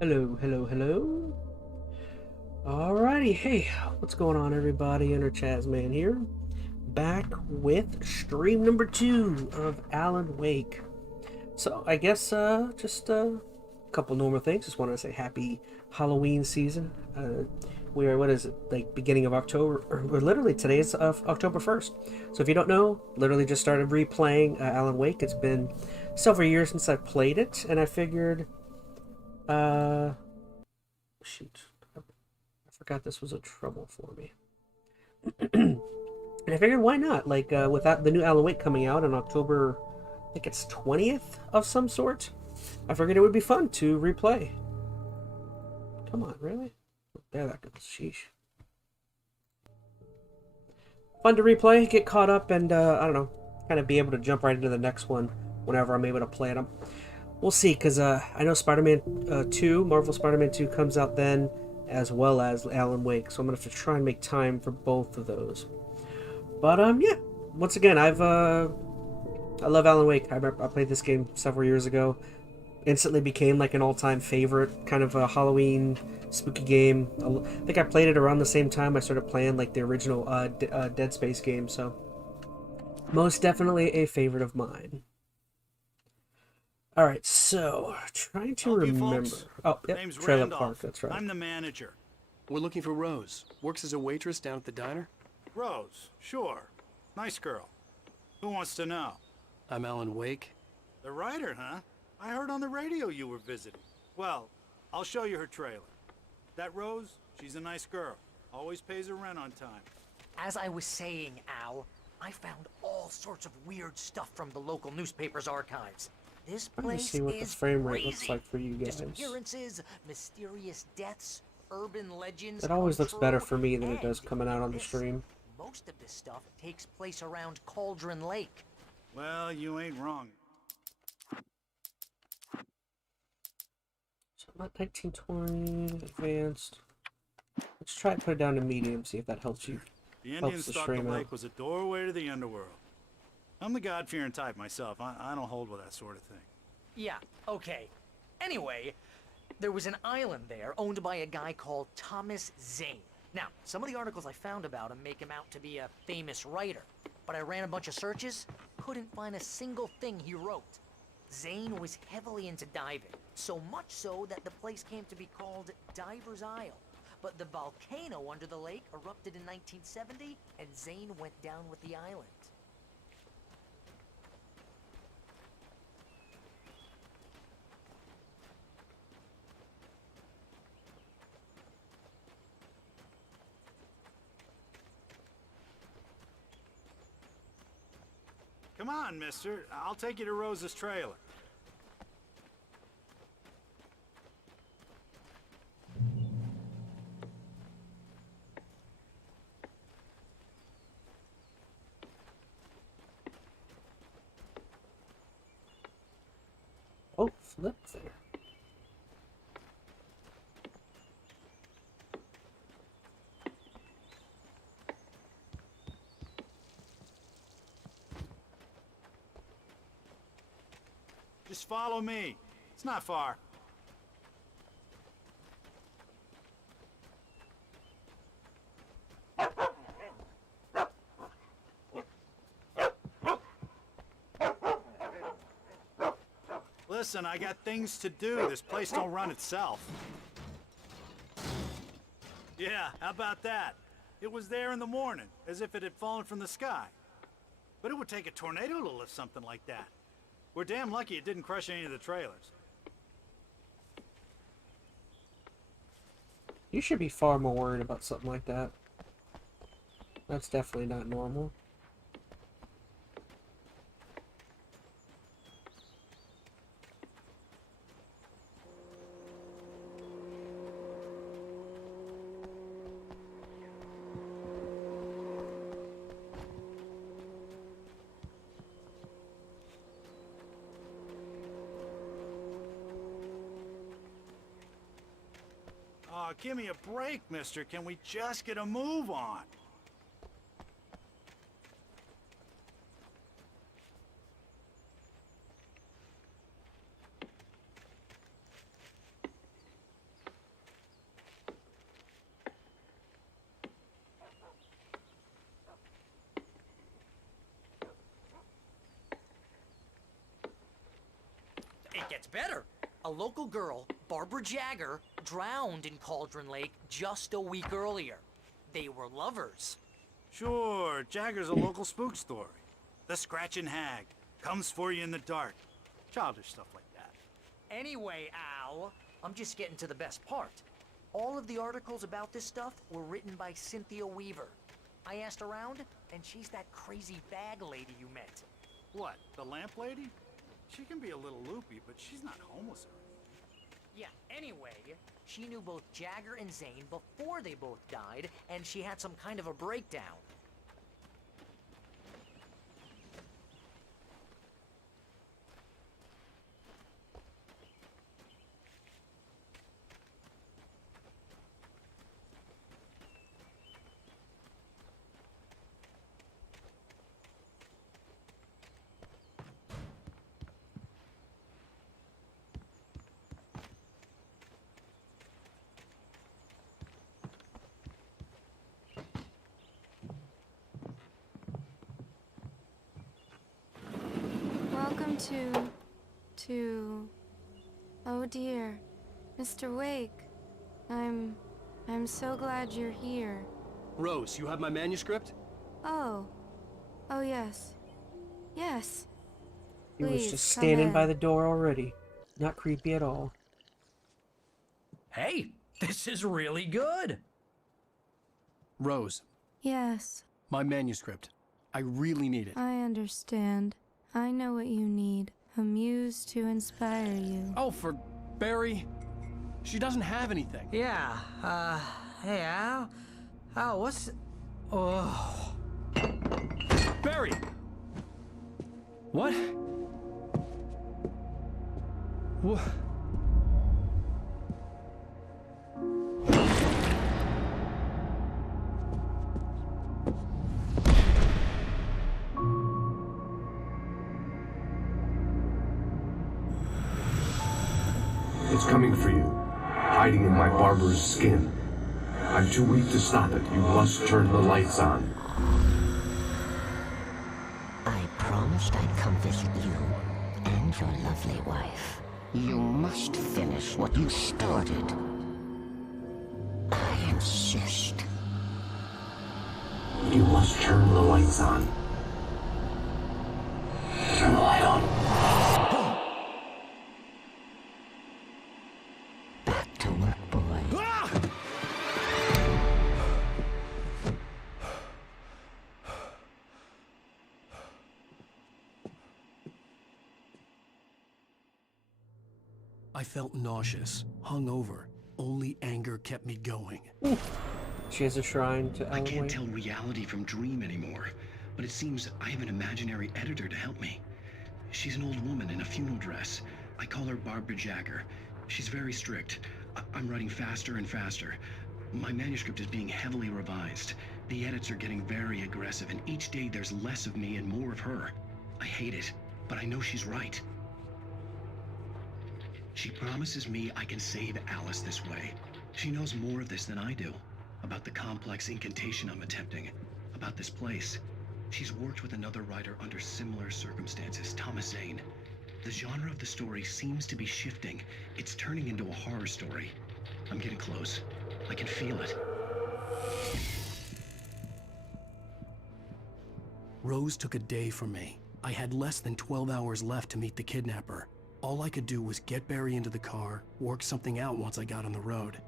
Hello, hello, hello. Alrighty, hey, what's going on, everybody? EnteRChazmaN here, back with stream number 2 of Alan Wake. So, I guess, just a couple normal things. Just want to say happy Halloween season. We're, what is it, like beginning of October, or literally today's October 1st. So, if you don't know, literally just started replaying Alan Wake. It's been several years since I played it, and I figured, uh, shoot. I forgot this was a trouble for me. And I figured, why not? Like, without the new Alan Wake coming out on October, I think it's 20th of some sort, I figured it would be fun to replay. Come on, really? There that goes. Sheesh. Fun to replay, get caught up, and, I don't know, kind of be able to jump right into the next one whenever I'm able to play them. We'll see, because I know Spider-Man 2, Marvel Spider-Man 2 comes out then, as well as Alan Wake, so I'm going to have to try and make time for both of those. But, yeah, once again, I love Alan Wake. I played this game several years ago. Instantly became like an all-time favorite kind of a Halloween spooky game. I think I played it around the same time I started playing like the original Dead Space game, so most definitely a favorite of mine. All right, so trying to Help you, remember. folks. Oh, yep, Name's Trailer Park. Randolph. That's right. I'm the manager. We're looking for Rose. Works as a waitress down at the diner. Rose, sure. Nice girl. Who wants to know? I'm Alan Wake. The writer, huh? I heard on the radio you were visiting. Well, I'll show you her trailer. That Rose, she's a nice girl. Always pays her rent on time. As I was saying, Al, I found all sorts of weird stuff from the local newspaper's archives. This Let me place see what the is frame rate crazy. looks like for you guys. Disappearances, mysterious deaths, urban legends. It always looks better for me than it and does coming out on the this. stream. Most of this stuff takes place around Cauldron Lake. Well, you ain't wrong. So I'm at 1920 advanced. Let's try to put it down to medium, see if that helps you. The Indians the thought the stream out. lake was a doorway to the underworld. I'm the God-fearing type myself. I don't hold with that sort of thing. Yeah, okay. Anyway, there was an island there owned by a guy called Thomas Zane. Now, some of the articles I found about him make him out to be a famous writer, but I ran a bunch of searches, couldn't find a single thing he wrote. Zane was heavily into diving, so much so that the place came to be called Diver's Isle. But the volcano under the lake erupted in 1970, and Zane went down with the island. Come on, mister. I'll take you to Rose's trailer. Oh, flip there. Just follow me. It's not far. Listen, I got things to do. This place don't run itself. Yeah, how about that? It was there in the morning, as if it had fallen from the sky. But it would take a tornado to lift something like that. We're damn lucky it didn't crush any of the trailers. You should be far more worried about something like that. That's definitely not normal. Oh, give me a break, mister. Can we just get a move on? gets better. A local girl, Barbara Jagger, drowned in Cauldron Lake just a week earlier. They were lovers. Sure, Jagger's a local spook story. The Scratching Hag comes for you in the dark. Childish stuff like that. Anyway, Al, I'm just getting to the best part. All of the articles about this stuff were written by Cynthia Weaver. I asked around, and she's that crazy bag lady you met. What, the lamp lady? She can be a little loopy, but she's not homeless or anything. Yeah, anyway, she knew both Jagger and Zane before they both died, and she had some kind of a breakdown. Welcome to... Oh dear, Mr. Wake. I'm so glad you're here. Rose, you have my manuscript? Oh. Oh yes. Yes. He was Please, just come standing in. by the door already. Not creepy at all. Hey, this is really good. Rose, Yes, my manuscript. I really need it. I understand. I know what you need. A muse to inspire you. Oh, for Barry? She doesn't have anything. Yeah, hey Al? Al, what's... Oh... Barry! What? What? It's coming for you, hiding in my barber's skin. I'm too weak to stop it. You must turn the lights on. I promised I'd come visit you and your lovely wife. You must finish what you started. I insist. You must turn the lights on. Turn the light on. Back to work, boy. I felt nauseous, hungover. Only anger kept me going. She has a shrine to I Alan can't Wake. tell reality from dream anymore, but it seems I have an imaginary editor to help me. She's an old woman in a funeral dress. I call her Barbara Jagger. She's very strict. I'm writing faster and faster. My manuscript is being heavily revised. The edits are getting very aggressive, and each day there's less of me and more of her. I hate it, but I know she's right. She promises me I can save Alice this way. She knows more of this than I do. About the complex incantation I'm attempting. About this place. She's worked with another writer under similar circumstances, Thomas Zane. The genre of the story seems to be shifting. It's turning into a horror story. I'm getting close. I can feel it. Rose took a day from me. I had less than 12 hours left to meet the kidnapper. All I could do was get Barry into the car, work something out once I got on the road.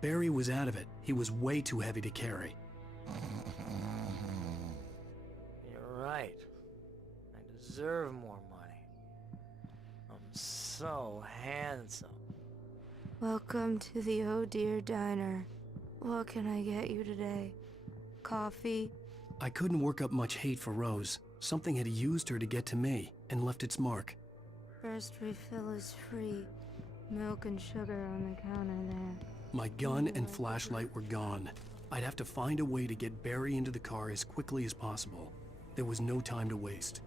Barry was out of it. He was way too heavy to carry. You're right. I deserve more money. I'm so handsome. Welcome to the Oh Dear Diner. What can I get you today? Coffee? I couldn't work up much hate for Rose. Something had used her to get to me and left its mark. First refill is free. Milk and sugar on the counter there. My gun and flashlight were gone. I'd have to find a way to get Barry into the car as quickly as possible. There was no time to waste.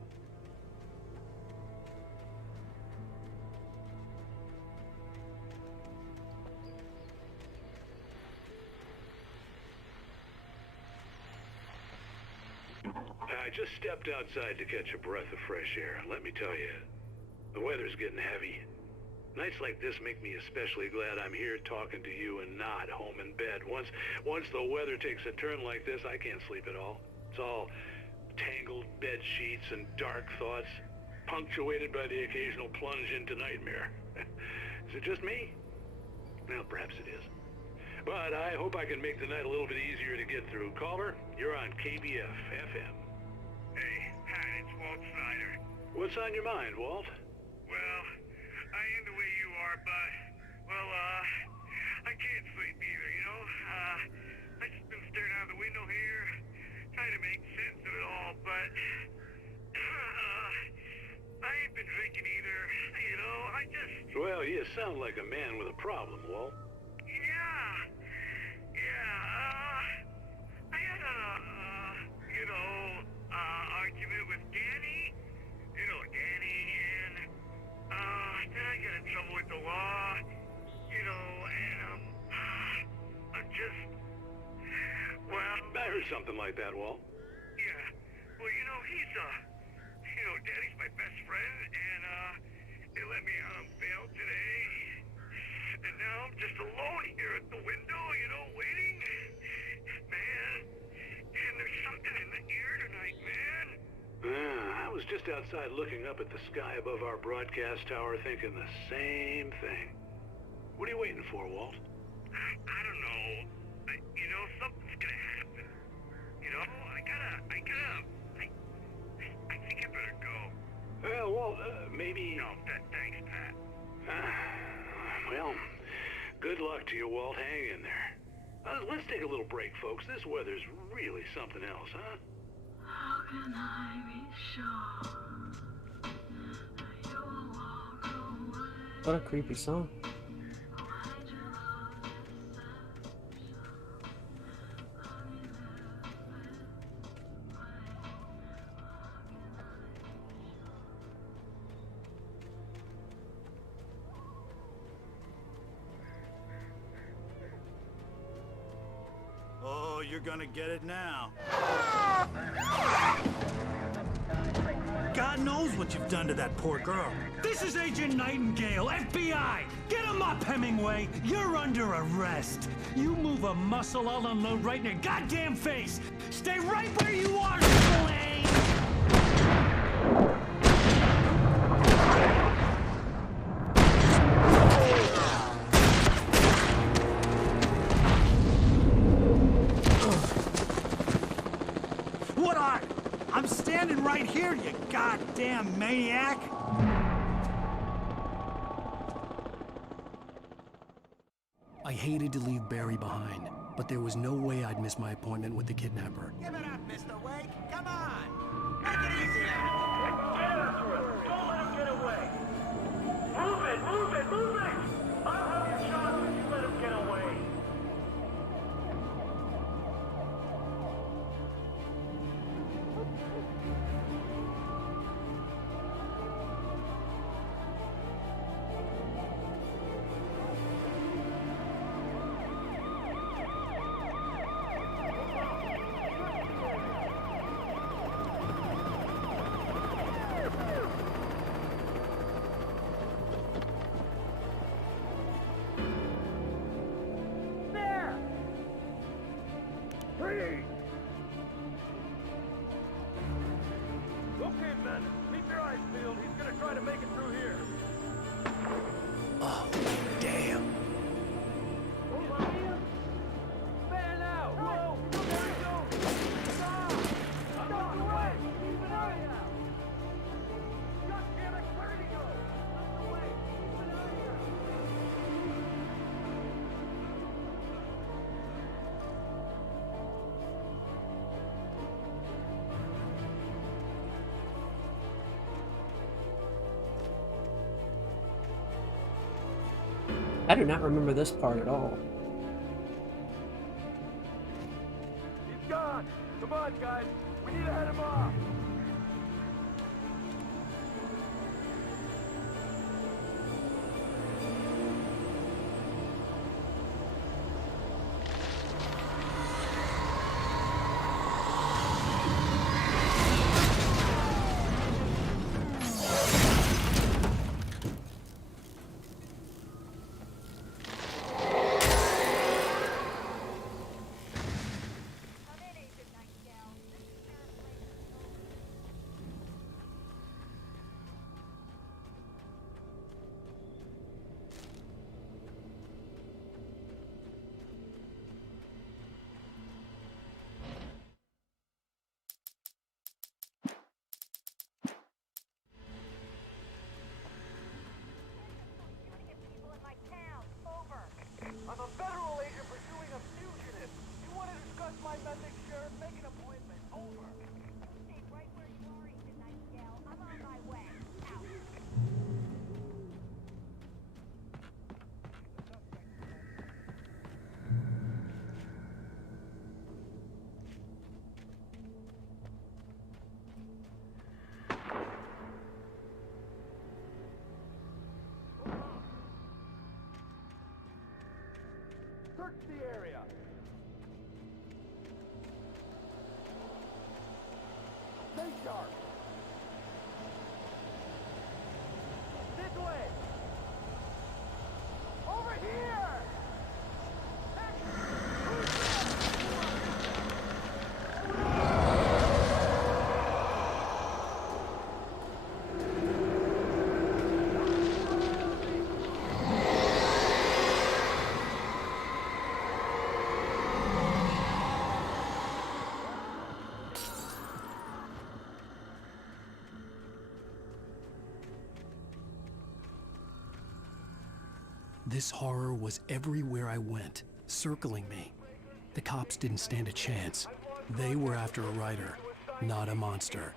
I just stepped outside to catch a breath of fresh air. Let me tell you, the weather's getting heavy. Nights like this make me especially glad I'm here talking to you and not home in bed. Once the weather takes a turn like this, I can't sleep at all. It's all tangled bed sheets and dark thoughts, punctuated by the occasional plunge into nightmare. Is it just me? Well, perhaps it is. But I hope I can make the night a little bit easier to get through. Caller, you're on KBF FM. Hey, Pat, it's Walt Snyder. What's on your mind, Walt? Well, I am the way you are, but, well, I can't sleep either, you know? I just been staring out the window here, trying to make sense of it all, but, I ain't been drinking either, you know? I just... Well, you sound like a man with a problem, Walt. I had a, argument with Danny. You know, Danny, and, then I got in trouble with the law, you know, and, I'm just, well... I heard something like that, Walt. Yeah, well, you know, he's, Danny's my best friend, and, they let me out on bail today, and now I'm just alone here at the window, you know, waiting. Man, and there's something in the air tonight, man. I was just outside looking up at the sky above our broadcast tower thinking the same thing. What are you waiting for, Walt? I don't know. You know, something's gonna happen. You know, I think I better go. Well, Walt, maybe... No, thanks, Pat. Well, good luck to you, Walt. Hang in there. Let's take a little break, folks. This weather's really something else, huh? How can I be sure that you will walk away? What a creepy song. Oh, you're gonna get it now. God knows what you've done to that poor girl. This is Agent Nightingale, FBI! Get him up, Hemingway! You're under arrest! You move a muscle, I'll unload right in your goddamn face! Stay right where you are, Slane! What are? I'm standing right here, you goddamn maniac! I hated to leave Barry behind, but there was no way I'd miss my appointment with the kidnapper. Give it up, Mr. Wake. Come on. Make it easy now. Get after him. Don't let him get away. Move it, move it, move it! I'll have your shot if you let him get away. Okay, men. Keep your eyes peeled. He's gonna try to make it through here. Oh, damn. Man out! Whoa! There he goes! Stop! I'm on the way! Keep an eye out! God damn it! Where did he go? On the way! Keep an eye out! I do not remember this part at all. He's gone! Come on, guys! We need to head him off! Search the area. Stay sharp. This way. Over here. This horror was everywhere I went, circling me. The cops didn't stand a chance. They were after a writer, not a monster.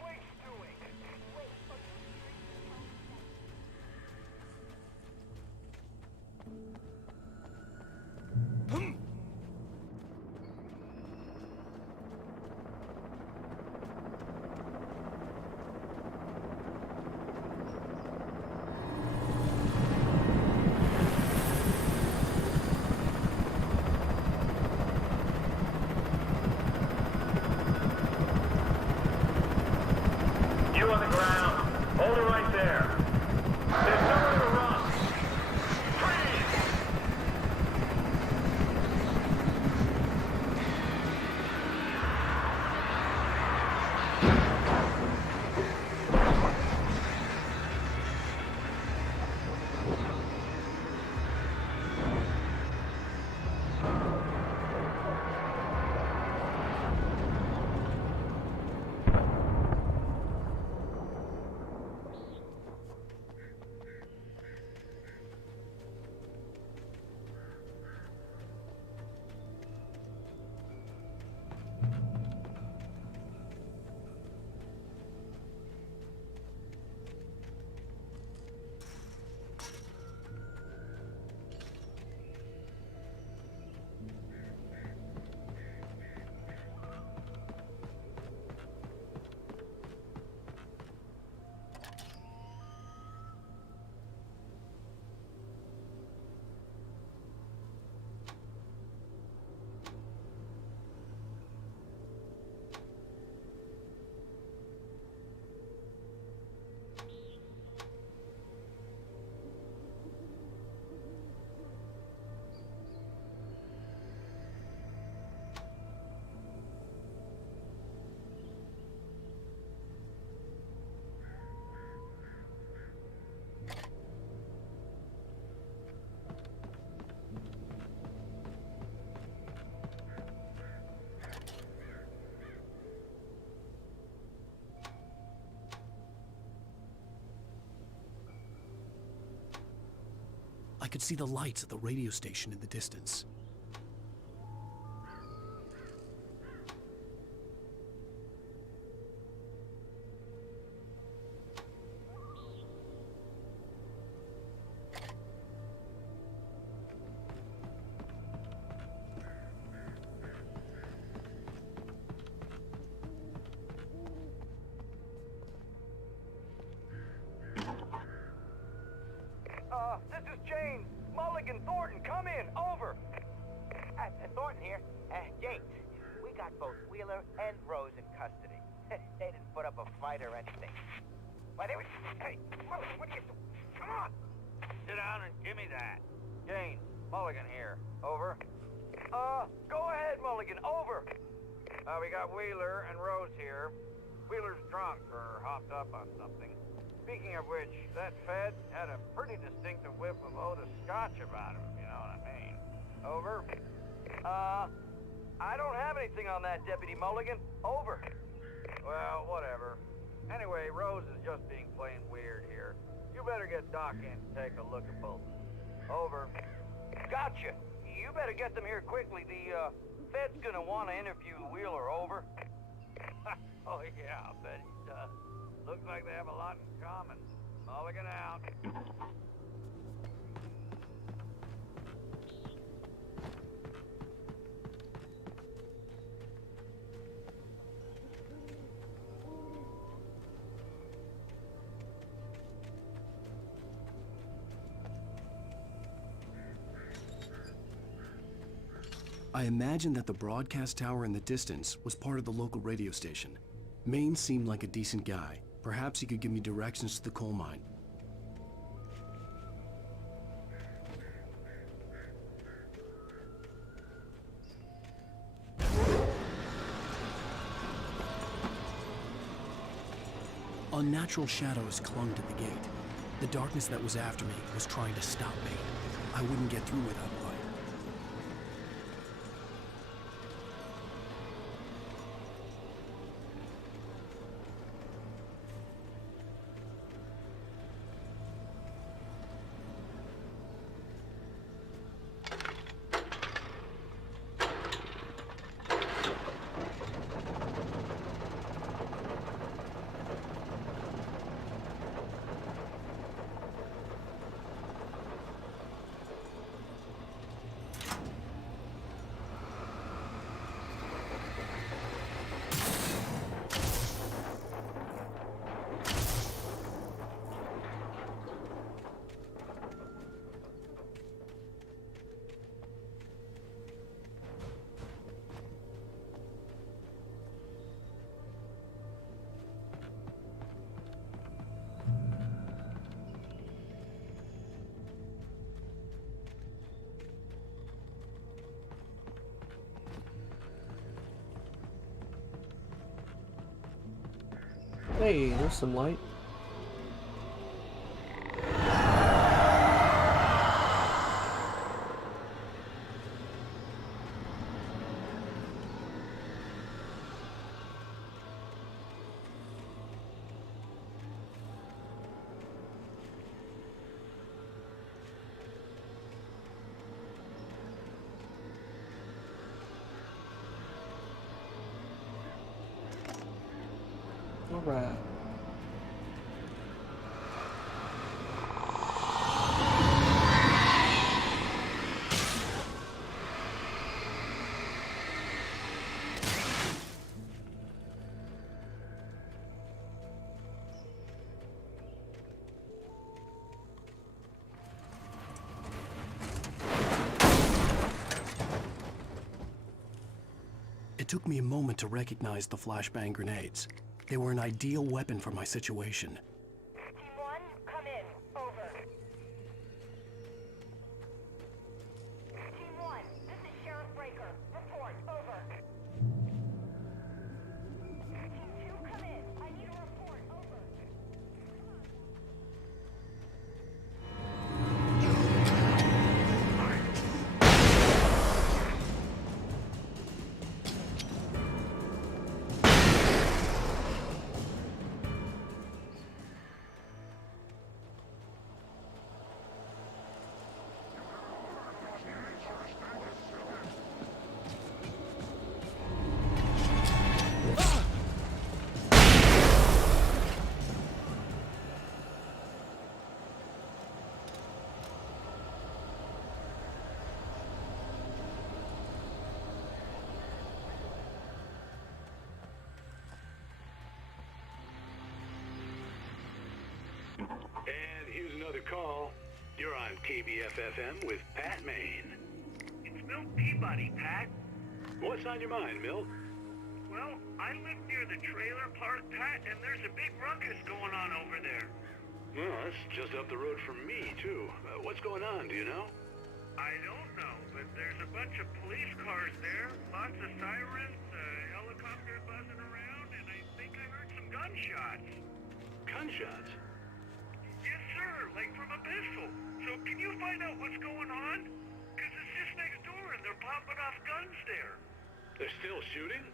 I could see the lights of the radio station in the distance. This is James. Mulligan, Thornton, come in. Over. Thornton here. James, we got both Wheeler and Rose in custody. They didn't put up a fight or anything. Why, they were... Hey, Mulligan, what are you doing? Come on. Sit down and give me that. James, Mulligan here. Over. Go ahead, Mulligan. Over. We got Wheeler and Rose here. Wheeler's drunk or hopped up on something. Speaking of which, that Fed had a pretty distinctive whiff of Otis Scotch about him, if you know what I mean. Over. I don't have anything on that, Deputy Mulligan. Over. Well, whatever. Anyway, Rose is just being plain weird here. You better get Doc in to take a look at both. Over. Gotcha. You better get them here quickly. The, Fed's gonna want to interview Wheeler. Over. Oh, yeah, I bet he does. Looks like they have a lot in common. Mulligan out. I imagined that the broadcast tower in the distance was part of the local radio station. Maine seemed like a decent guy. Perhaps he could give me directions to the coal mine. Unnatural shadows clung to the gate. The darkness that was after me was trying to stop me. I wouldn't get through without light. Hey, there's some light. All right. It took me a moment to recognize the flashbang grenades. They were an ideal weapon for my situation. Team 1, come in. Over. Team 1, this is Sheriff Breaker. Report. Over. Team 2, come in. I need a report. Over. And here's another call. You're on KBFFM with Pat Maine. It's Milt Peabody, Pat. What's on your mind, Milt? Well, I live near the trailer park, Pat, and there's a big ruckus going on over there. Well, that's just up the road from me, too. What's going on, do you know? I don't know, but there's a bunch of police cars there, lots of sirens, helicopters buzzing around, and I think I heard some gunshots. Gunshots? Yes, sir, like from a pistol. So can you find out what's going on? Because it's just next door and they're popping off guns there. They're still shooting?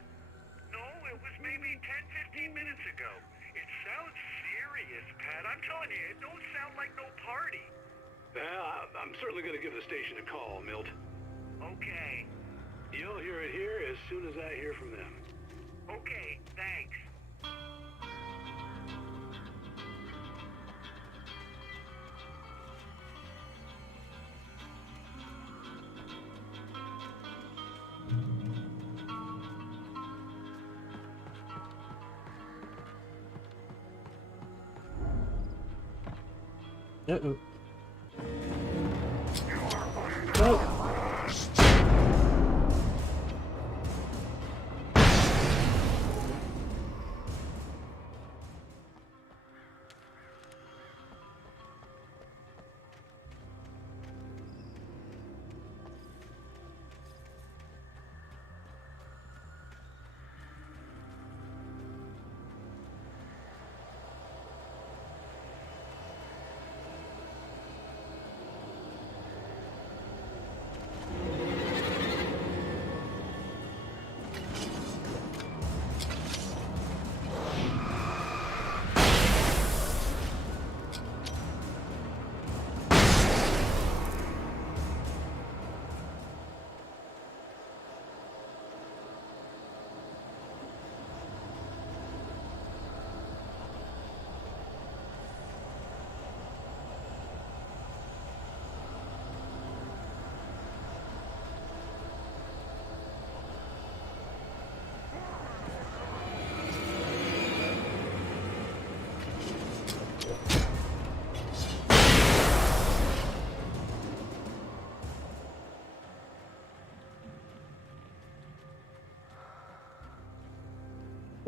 No, it was maybe 10, 15 minutes ago. It sounds serious, Pat. I'm telling you, it don't sound like no party. Well, I'm certainly going to give the station a call, Milt. Okay. You'll hear it here as soon as I hear from them. Okay, thanks. Uh-oh. No.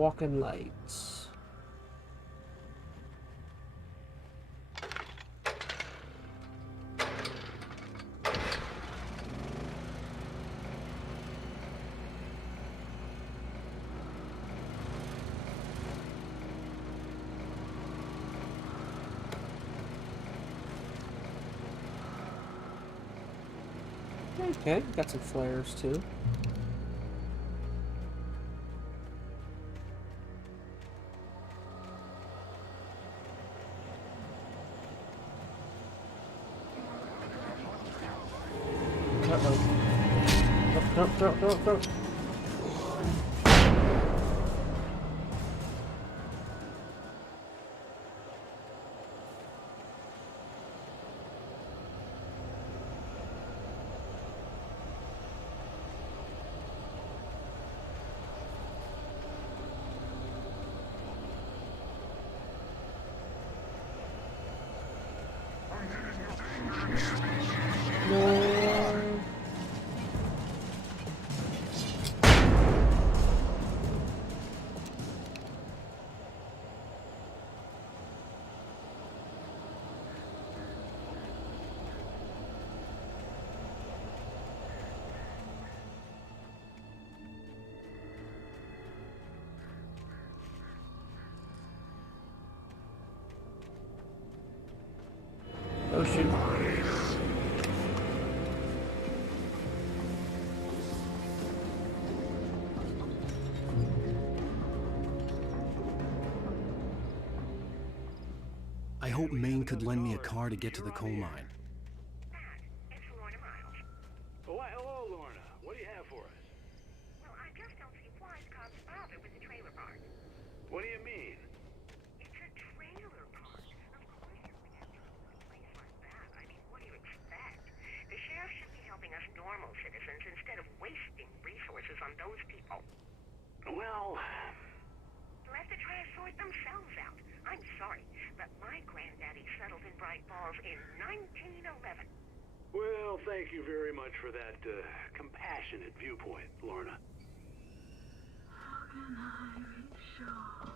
Walking lights. Okay, got some flares too. Don't. No. Oh shoot. I hope Maine could lend me a car to get to the coal mine. Why, hello, Lorna. What do you have for us? Well, I just don't see why the cops bother with the trailer park. What do you mean? It's a trailer park. Of course you would have to a place like that. I mean, what do you expect? The sheriff should be helping us normal citizens instead of wasting resources on those people. Well... Let the trash sort themselves out. I'm sorry, but my granddaddy settled in Bright Falls in 1911. Well, thank you very much for that, compassionate viewpoint, Lorna. How can I be sure?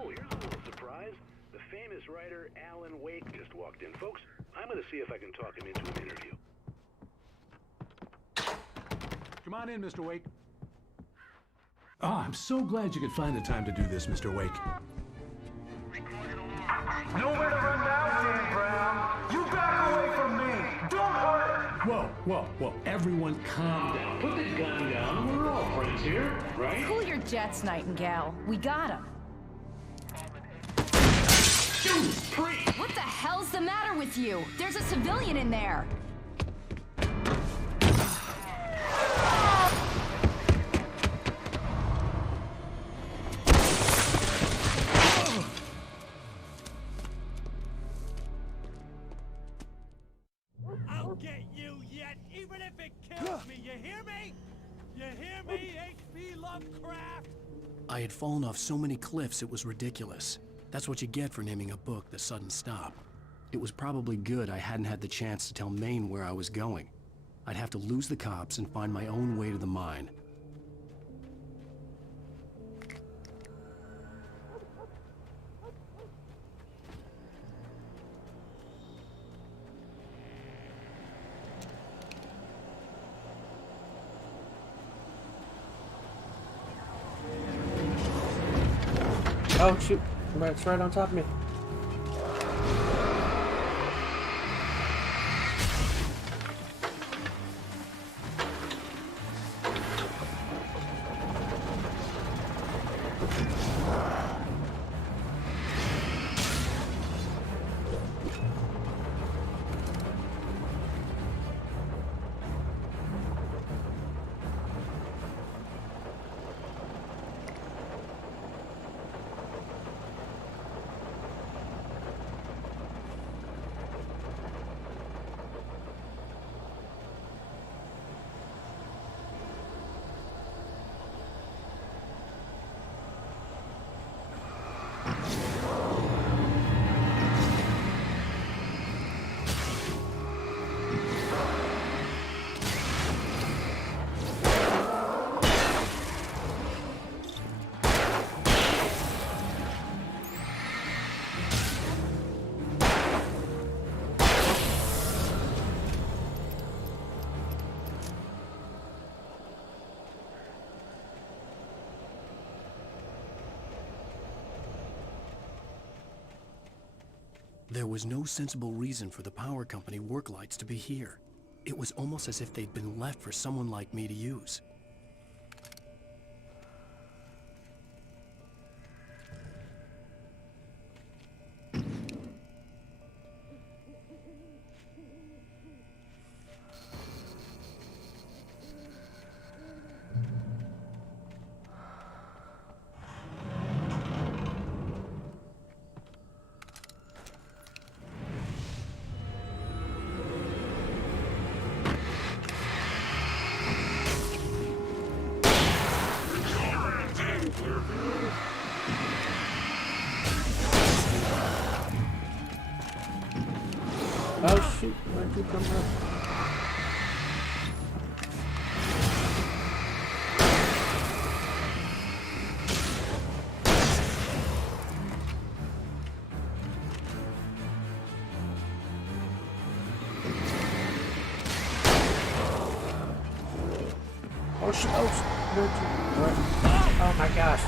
Oh, here's a little surprise. The famous writer Alan Wake just walked in. Folks, I'm going to see if I can talk him into an interview. Come on in, Mr. Wake. Oh, I'm so glad you could find the time to do this, Mr. Wake. Nowhere to run now, Dan Brown. You back away from me. Don't hurt. Whoa. Everyone calm down. Put the gun down. We're all friends here, right? Cool your jets, Nightingale. We got him. What the hell's the matter with you? There's a civilian in there. I'll get you yet, even if it kills me. You hear me? You hear me, H.P. Lovecraft? I had fallen off so many cliffs it was ridiculous. That's what you get for naming a book The Sudden Stop. It was probably good I hadn't had the chance to tell Maine where I was going. I'd have to lose the cops and find my own way to the mine. Oh shoot, it's right on top of me. There was no sensible reason for the power company work lights to be here. It was almost as if they'd been left for someone like me to use. Oh shoot, where'd you come from? Oh shit, oh shit, where'd you, where? Oh my gosh.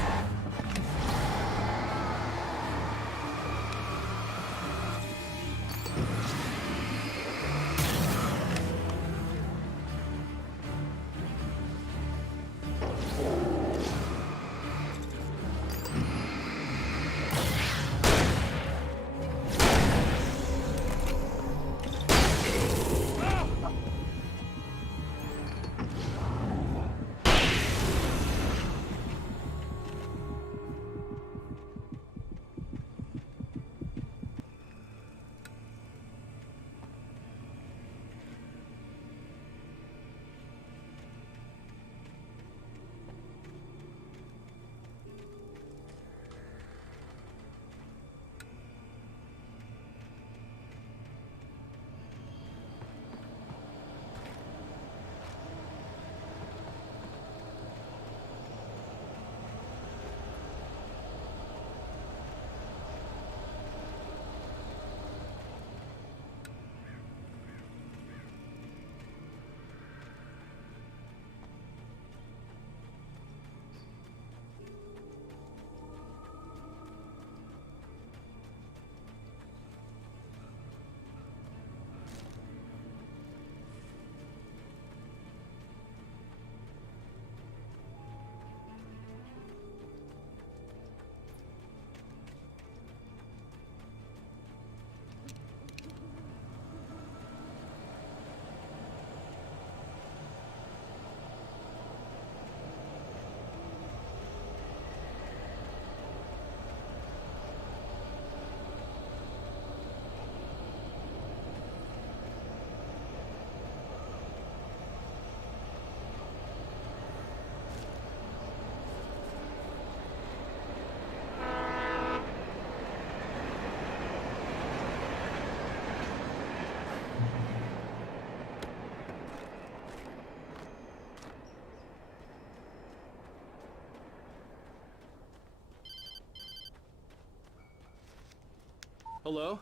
Hello?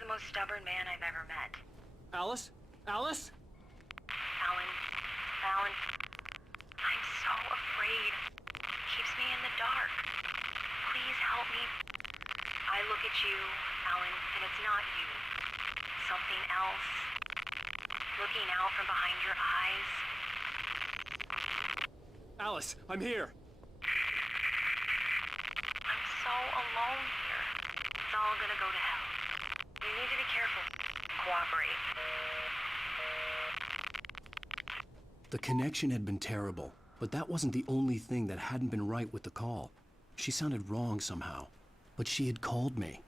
The most stubborn man I've ever met. Alice? Alice? Alan, I'm so afraid. He keeps me in the dark. Please help me. I look at you, Alan, and it's not you. Something else. Looking out from behind your eyes. Alice, I'm here. I'm so alone here. It's all gonna go to hell. You need to be careful. Cooperate. The connection had been terrible, but that wasn't the only thing that hadn't been right with the call. She sounded wrong somehow, but she had called me.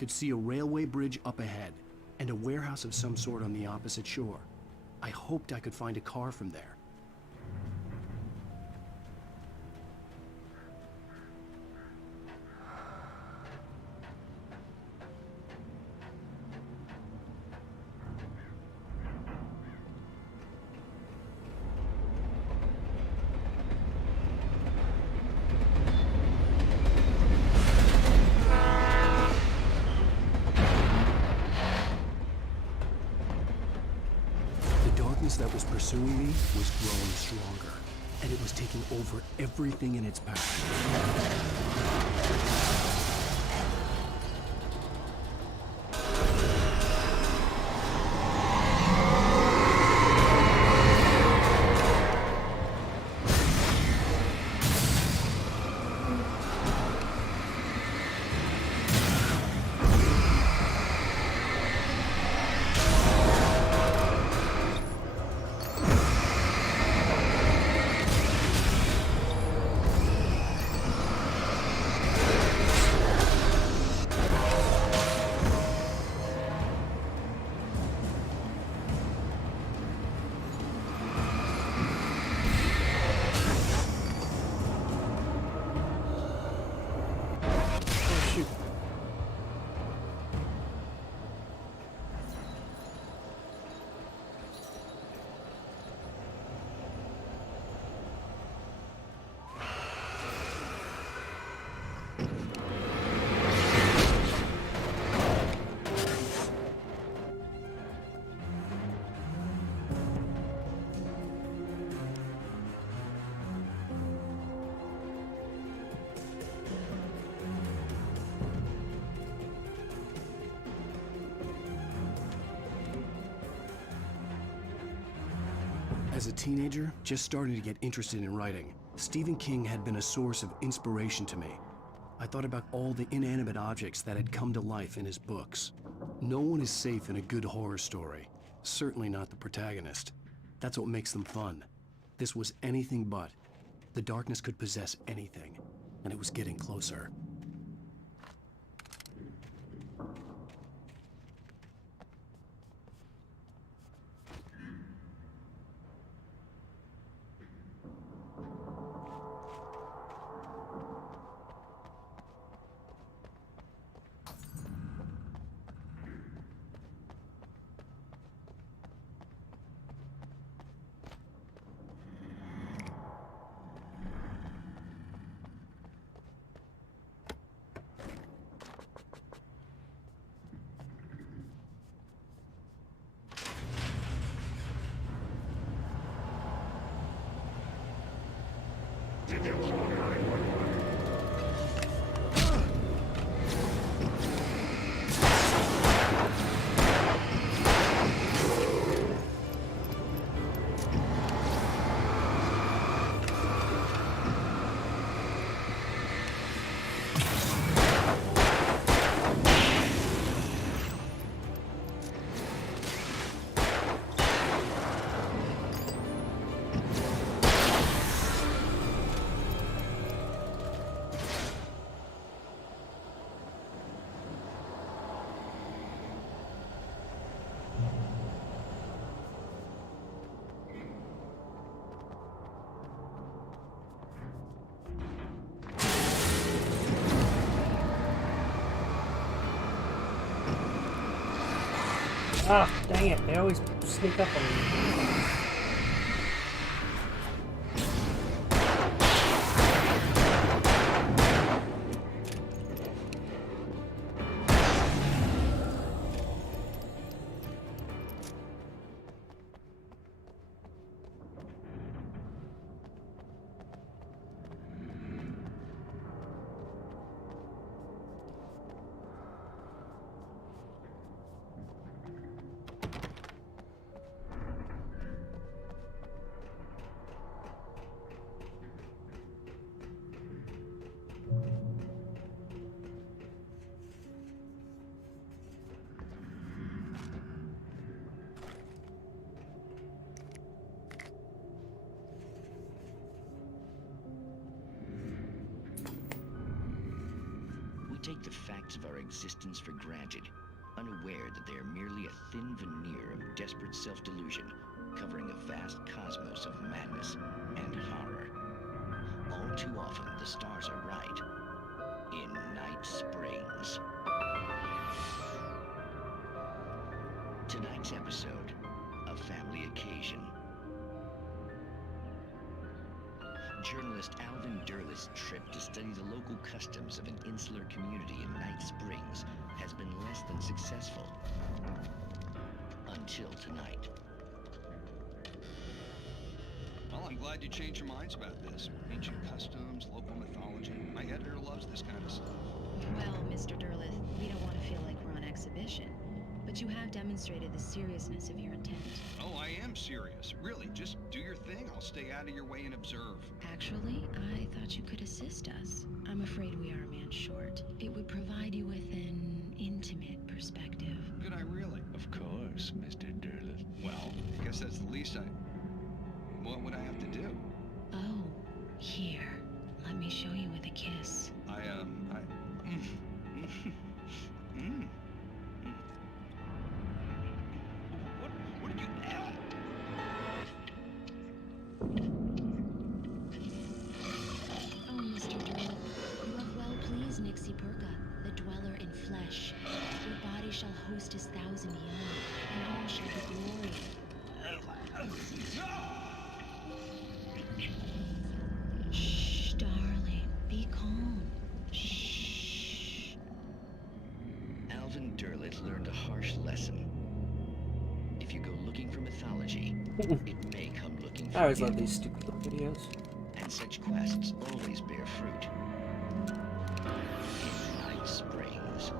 could see a railway bridge up ahead, and a warehouse of some sort on the opposite shore. I hoped I could find a car from there. That was pursuing me was growing stronger, and it was taking over everything in its path. As a teenager, just starting to get interested in writing, Stephen King had been a source of inspiration to me. I thought about all the inanimate objects that had come to life in his books. No one is safe in a good horror story, certainly not the protagonist. That's what makes them fun. This was anything but. The darkness could possess anything, and it was getting closer. Ah, dang it. They always sneak up on me. take the facts of our existence for granted, unaware that they are merely a thin veneer of desperate self-delusion, covering a vast cosmos of madness and horror. All too often, the stars are right. In Night Springs. Tonight's episode, A Family Occasion. Journalist Alvin Derleth's trip to study the local customs of an insular community in Night Springs has been less than successful. Until tonight. Well, I'm glad you changed your minds about this. Ancient customs, local mythology. My editor loves this kind of stuff. Well, Mr. Derleth, we don't want to feel like we're on exhibition, but you have demonstrated the seriousness of your intent. Oh, I am serious. Really, just do your thing. I'll stay out of your way and observe. Actually, I thought you could assist us. I'm afraid we are a man short. It would provide you with an intimate perspective. Could I really? Of course, Mr. Derleth. Well, I guess that's the least what would I have to do? Oh, here. Let me show you with a kiss. What did you... Oh, Mr. Derleth, you have well pleased Nixie Perka, the dweller in flesh. Your body shall host his 1,000 young, and all shall be glory. Shh, darling, be calm. Shh. Alvin Derleth learned a harsh lesson. If you go looking for mythology, it may come looking for I always you. love these stupid little videos. And such quests always bear fruit. In Night Springs.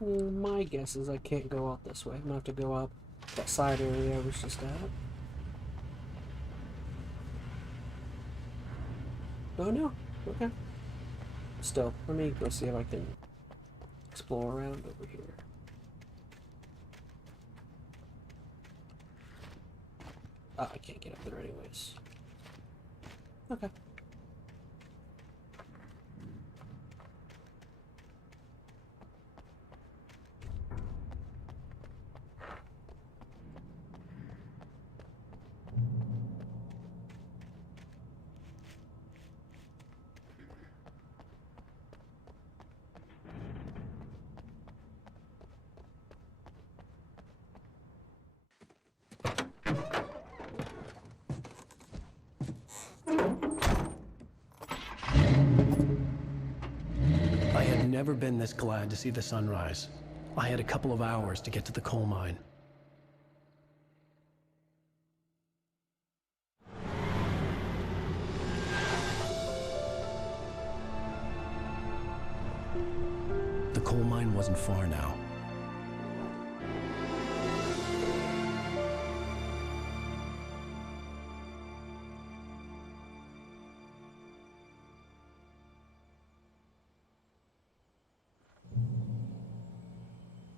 My guess is I can't go out this way. I'm gonna have to go up that side area I was just at. Oh no. Okay. Still, let me go see if I can explore around over here. Oh, I can't get up there anyways. Okay. never been this glad to see the sunrise. I had a couple of hours to get to the coal mine. The coal mine wasn't far now.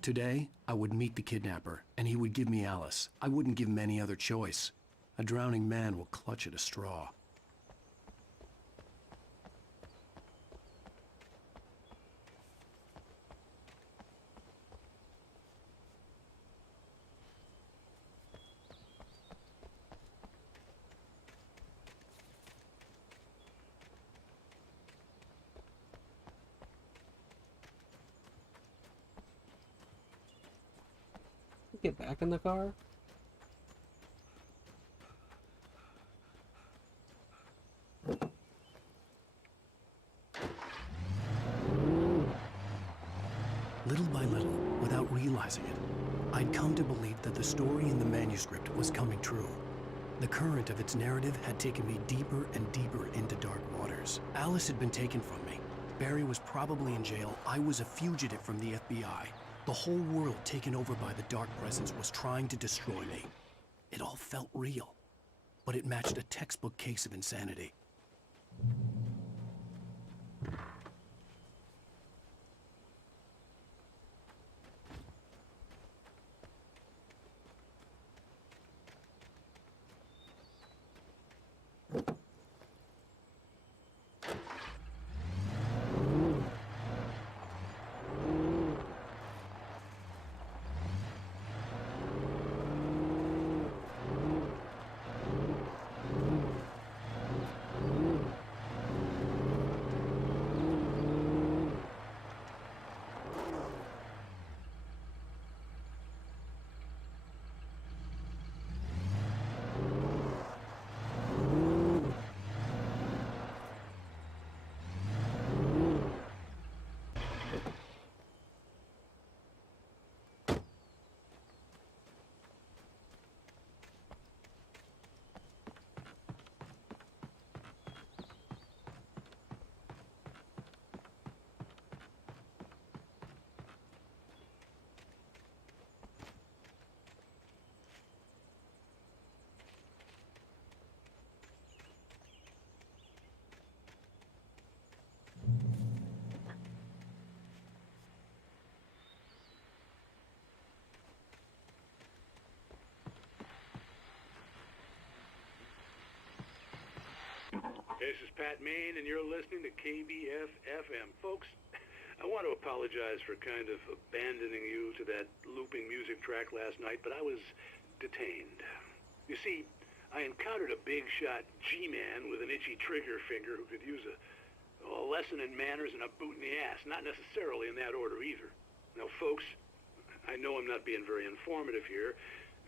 Today, I would meet the kidnapper, and he would give me Alice. I wouldn't give him any other choice. A drowning man will clutch at a straw. Get back in the car. Little by little, without realizing it, I'd come to believe that the story in the manuscript was coming true. The current of its narrative had taken me deeper and deeper into dark waters. Alice had been taken from me. Barry was probably in jail. I was a fugitive from the FBI. The whole world taken over by the Dark Presence was trying to destroy me. It all felt real, but it matched a textbook case of insanity. This is Pat Main, and you're listening to KBF-FM. Folks, I want to apologize for kind of abandoning you to that looping music track last night, but I was detained. You see, I encountered a big-shot G-man with an itchy trigger finger who could use a lesson in manners and a boot in the ass, not necessarily in that order either. Now, folks, I know I'm not being very informative here,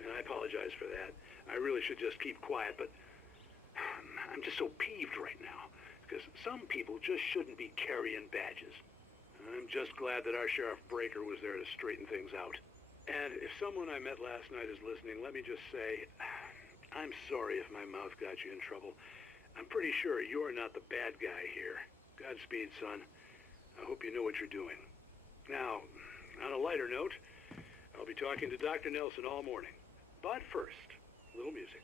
and I apologize for that. I really should just keep quiet, but I'm just so peeved right now, because some people just shouldn't be carrying badges. I'm just glad that our Sheriff Breaker was there to straighten things out. And if someone I met last night is listening, let me just say, I'm sorry if my mouth got you in trouble. I'm pretty sure you're not the bad guy here. Godspeed, son. I hope you know what you're doing. Now, on a lighter note, I'll be talking to Dr. Nelson all morning. But first, a little music.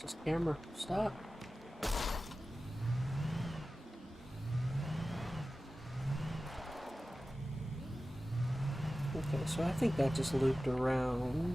Just camera, stop. Okay, so I think that just looped around.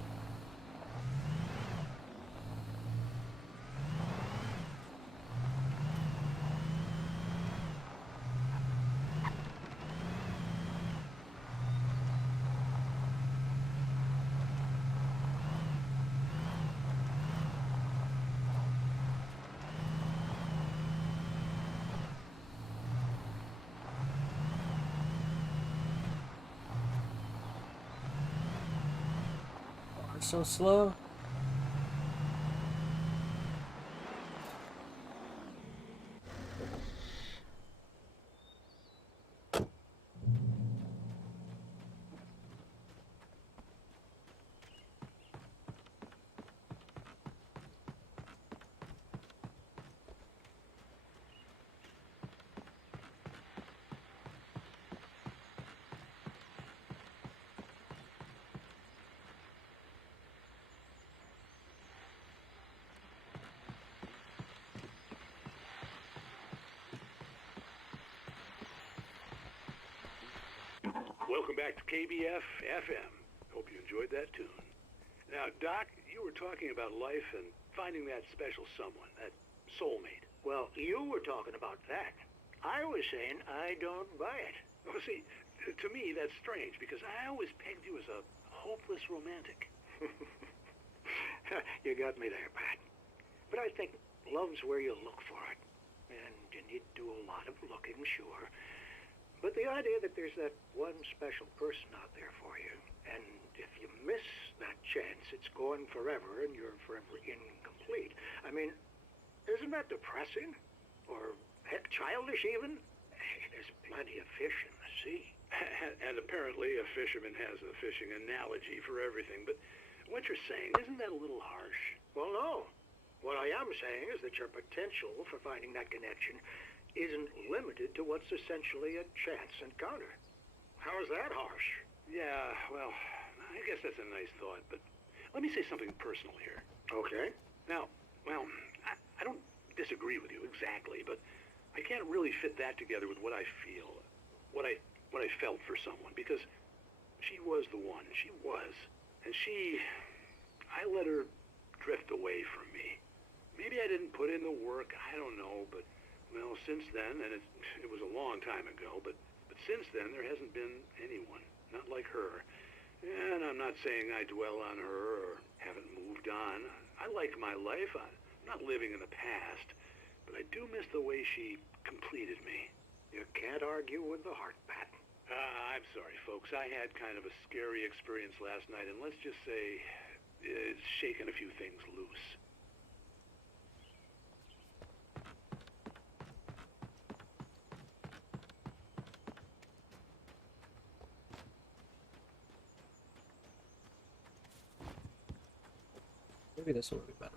so slow. Welcome back to KBF FM. Hope you enjoyed that tune. Now, Doc, you were talking about life and finding that special someone, that soulmate. Well, you were talking about that. I was saying I don't buy it. Well, see, to me, that's strange, because I always pegged you as a hopeless romantic. You got me there, Pat. But I think love's where you look for it. And you need to do a lot of looking, sure. But the idea that there's that one special person out there for you, and if you miss that chance, it's gone forever, and you're forever incomplete. I mean, isn't that depressing? Or, heck, childish even? There's plenty of fish in the sea. And apparently a fisherman has a fishing analogy for everything, but what you're saying, isn't that a little harsh? Well, no. What I am saying is that your potential for finding that connection isn't limited to what's essentially a chance encounter. How is that harsh? Yeah, well, I guess that's a nice thought, but let me say something personal here. Okay. Now, well, I don't disagree with you exactly, but I can't really fit that together with what I feel, what I felt for someone, because she was the one. She was. And I let her drift away from me. Maybe I didn't put in the work, I don't know, but well, since then, and it was a long time ago, but since then, there hasn't been anyone, not like her. And I'm not saying I dwell on her or haven't moved on. I like my life. I'm not living in the past, but I do miss the way she completed me. You can't argue with the heart, Pat. I'm sorry, folks. I had kind of a scary experience last night, and let's just say it's shaken a few things loose. Maybe this one would be better.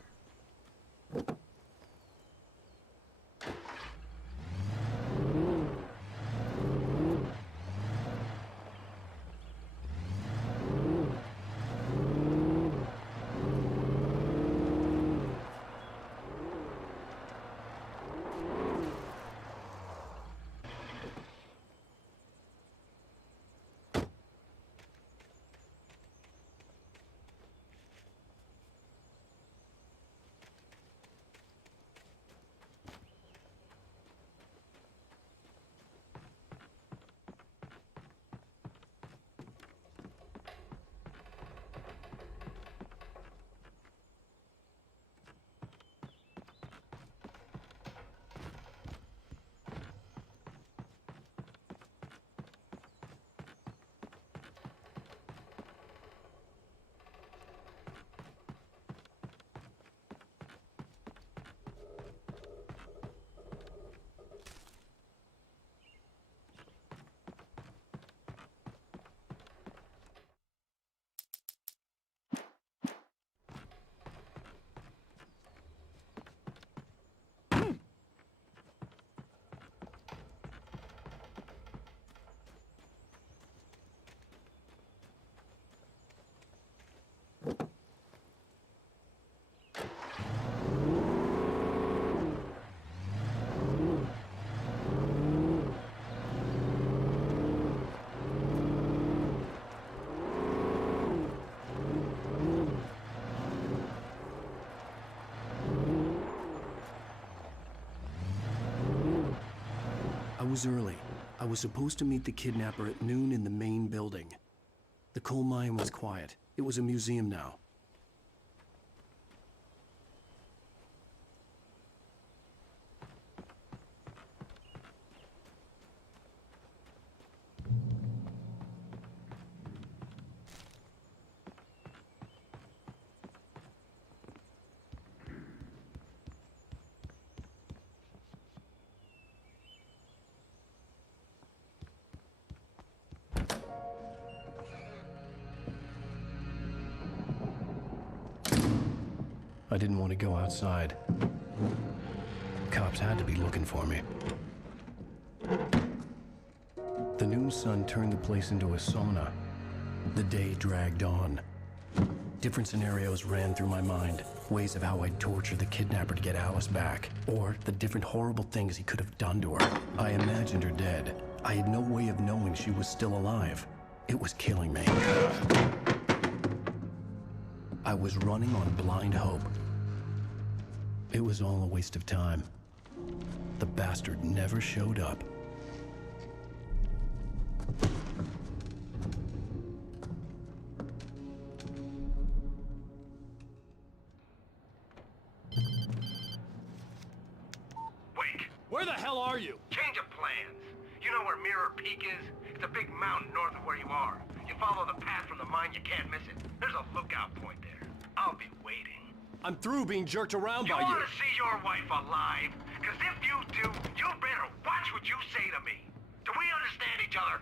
I was early. I was supposed to meet the kidnapper at noon in the main building. The coal mine was quiet. It was a museum now. I didn't want to go outside. Cops had to be looking for me. The noon sun turned the place into a sauna. The day dragged on. Different scenarios ran through my mind. Ways of how I'd torture the kidnapper to get Alice back. Or the different horrible things he could have done to her. I imagined her dead. I had no way of knowing she was still alive. It was killing me. I was running on blind hope. It was all a waste of time. The bastard never showed up. Wake. Where the hell are you? Change of plans. You know where Mirror Peak is? It's a big mountain north of where you are. You follow the path from the mine, you can't miss it. There's a lookout point there. I'll be waiting. I'm through being jerked around by You you. want to see your wife alive? Because if you do, you better watch what you say to me. Do we understand each other?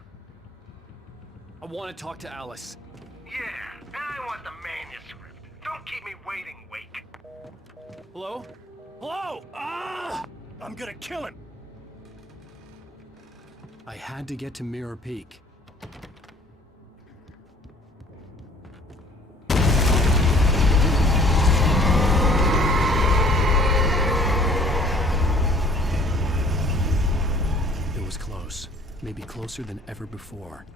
I want to talk to Alice. Yeah, and I want the manuscript. Don't keep me waiting, Wake. Hello? Hello! Ah! I'm gonna kill him! I had to get to Mirror Peak. It was close. Maybe closer than ever before.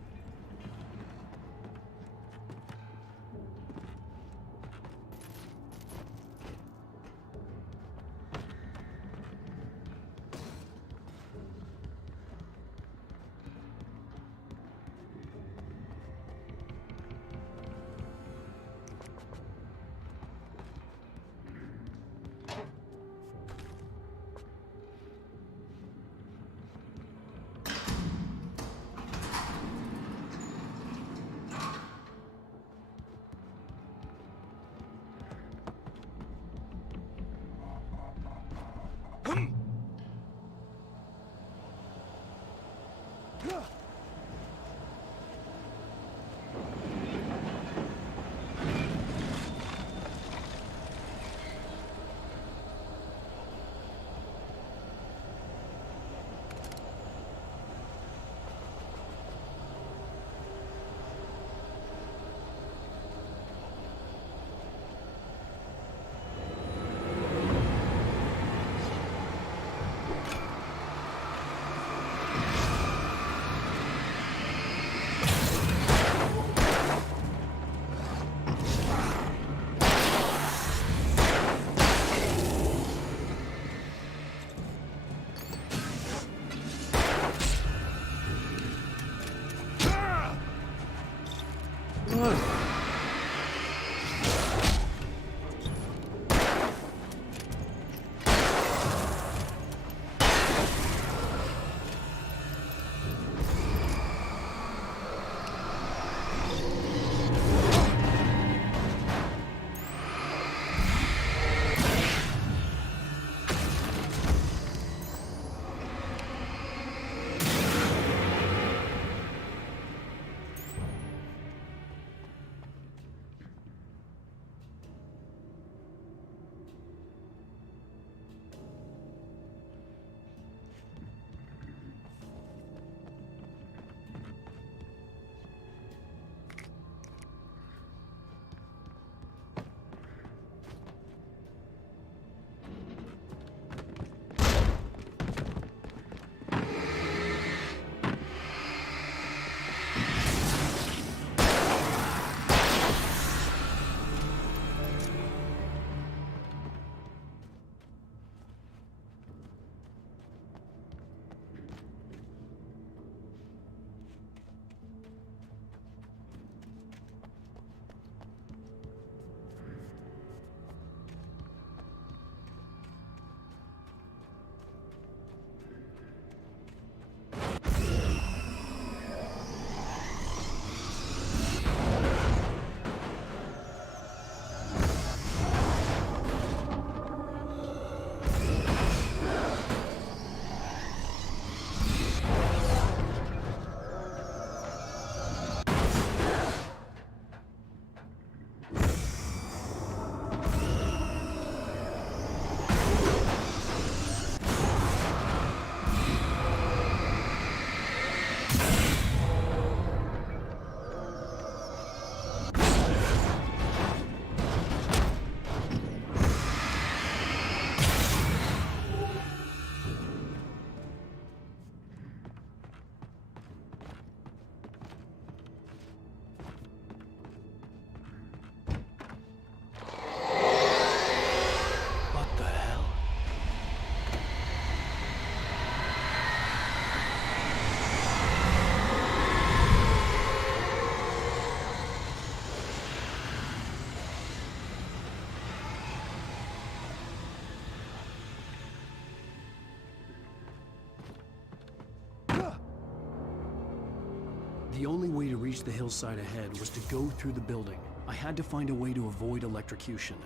The only way to reach the hillside ahead was to go through the building. I had to find a way to avoid electrocution.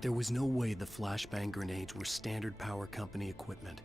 There was no way the flashbang grenades were standard power company equipment.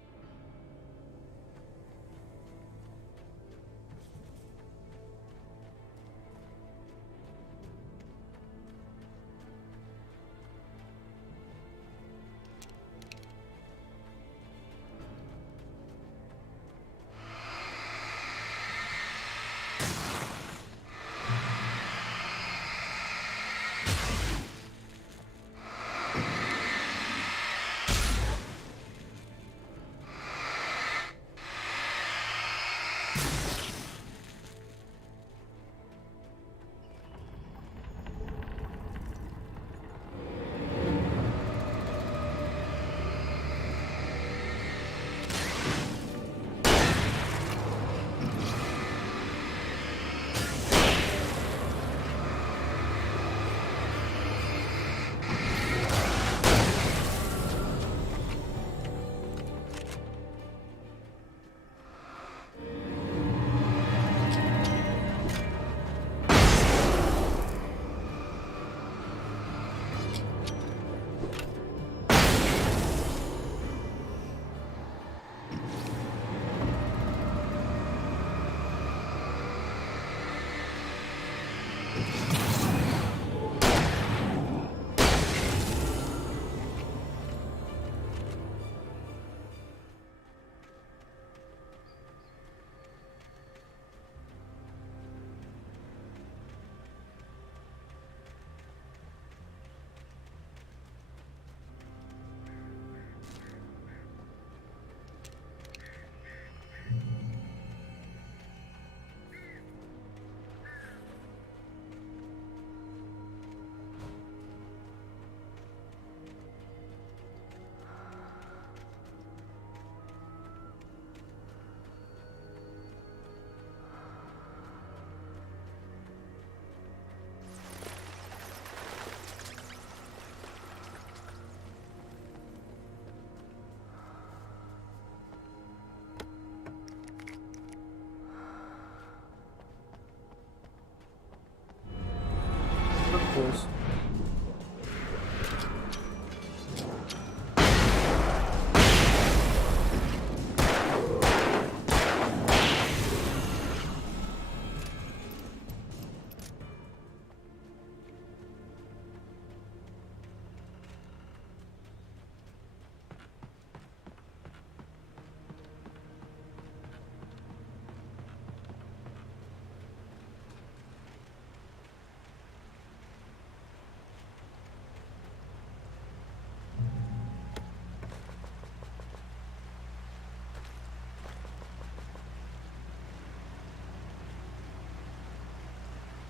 Of course.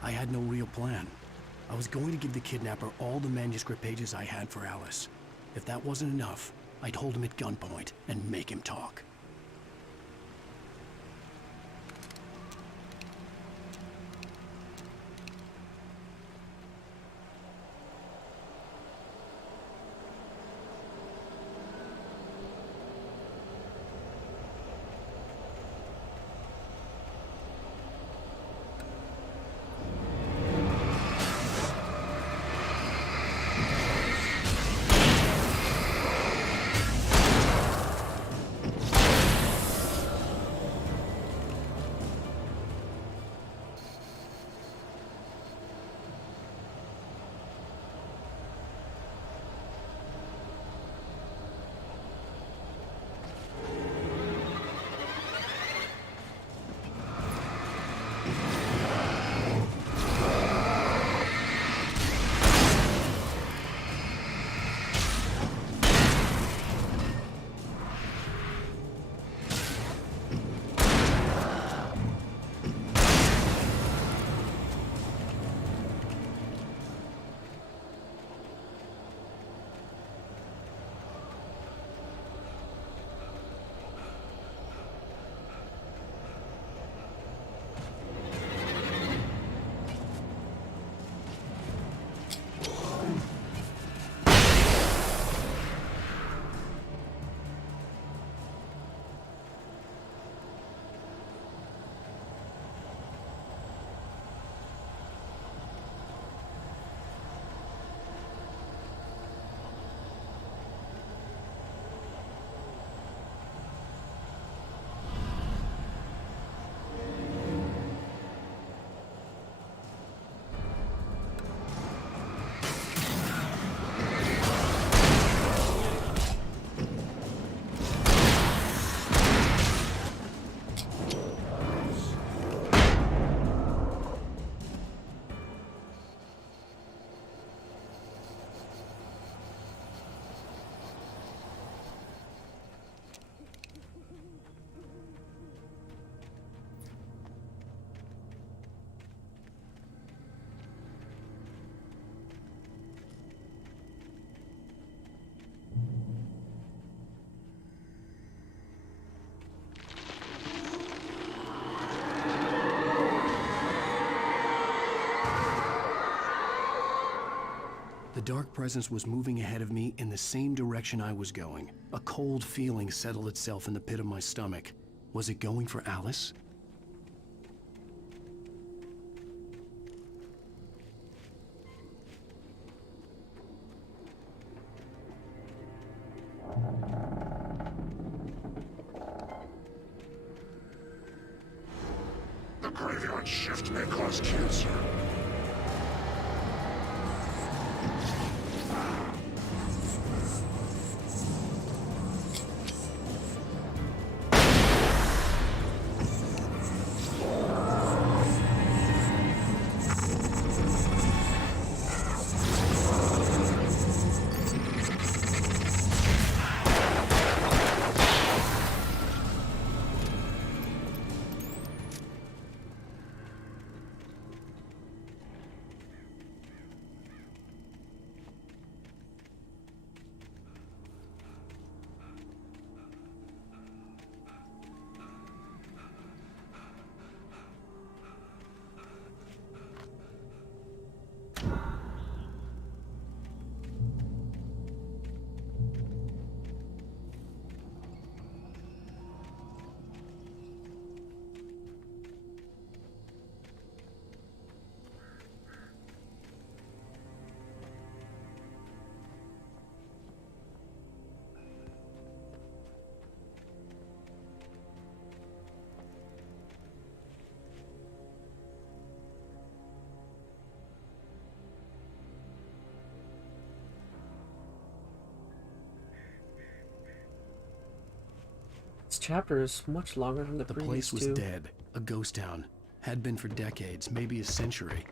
I had no real plan. I was going to give the kidnapper all the manuscript pages I had for Alice. If that wasn't enough, I'd hold him at gunpoint and make him talk. The dark presence was moving ahead of me in the same direction I was going. A cold feeling settled itself in the pit of my stomach. Was it going for Alice? The graveyard shift may cause cancer. This chapter is much longer than the previous place was two. dead. A ghost town. Had been for decades, maybe a century.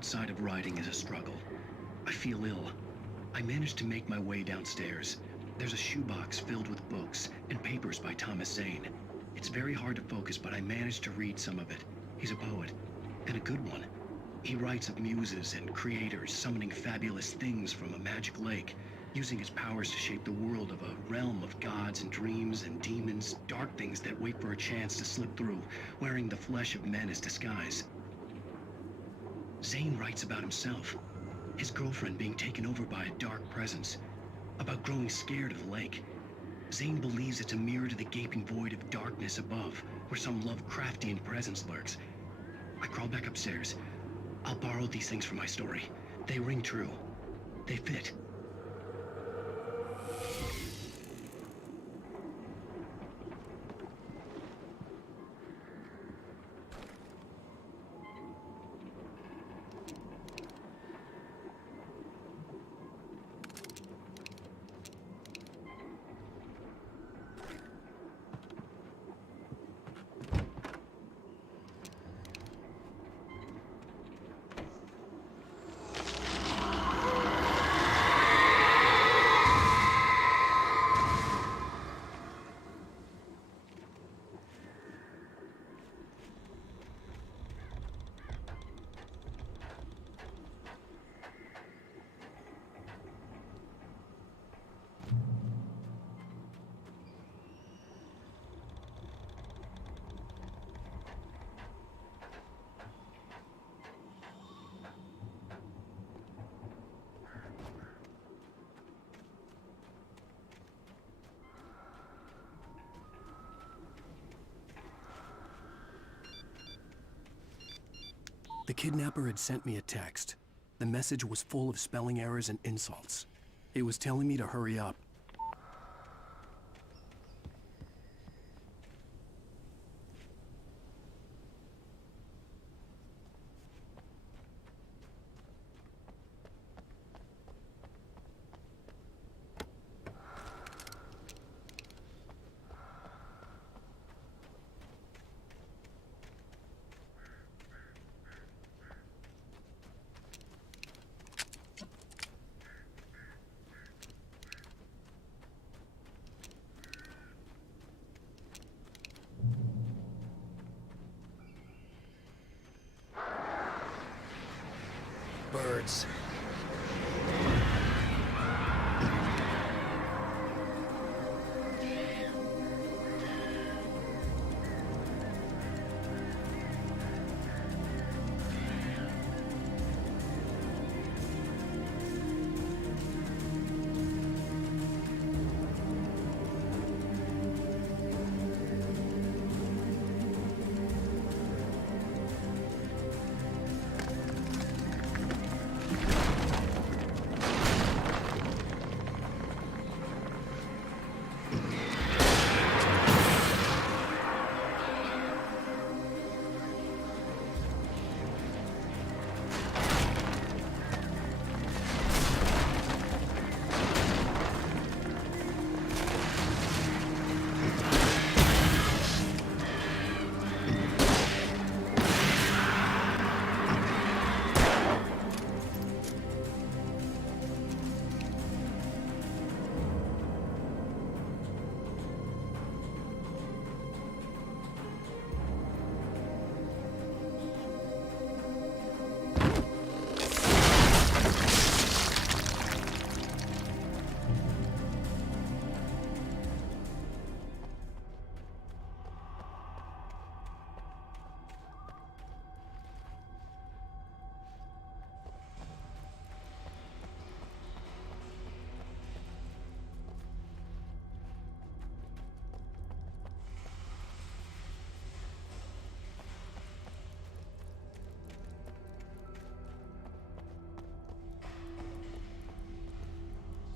outside of writing is a struggle. I feel ill. I managed to make my way downstairs. There's a shoebox filled with books and papers by Thomas Zane. It's very hard to focus, but I managed to read some of it. He's a poet, and a good one. He writes of muses and creators summoning fabulous things from a magic lake, using his powers to shape the world of a realm of gods and dreams and demons, dark things that wait for a chance to slip through, wearing the flesh of men as disguise. Zane writes about himself, his girlfriend being taken over by a dark presence, about growing scared of the lake. Zane believes it's a mirror to the gaping void of darkness above, where some Lovecraftian presence lurks. I crawl back upstairs. I'll borrow these things for my story. They ring true. They fit. The kidnapper had sent me a text. The message was full of spelling errors and insults. It was telling me to hurry up. Birds.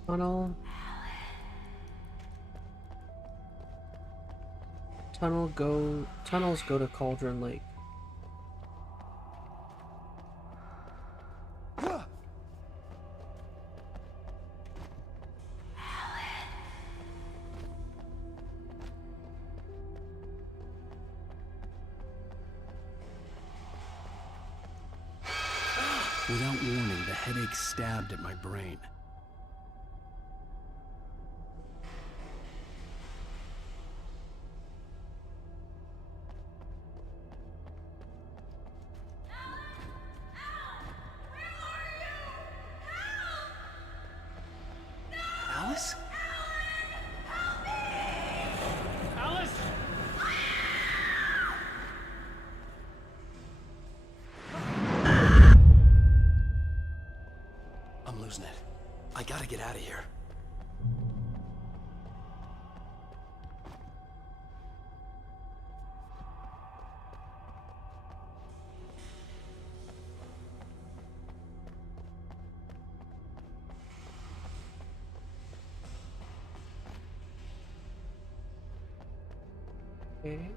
Tunnel. Tunnels go to Cauldron Lake. Without warning, the headache stabbed at my brain. Alice? Alice! I'm losing it. I gotta get out of here. Okay.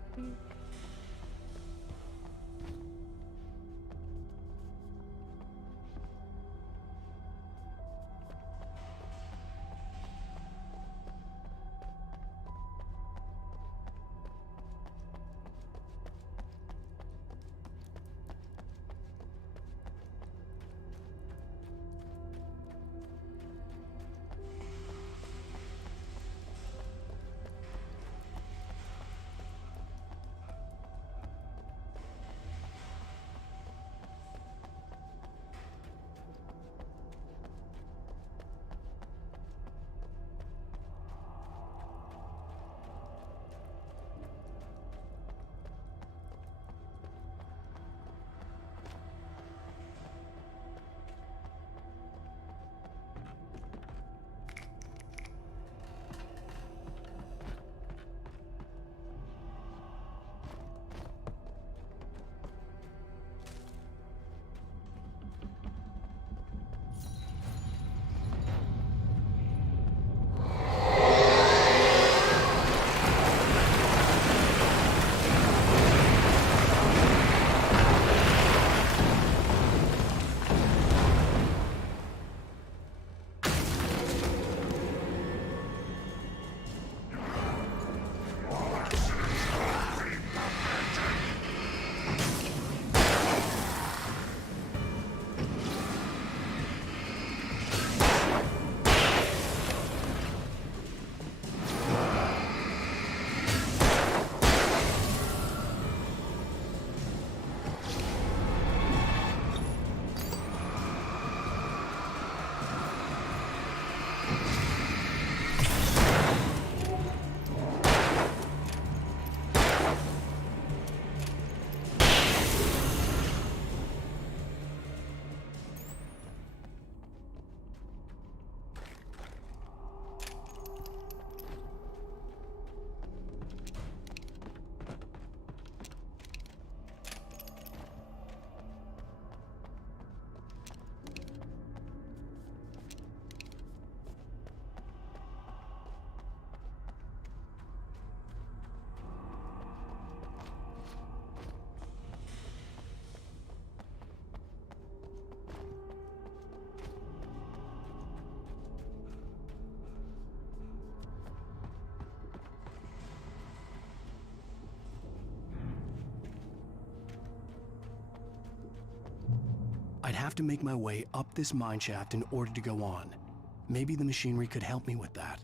I'd have to make my way up this mine shaft in order to go on. Maybe the machinery could help me with that.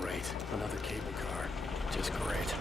Great. Another cable car. Just great.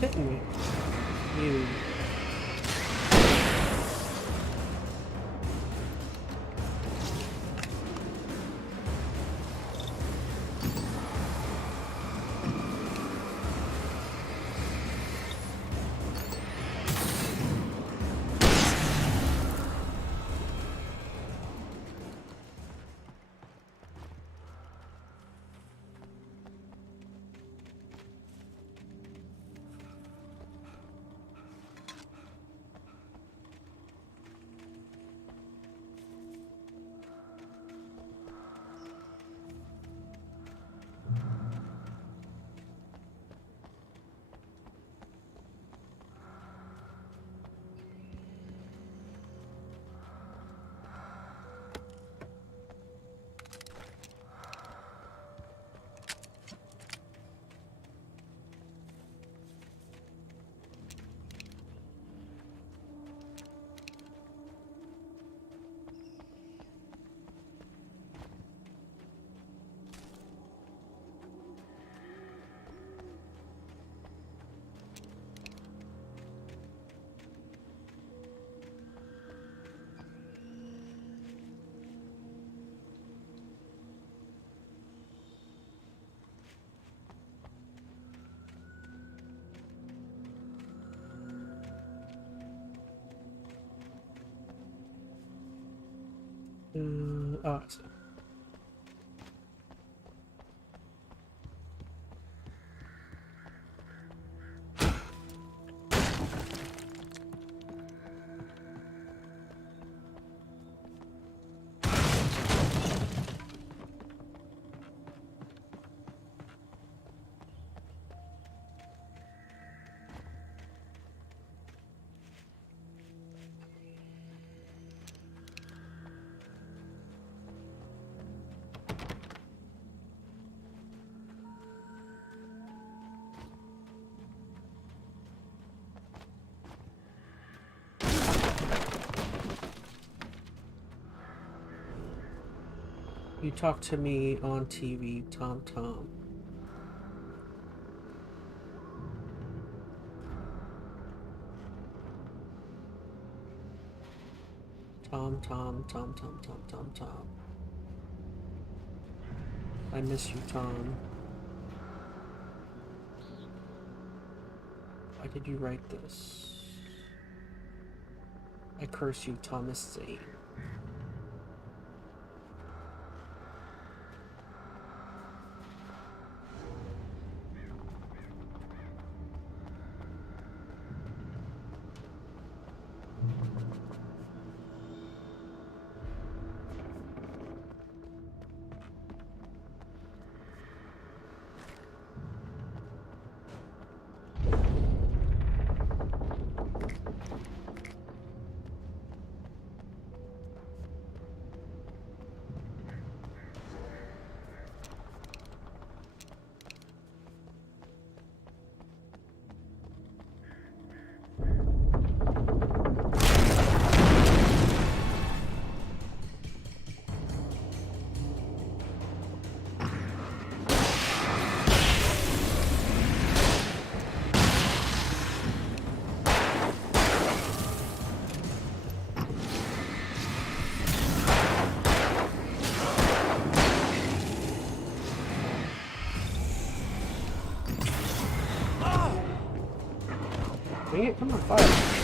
hitting me? You. Oh, I see. You talk to me on TV, Tom Tom. Tom Tom Tom Tom Tom Tom Tom. I miss you, Tom. Why did you write this? I curse you, Thomas Zane. Dang it, come on, fire.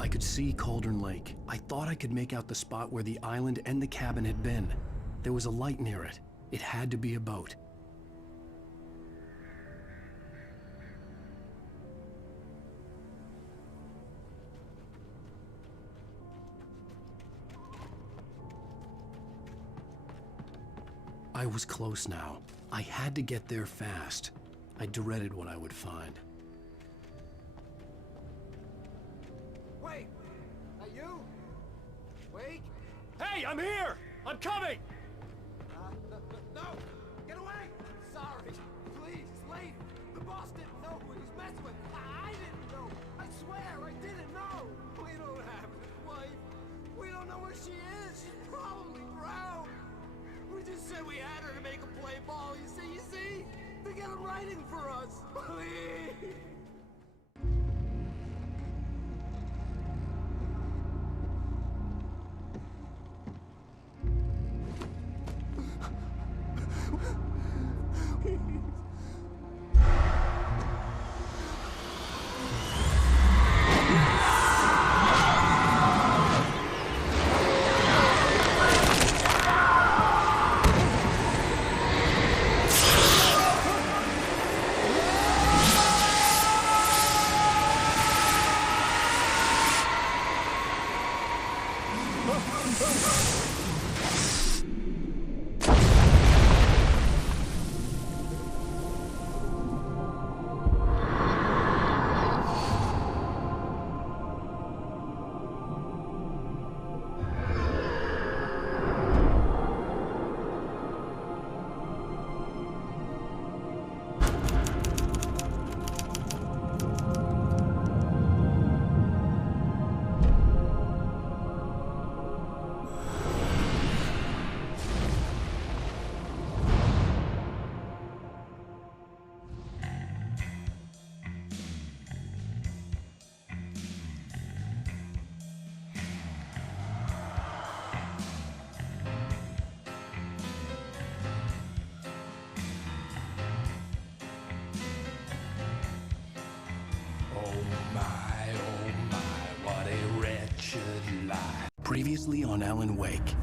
I could see Cauldron Lake. I thought I could make out the spot where the island and the cabin had been. There was a light near it. It had to be a boat. I was close now. I had to get there fast. I dreaded what I would find. Wait! Are you? Wait! Hey, I'm here! I'm coming! No! Get away! Sorry. Please, it's late. The boss didn't know who he was messing with. I didn't know. I swear, I didn't know. We don't have his wife. We don't know where she is. She's probably drowned. We just said we had her to make a play ball. You see? They get him writing for us. Please. Previously on Alan Wake,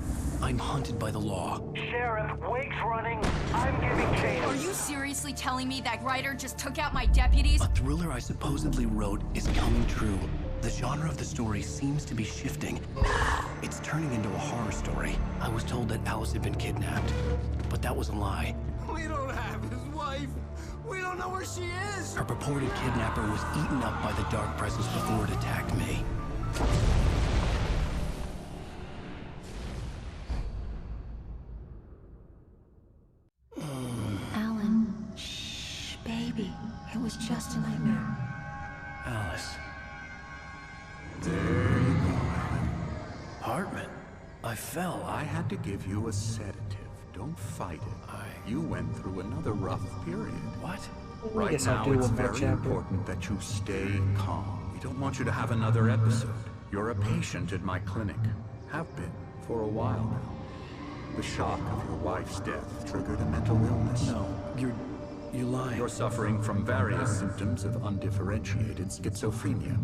I'm hunted by the law. Sheriff, Wake's running. I'm giving chase. Are you seriously telling me that writer just took out my deputies? A thriller I supposedly wrote is coming true. The genre of the story seems to be shifting. It's turning into a horror story. I was told that Alice had been kidnapped, but that was a lie. We don't have his wife. We don't know where she is. Her purported kidnapper was eaten up by the dark presence before it attacked me. Alan, shh, baby. It was just a nightmare. Alice. There you go, Alan. Hartman, I fell. I had to give you a sedative. Don't fight it. You went through another rough period. What? Right now, it's very important that you stay calm. We don't want you to have another episode. You're a patient at my clinic. Have been for a while now. The shock of your wife's death triggered a mental illness. No, you're lying. You're suffering from various symptoms of undifferentiated schizophrenia.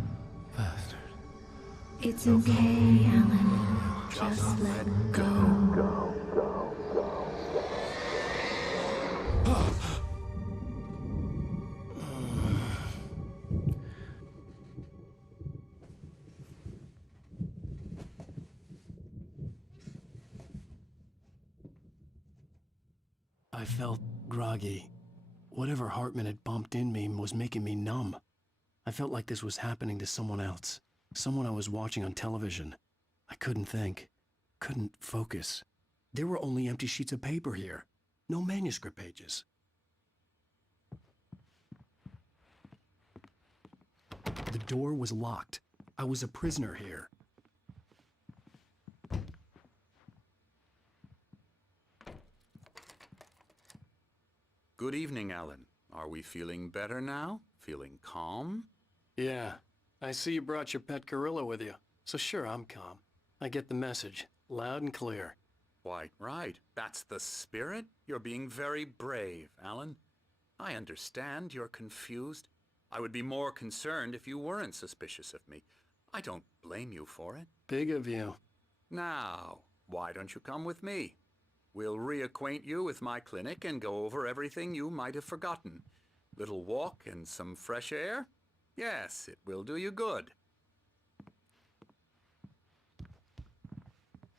Bastard. It's okay, Alan. Just let go. I felt groggy. Whatever Hartman had bumped in me was making me numb. I felt like this was happening to someone else. Someone I was watching on television. I couldn't think. Couldn't focus. There were only empty sheets of paper here. No manuscript pages. The door was locked. I was a prisoner here. Good evening, Alan. Are we feeling better now? Feeling calm? Yeah. I see you brought your pet gorilla with you. So sure, I'm calm. I get the message. Loud and clear. Quite right. That's the spirit. You're being very brave, Alan. I understand you're confused. I would be more concerned if you weren't suspicious of me. I don't blame you for it. Big of you. Now, why don't you come with me? We'll reacquaint you with my clinic and go over everything you might have forgotten. Little walk and some fresh air? Yes, it will do you good.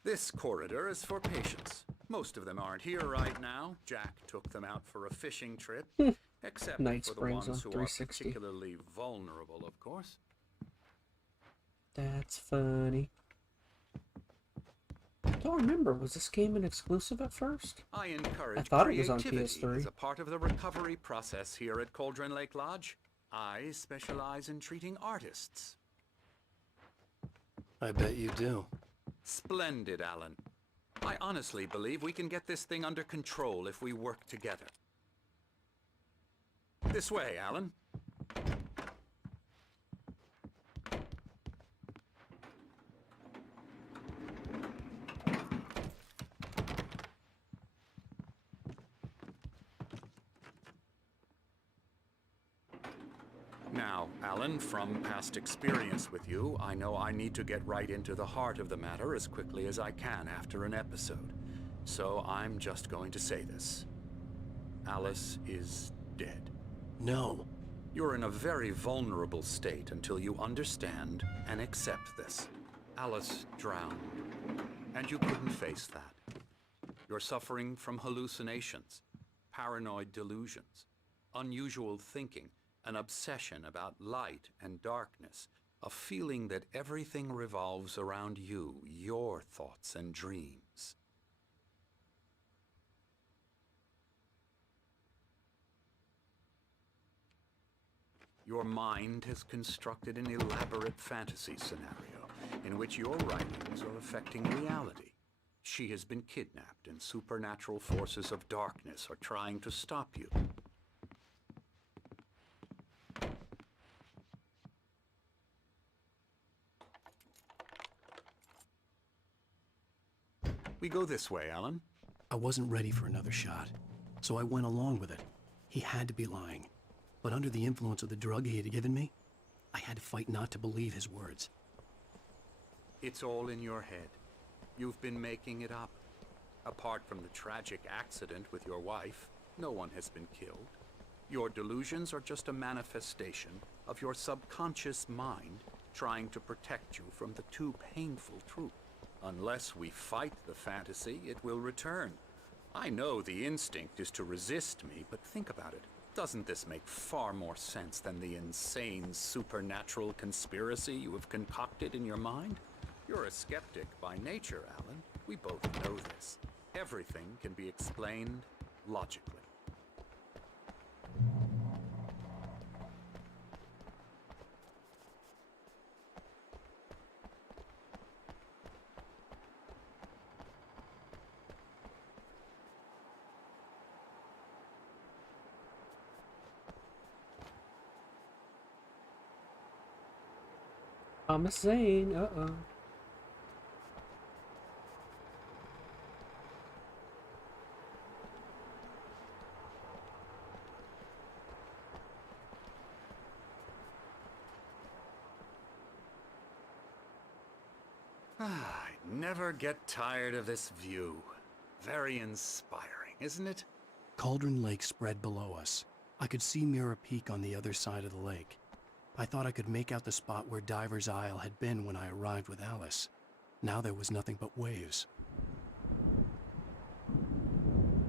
This corridor is for patients. Most of them aren't here right now. Jack took them out for a fishing trip. Except Night for the Springs ones on who are 360. particularly vulnerable, of course. That's funny. Don't remember, was this game an exclusive at first? I encourage thought it was on creativity PS3. as a part of the recovery process here at Cauldron Lake Lodge. I specialize in treating artists. I bet you do. Splendid, Alan. I honestly believe we can get this thing under control if we work together. This way, Alan. Now, Alan, from past experience with you, I know I need to get right into the heart of the matter as quickly as I can after an episode. So I'm just going to say this. Alice is dead. No. You're in a very vulnerable state until you understand and accept this. Alice drowned, and you couldn't face that. You're suffering from hallucinations, paranoid delusions, unusual thinking, an obsession about light and darkness, a feeling that everything revolves around you, your thoughts and dreams. Your mind has constructed an elaborate fantasy scenario in which your writings are affecting reality. She has been kidnapped and supernatural forces of darkness are trying to stop you. We go this way, Alan. I wasn't ready for another shot, so I went along with it. He had to be lying. But under the influence of the drug he had given me, I had to fight not to believe his words. It's all in your head. You've been making it up. Apart from the tragic accident with your wife, no one has been killed. Your delusions are just a manifestation of your subconscious mind trying to protect you from the too painful truth. Unless we fight the fantasy, it will return. I know the instinct is to resist me, but think about it. Doesn't this make far more sense than the insane supernatural conspiracy you have concocted in your mind? You're a skeptic by nature, Alan. We both know this. Everything can be explained logically. Thomas Zane, uh-oh. I never get tired of this view. Very inspiring, isn't it? Cauldron Lake spread below us. I could see Mirror Peak on the other side of the lake. I thought I could make out the spot where Diver's Isle had been when I arrived with Alice. Now there was nothing but waves.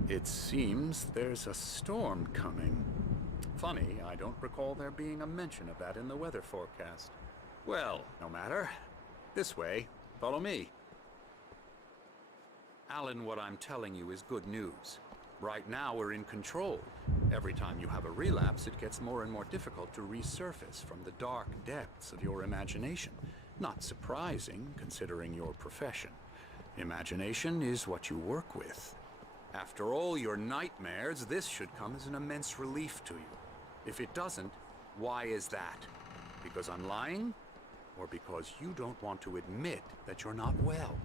It seems there's a storm coming. Funny, I don't recall there being a mention of that in the weather forecast. Well, no matter. This way. Follow me. Alan, what I'm telling you is good news. Right now we're in control. Every time you have a relapse, it gets more and more difficult to resurface from the dark depths of your imagination. Not surprising, considering your profession. Imagination is what you work with. After all your nightmares, this should come as an immense relief to you. If it doesn't, why is that? Because I'm lying? Or because you don't want to admit that you're not well?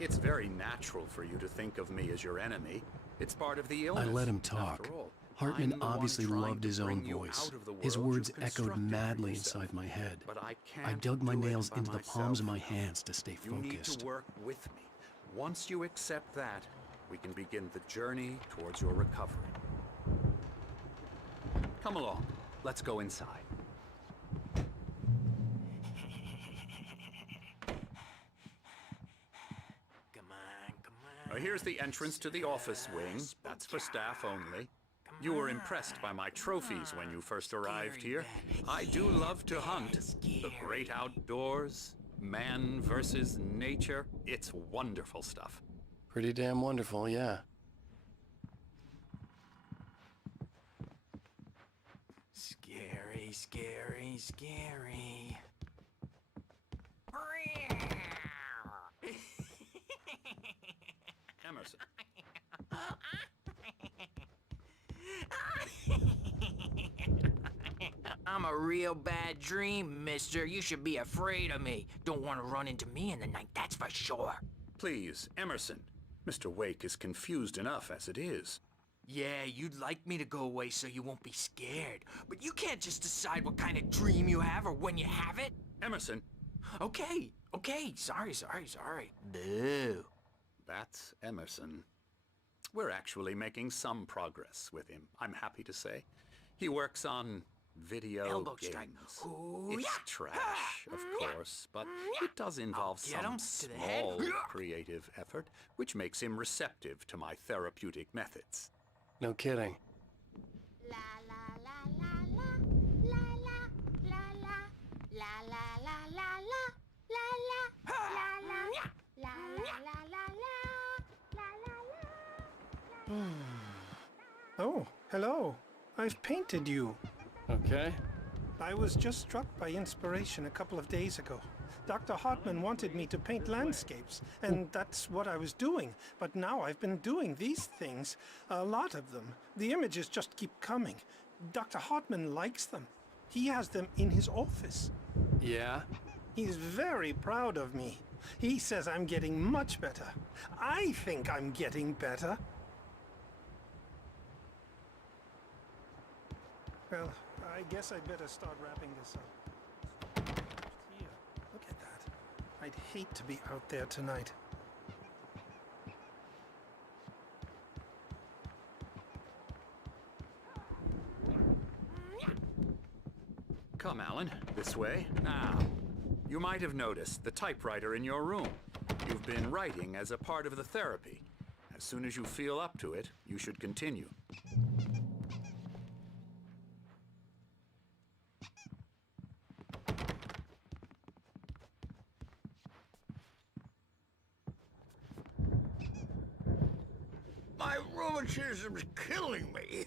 It's very natural for you to think of me as your enemy. It's part of the illness. I let him talk. After all, Hartman I'm the one obviously trying loved to his own bring you voice. out of the His world words you've echoed constructed for madly yourself. inside my head. But I I can't dug my do it nails by into the palms of my myself. hands to stay You need focused. to work with me. Once you accept that, we can begin the journey towards your recovery. Come along. Let's go inside. Here's the entrance to the office wing. That's for staff only. You were impressed by my trophies when you first arrived here. I do love to hunt. The great outdoors, man versus nature. It's wonderful stuff. Pretty damn wonderful, yeah. Scary, scary, scary. Emerson. I'm a real bad dream, mister. You should be afraid of me. Don't want to run into me in the night, that's for sure. Please, Emerson. Mr. Wake is confused enough as it is. Yeah, you'd like me to go away so you won't be scared. But you can't just decide what kind of dream you have or when you have it. Emerson. Okay, okay. Sorry. Boo. That's Emerson. We're actually making some progress with him, I'm happy to say. He works on video Elbow games. strike. It's trash, of course, but it does involve Get him some to the head. small creative effort, which makes him receptive to my therapeutic methods. No kidding. Oh, hello. I've painted you. Okay. I was just struck by inspiration a couple of days ago. Dr. Hartman wanted me to paint landscapes, and that's what I was doing. But now I've been doing these things, a lot of them. The images just keep coming. Dr. Hartman likes them. He has them in his office. Yeah? He's very proud of me. He says I'm getting much better. I think I'm getting better. Well, I guess I'd better start wrapping this up. Here, look at that. I'd hate to be out there tonight. Come, Alan, this way. Now, you might have noticed the typewriter in your room. You've been writing as a part of the therapy. As soon as you feel up to it, you should continue. My rheumatism's killing me.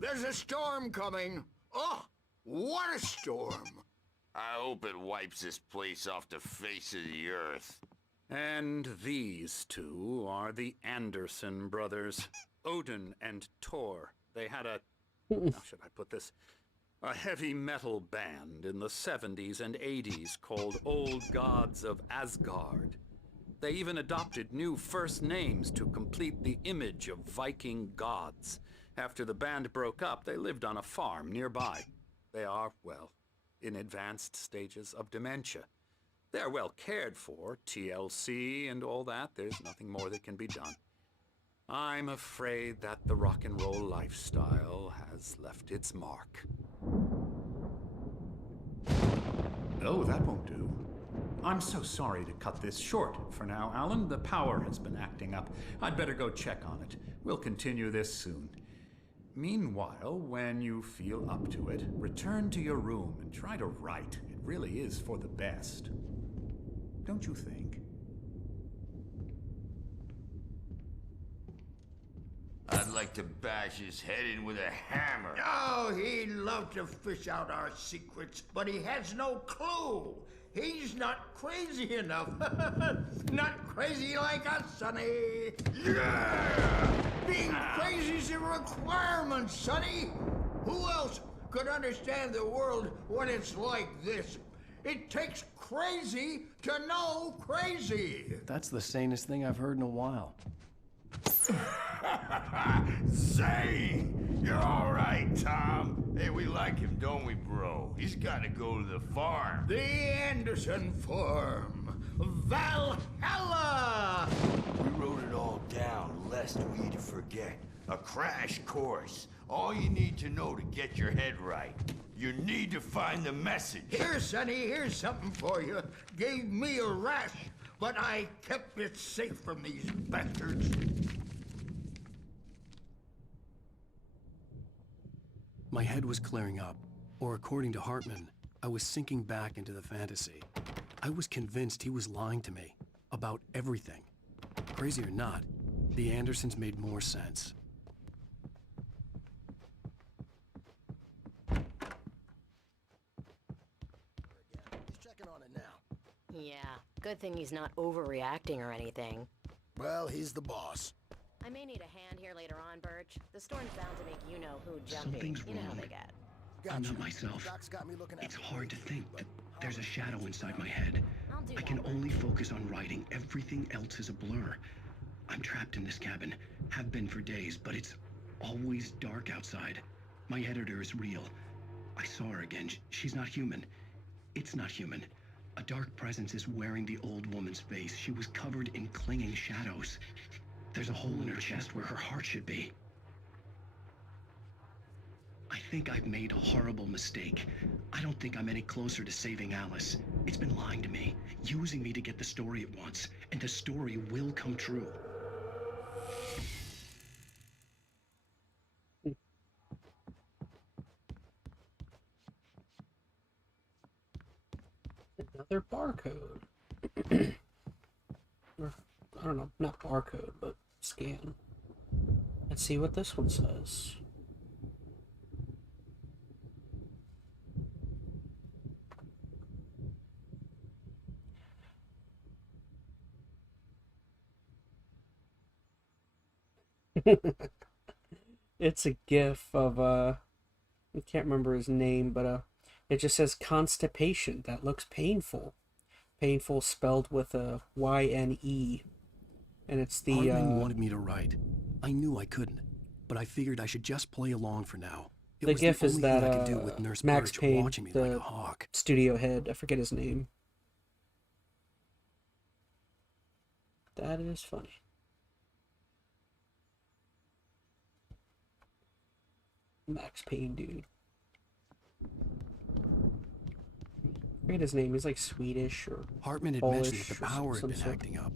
There's a storm coming. Oh, what a storm. I hope it wipes this place off the face of the earth. And these two are the Anderson brothers, Odin and Thor. They had a, how should I put this? A heavy metal band in the 70s and 80s called Old Gods of Asgard. They even adopted new first names to complete the image of Viking gods. After the band broke up, they lived on a farm nearby. They are, well, in advanced stages of dementia. They're well cared for, TLC and all that. There's nothing more that can be done. I'm afraid that the rock and roll lifestyle has left its mark. Oh, that won't do. I'm so sorry to cut this short for now, Alan. The power has been acting up. I'd better go check on it. We'll continue this soon. Meanwhile, when you feel up to it, return to your room and try to write. It really is for the best. Don't you think? I'd like to bash his head in with a hammer. Oh, he'd love to fish out our secrets, but he has no clue. He's not crazy enough. Not crazy like us, Sonny. Yeah! Being crazy's a requirement, Sonny. Who else could understand the world when it's like this? It takes crazy to know crazy. That's the sanest thing I've heard in a while. Zane! You're all right, Tom. Hey, we like him, don't we, bro? He's got to go to the farm. The Anderson Farm. Valhalla! We wrote it all down, lest we forget. A crash course. All you need to know to get your head right. You need to find the message. Here, Sonny, here's something for you. Gave me a rash, but I kept it safe from these bastards. My head was clearing up, or according to Hartman, I was sinking back into the fantasy. I was convinced he was lying to me about everything. Crazy or not, the Andersons made more sense. He's checking on it now. Yeah, good thing he's not overreacting or anything. Well, he's the boss. I may need a hand here later on, Birch. The storm's bound to make you know who jumpy. Something's You know how wrong. they get. I'm not myself. Doc's got me looking It's after hard to you, think but that there's a shadow inside my head. I'll do I that can one. only focus on writing. Everything else is a blur. I'm trapped in this cabin. Have been for days, but it's always dark outside. My editor is real. I saw her again. She's not human. It's not human. A dark presence is wearing the old woman's face. She was covered in clinging shadows. There's a hole in her chest where her heart should be. I think I've made a horrible mistake. I don't think I'm any closer to saving Alice. It's been lying to me, using me to get the story it wants, and the story will come true. Another barcode. Or, I don't know, not barcode, but scan. Let's see what this one says. It's a gif of I can't remember his name, but it just says constipation. That looks painful. Painful spelled with a Y-N-E. And it's the Hartman wanted me to write. I knew I couldn't, but I figured I should just play along for now. It the was gif the is only that thing I could do with Nurse Max Birch Payne, watching me like a the hawk. studio head. I forget his name. That is funny. Max Payne, dude. I forget his name. He's like Swedish or Hartman had Polish mentioned that the or power had some been sort. acting up.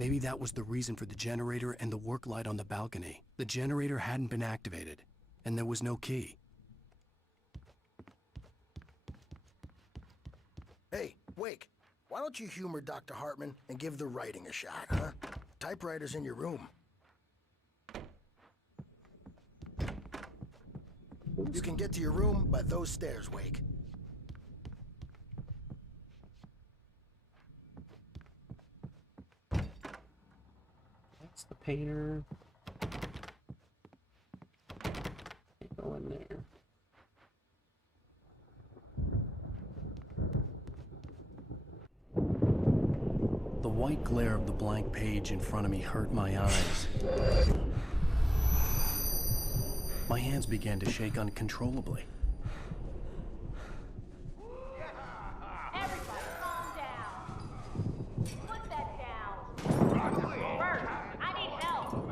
Maybe that was the reason for the generator and the work light on the balcony. The generator hadn't been activated, and there was no key. Hey, Wake, why don't you humor Dr. Hartman and give the writing a shot, huh? Typewriter's in your room. You can get to your room by those stairs, Wake. That's the painter. Can't go in there. The white glare of the blank page in front of me hurt my eyes. My hands began to shake uncontrollably. Everybody calm down. Put that down. Bert, I need help.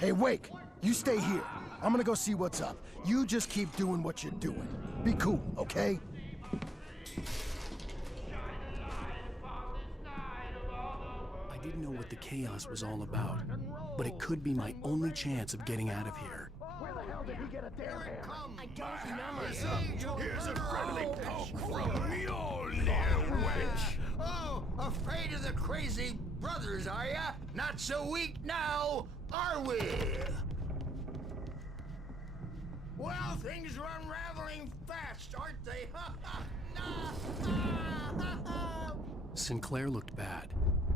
Hey, Wake, you stay here. I'm gonna go see what's up. You just keep doing what you're doing. Be cool, okay? I didn't know what the chaos was all about, but it could be my only chance of getting out of here. Where the hell did he get a damn hammer? I don't know. Here's a friendly poke from Mjolnir, wench. Oh, afraid of the crazy brothers, are ya? Not so weak now, are we? Well, things are unraveling fast, aren't they? Sinclair looked bad.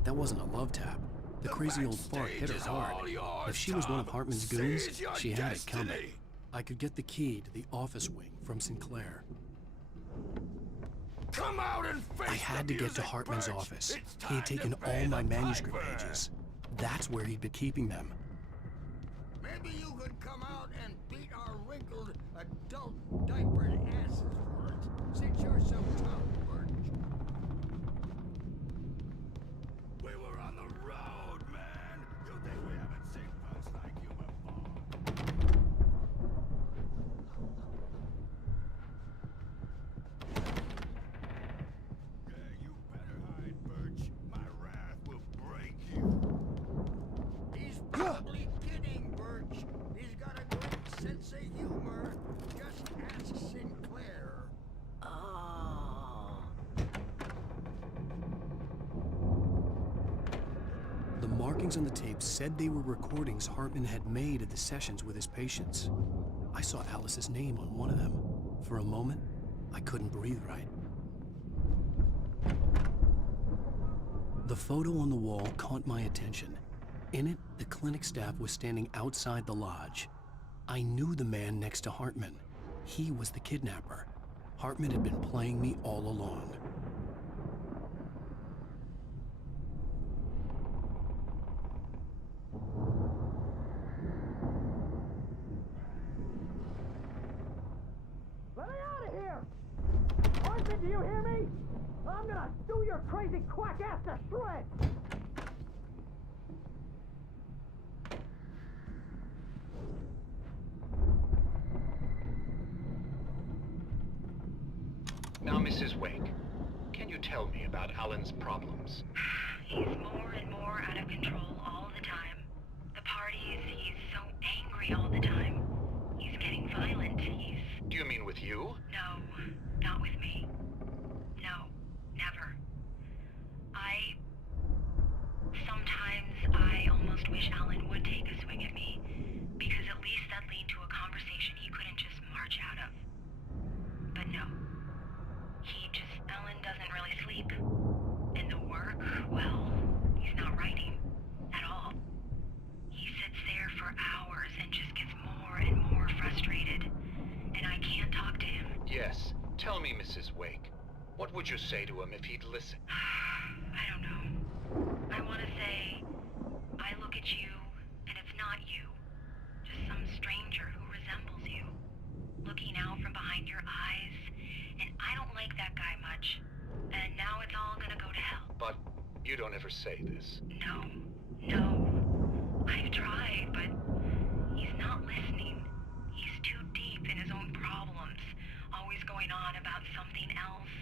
That wasn't a love tap. The crazy old fart hit her hard. If she was one of Hartman's goons, she had it coming. I could get the key to the office wing from Sinclair. Come out and face I had to get to Hartman's office. He had taken all my manuscript pages. That's where he'd been keeping them. Maybe you could come out and beat our wrinkled adult diapered asses for it, since you're so tough, Birch. We were on the road, man. You think we haven't seen folks like you before? Yeah, you better hide, Birch. My wrath will break you. He's probably kidding, Birch. He's got a great sense of humor. Just ask Sinclair. Oh. The markings on the tape said they were recordings Hartman had made at the sessions with his patients. I saw Alice's name on one of them. For a moment, I couldn't breathe right. The photo on the wall caught my attention. In it, the clinic staff was standing outside the lodge. I knew the man next to Hartman. He was the kidnapper. Hartman had been playing me all along. Let me out of here! Arthur, do you hear me? I'm gonna do your crazy quack ass to shreds! Now, Mrs. Wake, can you tell me about Alan's problems? He's more and more out of control all the time. The parties, he's so angry all the time. He's getting violent. Do you mean with you? No, not with me. No, never. Sometimes I almost wish Alan would take a swing at me, because at least that'd lead to a conversation he couldn't just march out of. But no. Alan doesn't really sleep. And the work, well, he's not writing at all. He sits there for hours and just gets more and more frustrated. And I can't talk to him. Yes. Tell me, Mrs. Wake. What would you say to him if he'd listen? I don't know. I want to say, I look at you, and it's not you. Just some stranger who resembles you. Looking out from behind your eyes. And I don't like that guy much. And now it's all gonna go to hell. But you don't ever say this. No. I've tried, but he's not listening. He's too deep in his own problems. Always going on about something else.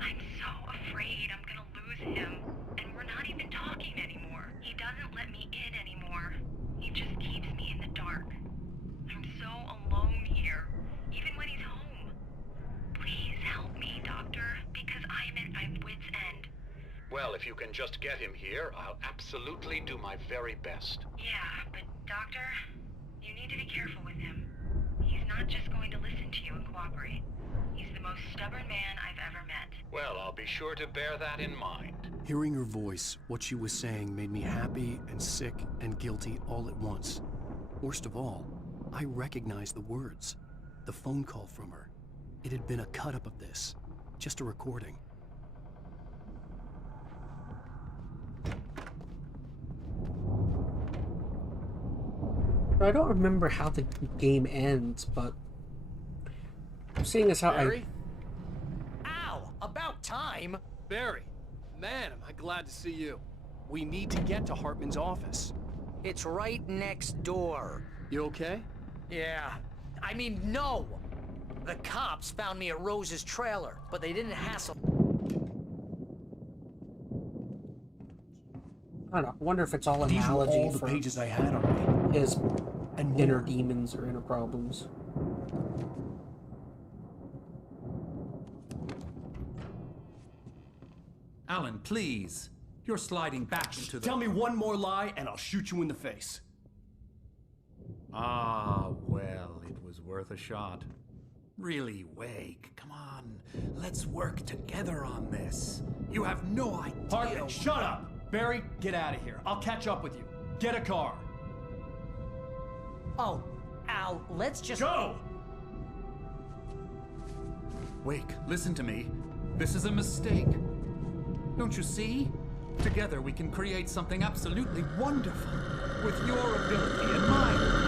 I'm so afraid I'm gonna lose him. And we're not even talking anymore. He doesn't let me in anymore. He just keeps me in the dark. I'm so alone here. Even when he's home. Please help me, Doctor, because I'm at my wit's end. Well, if you can just get him here, I'll absolutely do my very best. Yeah, but Doctor, you need to be careful with him. He's not just going to listen to you and cooperate. He's the most stubborn man I've ever met. Well, I'll be sure to bear that in mind. Hearing her voice, what she was saying made me happy and sick and guilty all at once. Worst of all, I recognized the words. The phone call from her. It had been a cut-up of this. Just a recording. I don't remember how the game ends, but seeing as how Barry? Ow! About time! Barry, man, am I glad to see you. We need to get to Hartman's office. It's right next door. You okay? Yeah. I mean, no! The cops found me at Rose's trailer, but they didn't hassle. I don't know. I wonder if it's all These were analogy all the for pages I had on me. his And inner more. demons or inner problems. Alan, please. You're sliding back into the... Tell me one more lie and I'll shoot you in the face. Ah, well, it was worth a shot. Really, Wake, come on. Let's work together on this. You have no idea... Hartman, shut up! Barry, get out of here. I'll catch up with you. Get a car. Oh, Al, let's just... Go! Wake, listen to me. This is a mistake. Don't you see? Together we can create something absolutely wonderful. With your ability and mine.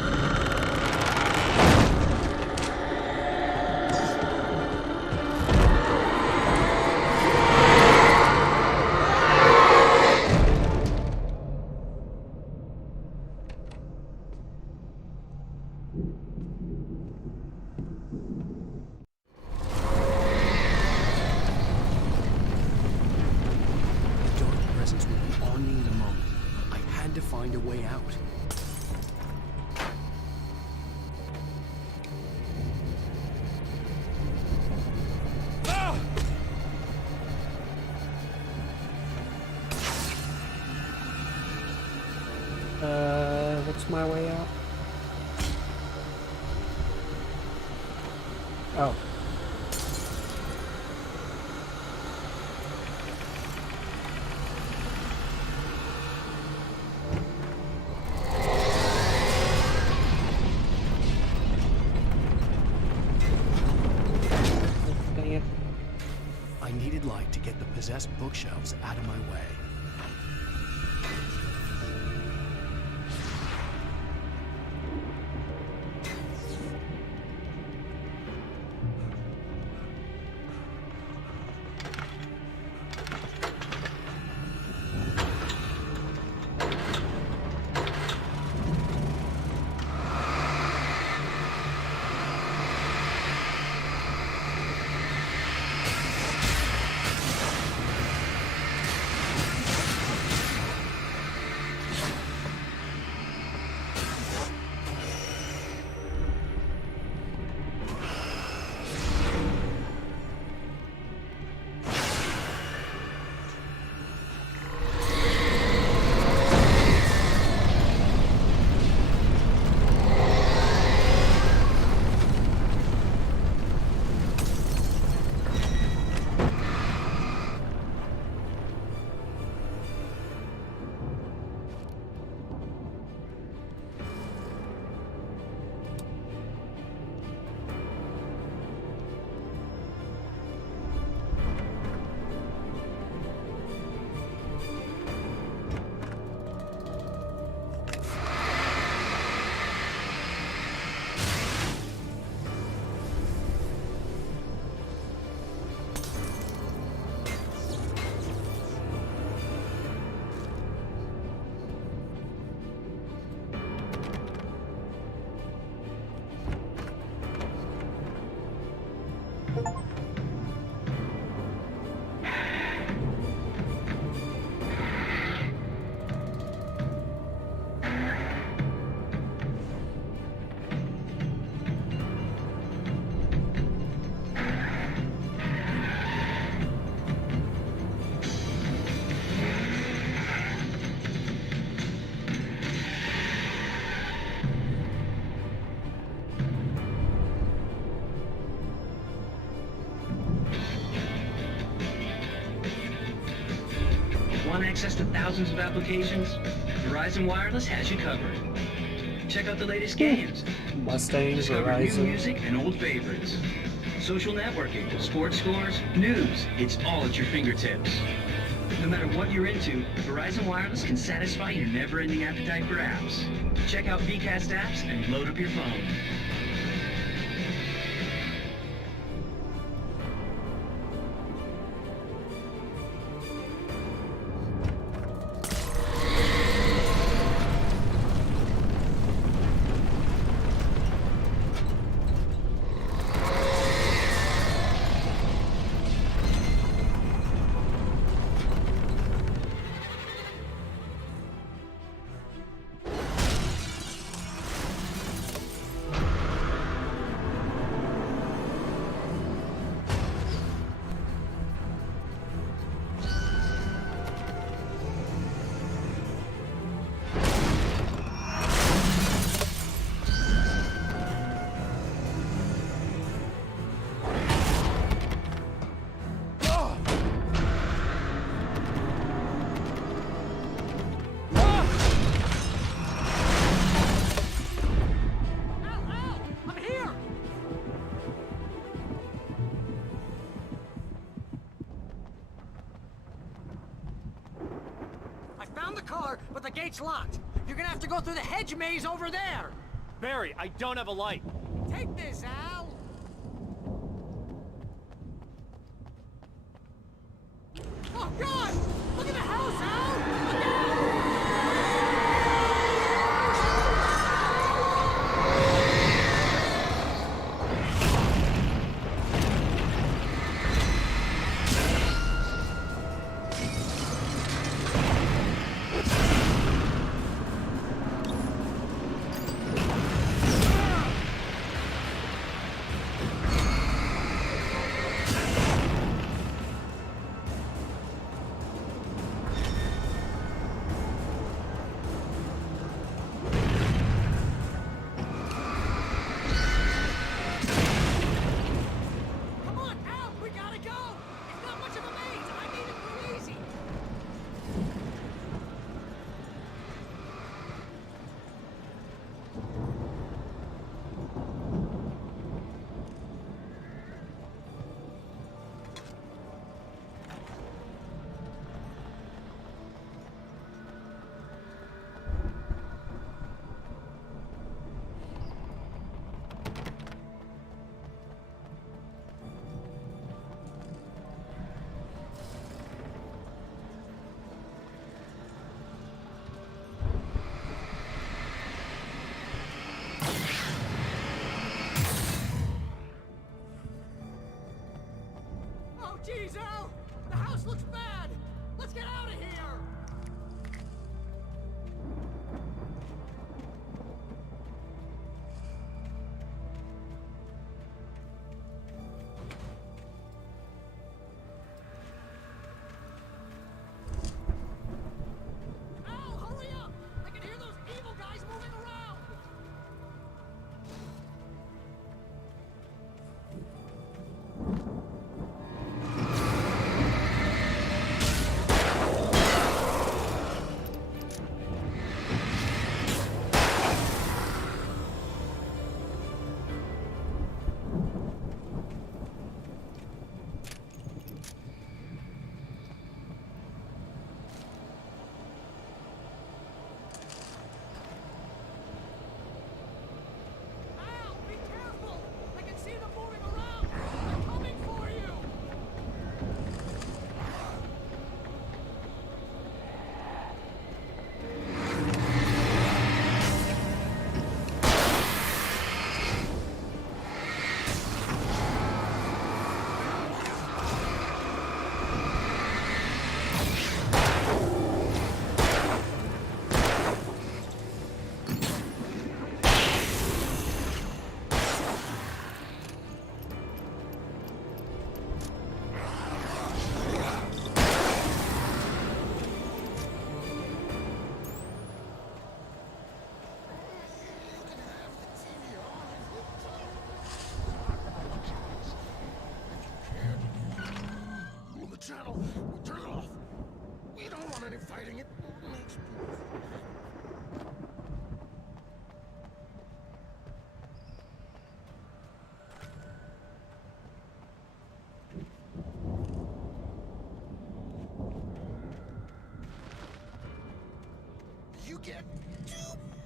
Find a way out. What's my way out? Oh. I needed light to get the possessed bookshelves out of my way. Want access to thousands of applications? Verizon Wireless has you covered. Check out the latest games. Mustang, Discover Verizon. new music and old favorites. Social networking, sports scores, news. It's all at your fingertips. No matter what you're into, Verizon Wireless can satisfy your never-ending appetite for apps. Check out VCast apps and load up your phone. found the car, but the gate's locked. You're gonna have to go through the hedge maze over there. Barry, I don't have a light. Take this, Al. Oh, God! Look at the house, Al! Look out! Jeez, Al! The house looks bad! Let's get out of here! Al, hurry up! I can hear those evil guys moving around! Channel. Turn it off. We don't want any fighting. It makes you get 2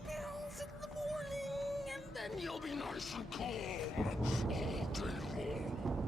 pills in the morning, and then you'll be nice and calm all day long.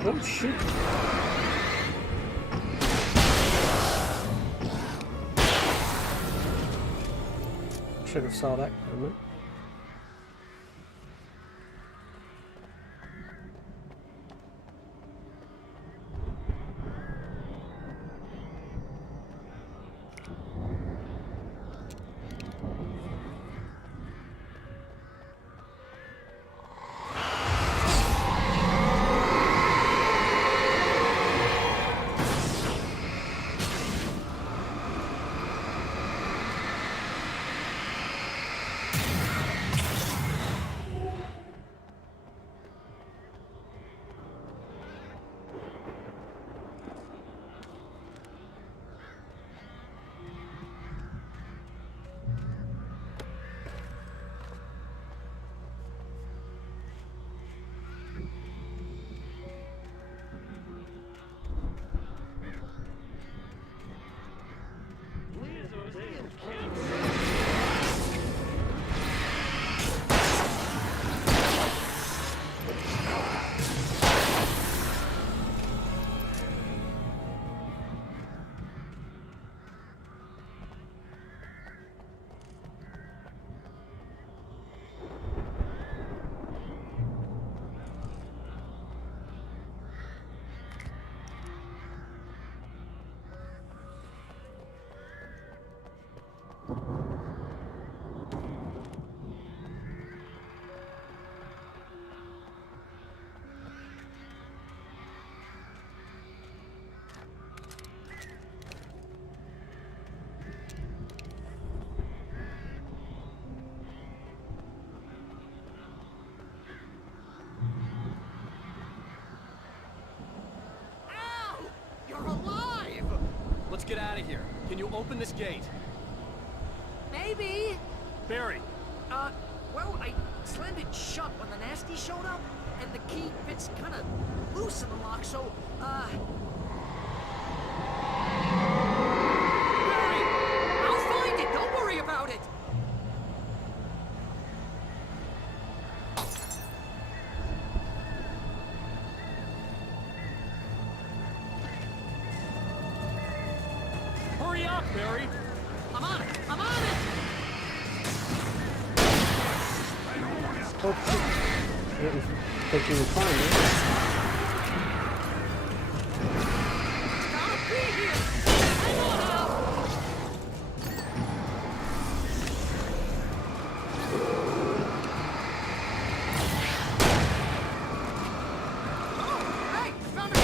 Oh, shoot. Should have saw that coming. Let's get out of here. Can you open this gate? Maybe. Barry. Well, I slammed it shut when the nasty showed up, and the key fits kind of loose in the lock, so, Barry! I'll find it! Don't worry about it! Hurry up, Barry! I'm on it! I'm on it! Oh, shit. I didn't think you would find it. It's gotta be here! Hang on now! Oh, hey! Found it!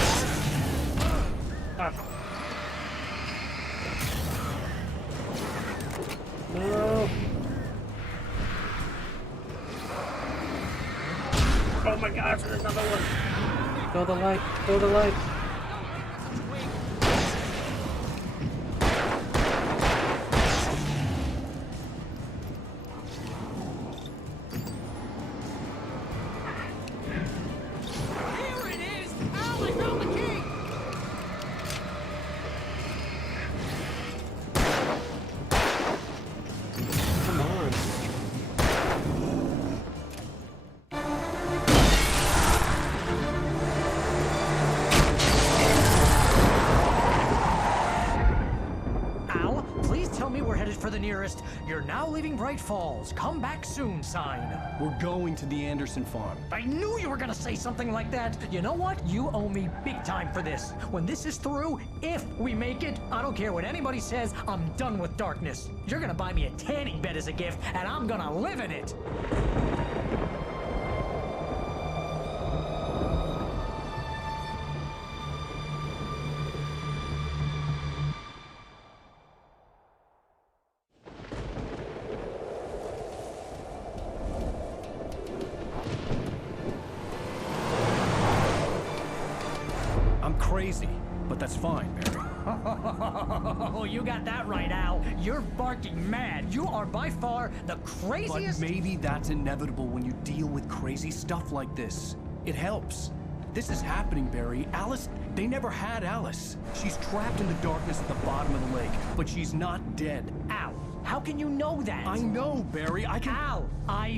No. Oh my gosh, there's another one. Go the light, go the light. Here it is! Al, I found the key! Come on. Al, please tell me we're headed for the nearest "You're now leaving Bright Falls. Come back soon" sign. We're going to the Anderson farm. I knew you were gonna say something like that. You know what? You owe me big time for this. When this is through, if we make it, I don't care what anybody says, I'm done with darkness. You're gonna buy me a tanning bed as a gift, and I'm gonna live in it. I'm crazy, but that's fine, Barry. Oh, you got that right, Al. You're barking mad. You are by far the craziest. But maybe that's inevitable when you deal with crazy stuff like this. It helps. This is happening, Barry. Alice, they never had Alice. She's trapped in the darkness at the bottom of the lake, but she's not dead. Al, How can you know that? I know, Barry. I can... Al,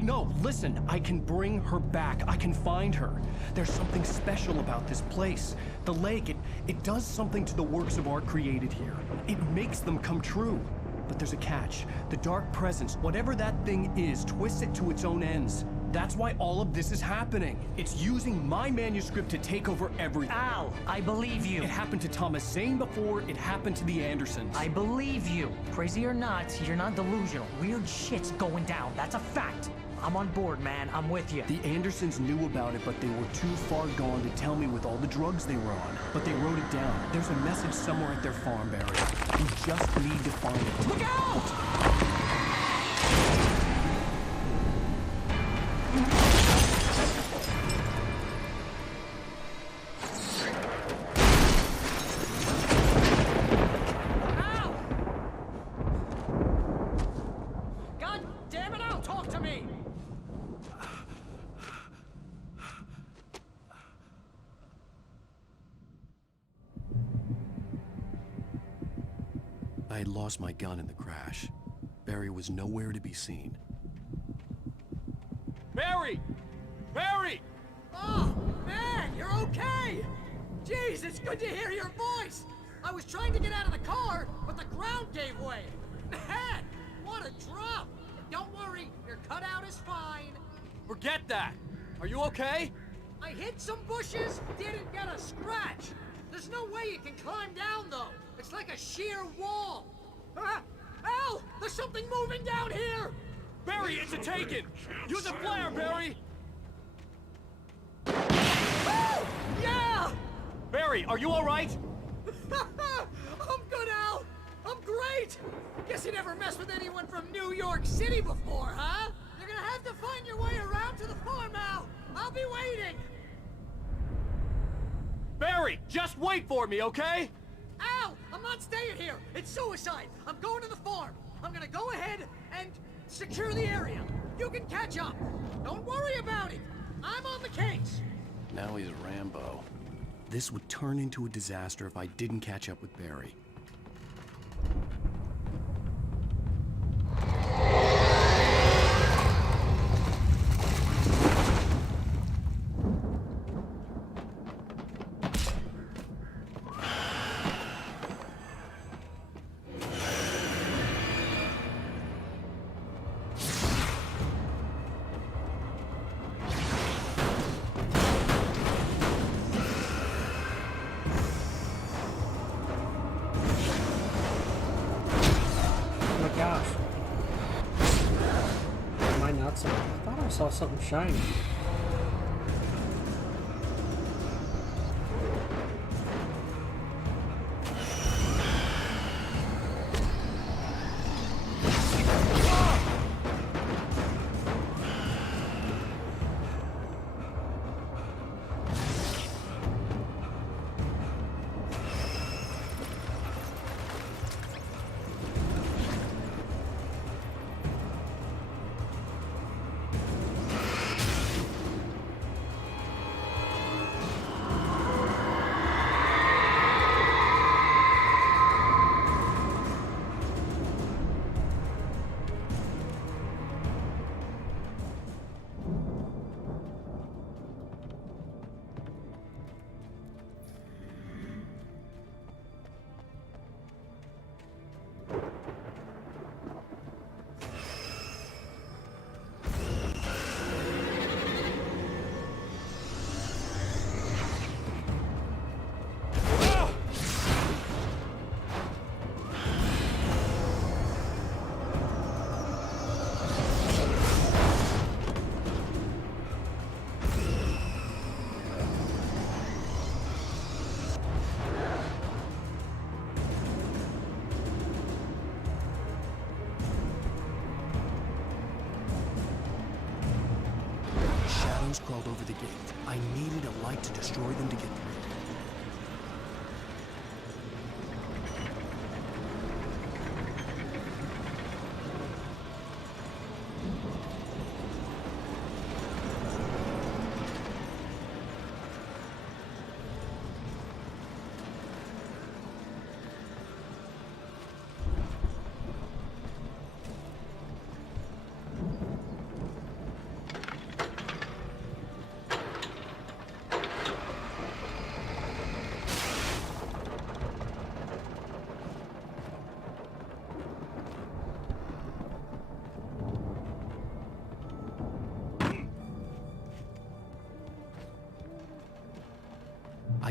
No, listen. I can bring her back. I can find her. There's something special about this place. The lake, it does something to the works of art created here. It makes them come true. But there's a catch. The dark presence, whatever that thing is, twists it to its own ends. That's why all of this is happening. It's using my manuscript to take over everything. Al, I believe you. It happened to Thomas Zane before, it happened to the Andersons. I believe you. Crazy or not, you're not delusional. Weird shit's going down. That's a fact. I'm on board, man. I'm with you. The Andersons knew about it, but they were too far gone to tell me with all the drugs they were on. But they wrote it down. There's a message somewhere at their farm, Barry. We just need to find it. Look out! I had lost my gun in the crash. Barry was nowhere to be seen. Barry! Barry! Oh, man, you're okay! Jeez, it's good to hear your voice! I was trying to get out of the car, but the ground gave way. Man, what a drop! Don't worry, your cutout is fine. Forget that! Are you okay? I hit some bushes, didn't get a scratch. There's no way you can climb down, though. It's like a sheer wall. Al! There's something moving down here! Barry, it's a taken! Use a flare, Barry! Oh! Yeah! Barry, are you alright? I'm good, Al! I'm great! Guess you never messed with anyone from New York City before, huh? You're gonna have to find your way around to the farm, Al! I'll be waiting! Barry, just wait for me, okay? Al! I'm not staying here! It's suicide! I'm going to the farm! I'm gonna go ahead and secure the area. You can catch up. Don't worry about it. I'm on the case. Now he's Rambo. This would turn into a disaster if I didn't catch up with Barry. I thought I saw something shiny. Crawled over the gate. I needed a light to destroy them to get through.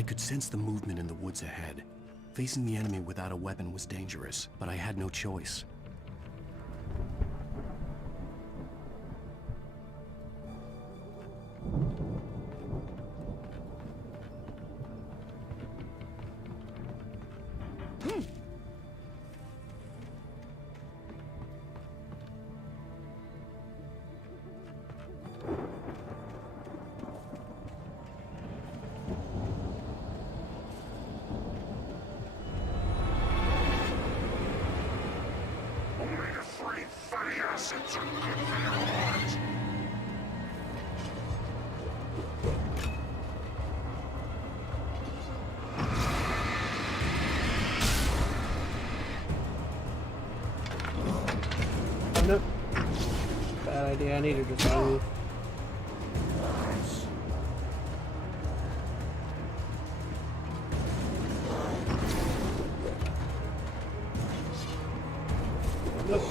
could sense the movement in the woods ahead. Facing the enemy without a weapon was dangerous, but I had no choice. Nope. Bad idea. I need to just move. Nope.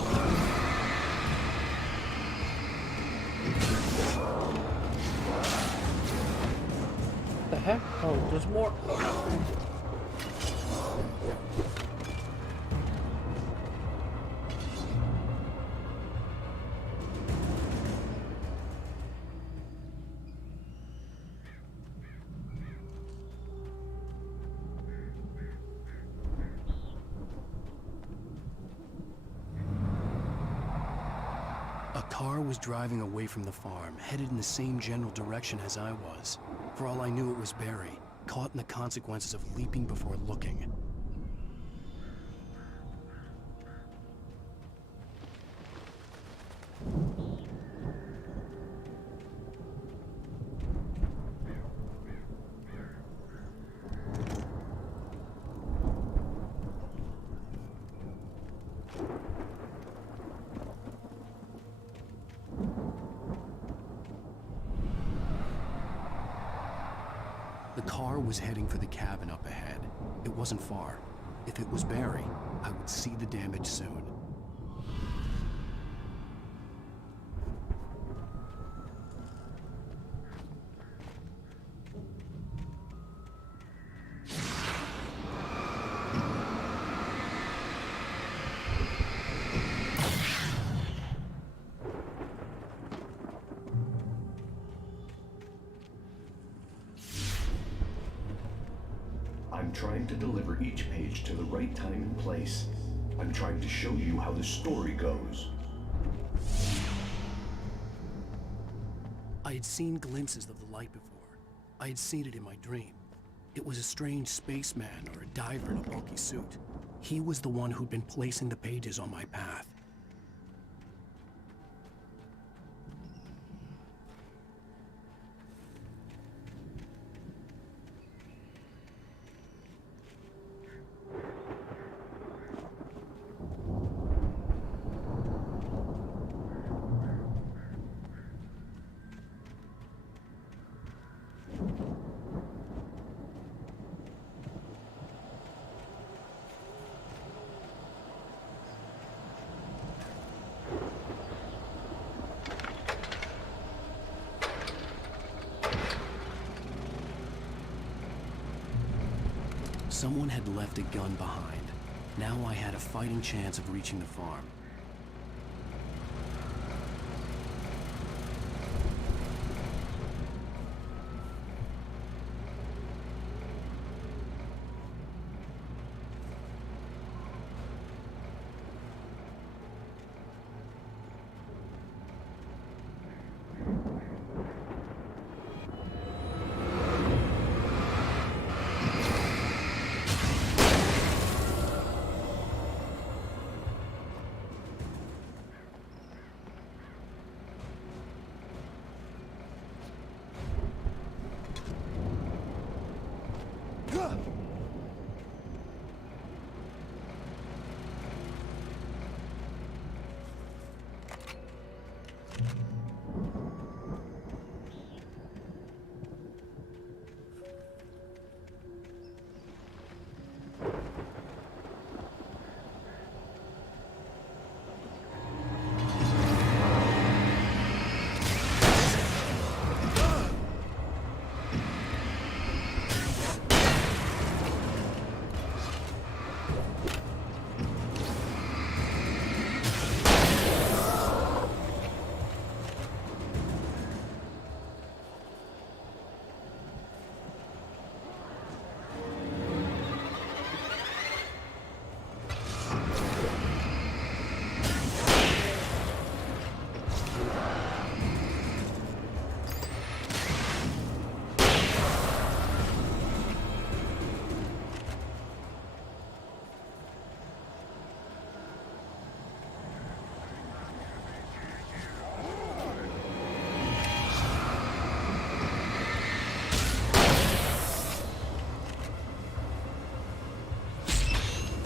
What the heck? Oh, there's more. A car was driving away from the farm, headed in the same general direction as I was. For all I knew, it was Barry, caught in the consequences of leaping before looking. The car was heading for the cabin up ahead. It wasn't far. If it was Barry, I would see the damage soon. I'm trying to deliver each page to the right time and place. I'm trying to show you how the story goes. I had seen glimpses of the light before. I had seen it in my dream. It was a strange spaceman or a diver in a bulky suit. He was the one who'd been placing the pages on my path. Someone had left a gun behind. Now I had a fighting chance of reaching the farm.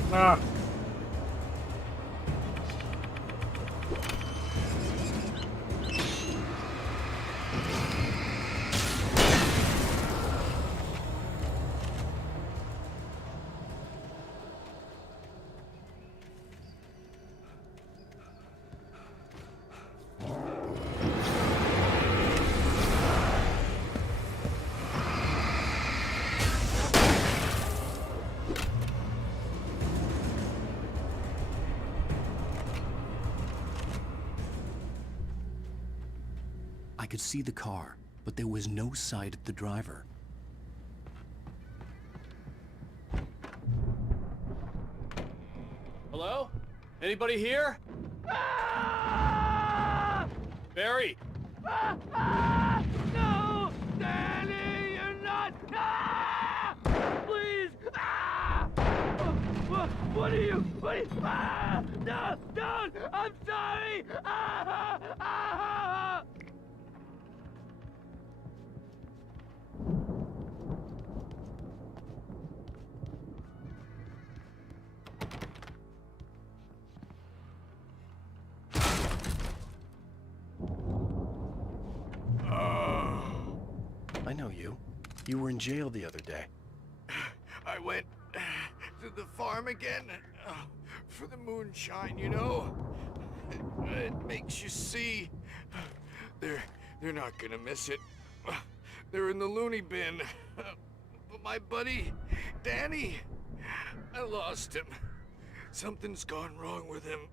Ah. I could see the car, but there was no sight of the driver. Hello? Anybody here? Barry! No! Danny, you're not! Please! What are you? No! Don't! I'm sorry! I know you. You were in jail the other day. I went to the farm again for the moonshine, you know? It makes you see. They're not gonna miss it. They're in the loony bin. But my buddy, Danny, I lost him. Something's gone wrong with him.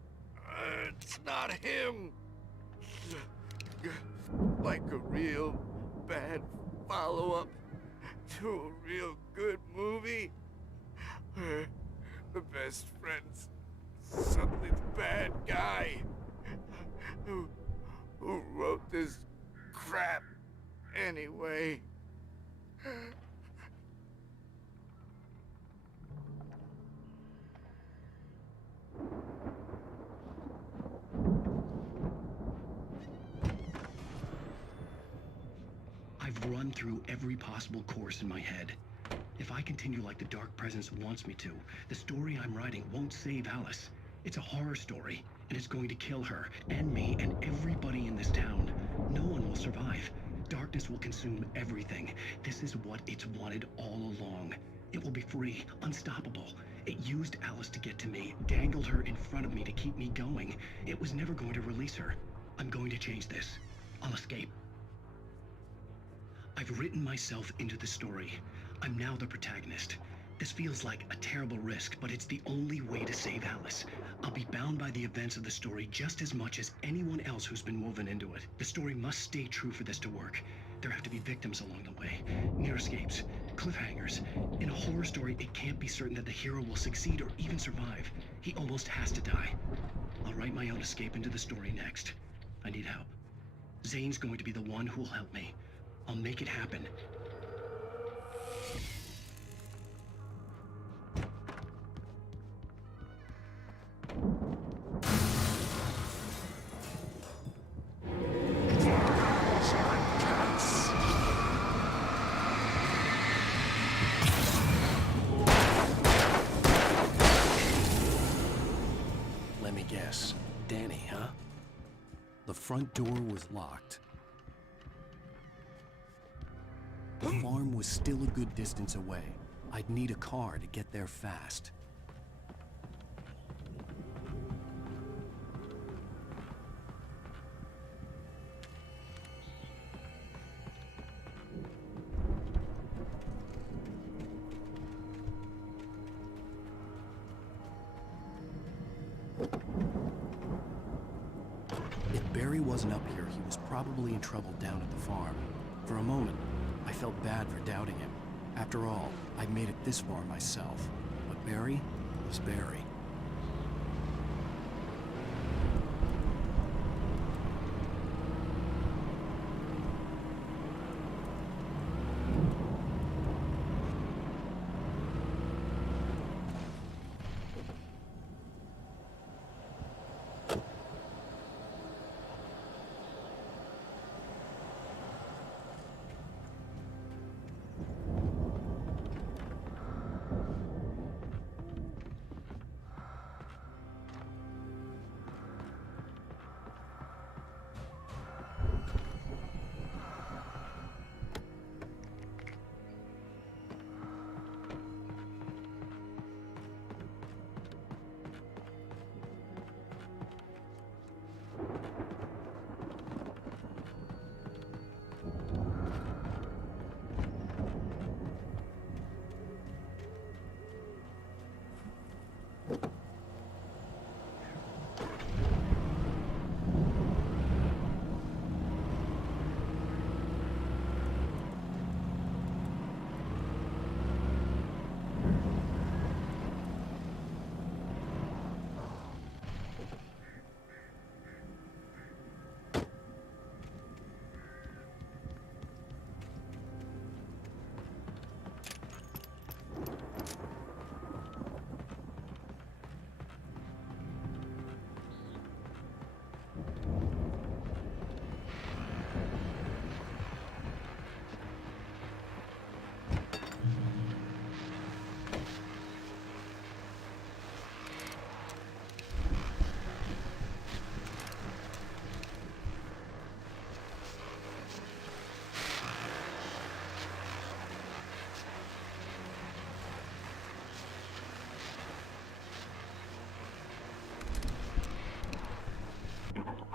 It's not him. Like a real bad follow-up to a real good movie where the best friend's suddenly the bad guy who wrote this crap anyway. I've run through every possible course in my head. If I continue like the Dark Presence wants me to, the story I'm writing won't save Alice. It's a horror story, and it's going to kill her, and me, and everybody in this town. No one will survive. Darkness will consume everything. This is what it's wanted all along. It will be free, unstoppable. It used Alice to get to me, dangled her in front of me to keep me going. It was never going to release her. I'm going to change this. I'll escape. I've written myself into the story. I'm now the protagonist. This feels like a terrible risk, but it's the only way to save Alice. I'll be bound by the events of the story just as much as anyone else who's been woven into it. The story must stay true for this to work. There have to be victims along the way, near escapes, cliffhangers. In a horror story, it can't be certain that the hero will succeed or even survive. He almost has to die. I'll write my own escape into the story next. I need help. Zane's going to be the one who'll help me. I'll make it happen. Let me guess. Danny, huh? The front door was locked. The farm was still a good distance away. I'd need a car to get there fast. If Barry wasn't up here, he was probably in trouble down at the farm. For a moment, I felt bad for doubting him. After all, I'd made it this far myself. But Barry was Barry.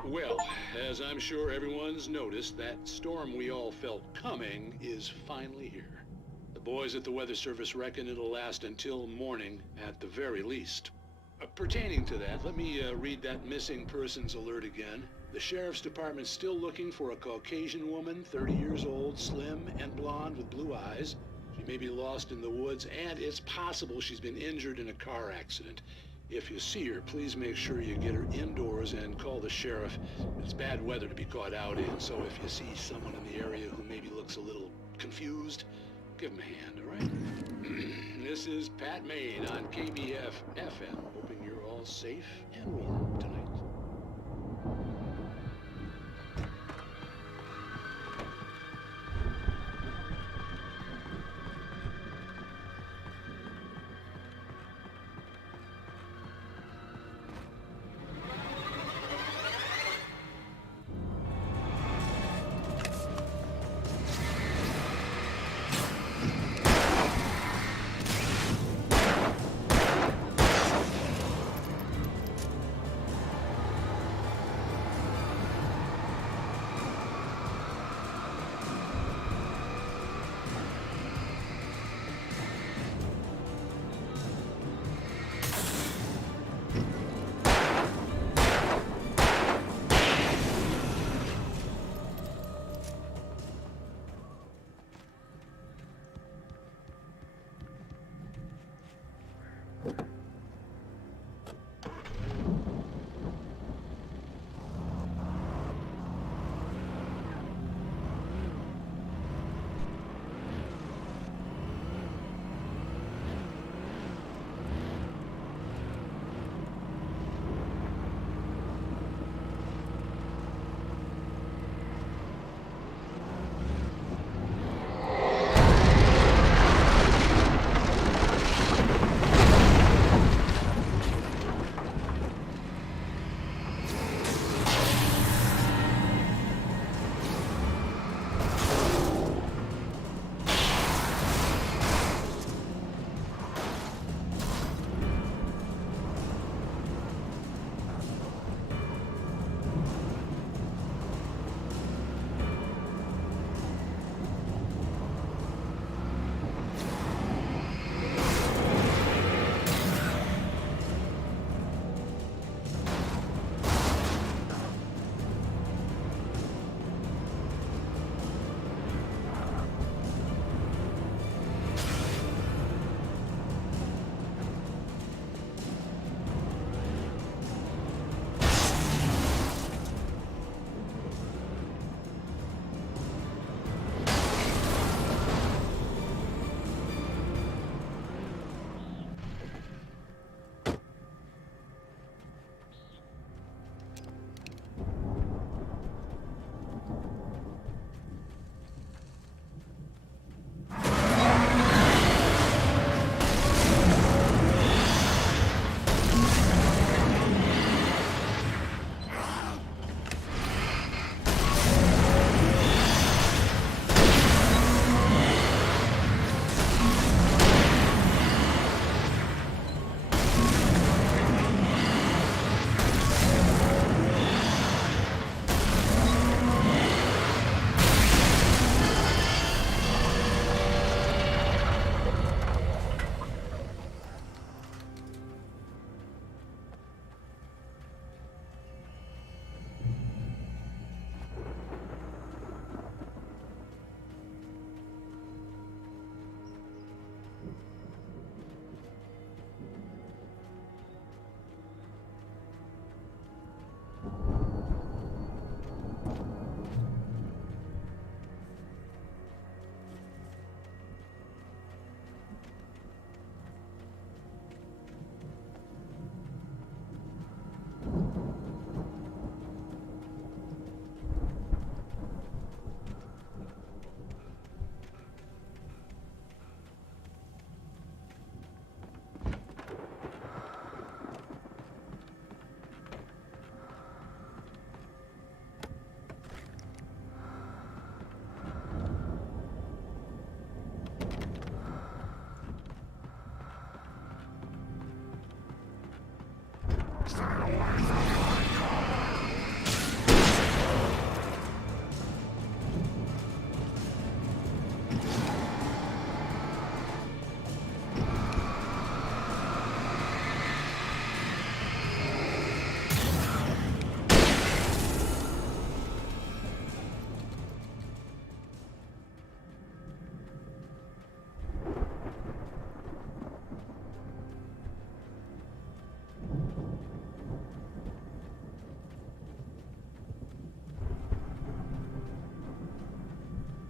Well, as I'm sure everyone's noticed, that storm we all felt coming is finally here. The boys at the Weather Service reckon it'll last until morning at the very least. Pertaining to that, let me read that missing persons alert again. The Sheriff's Department's still looking for a Caucasian woman, 30 years old, slim and blonde with blue eyes. She may be lost in the woods, and it's possible she's been injured in a car accident. If you see her, please make sure you get her indoors and call the sheriff. It's bad weather to be caught out in, so if you see someone in the area who maybe looks a little confused, give him a hand, all right? This is Pat Maine on KBF FM, hoping you're all safe and warm tonight.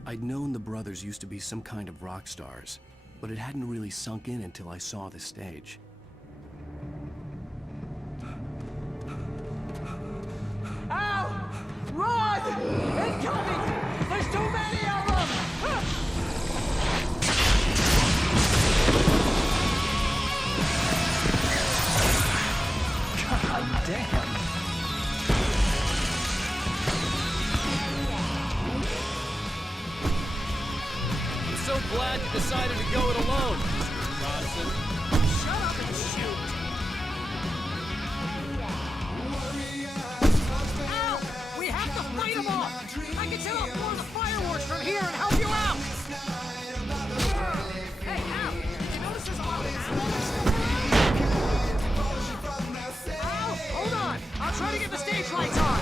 I'd known the brothers used to be some kind of rock stars, but it hadn't really sunk in until I saw the stage. Ow! Run! Incoming! There's too many of them! God damn. I'm so glad you decided to go it alone, Mr. Johnson. Shut up and shoot! Ow! We have to fight them off! I can set off more of the fireworks from here and help you out! Hey, Al! Did you notice there's a lot of animals still around? Al! Hold on! I'll try to get the stage lights on!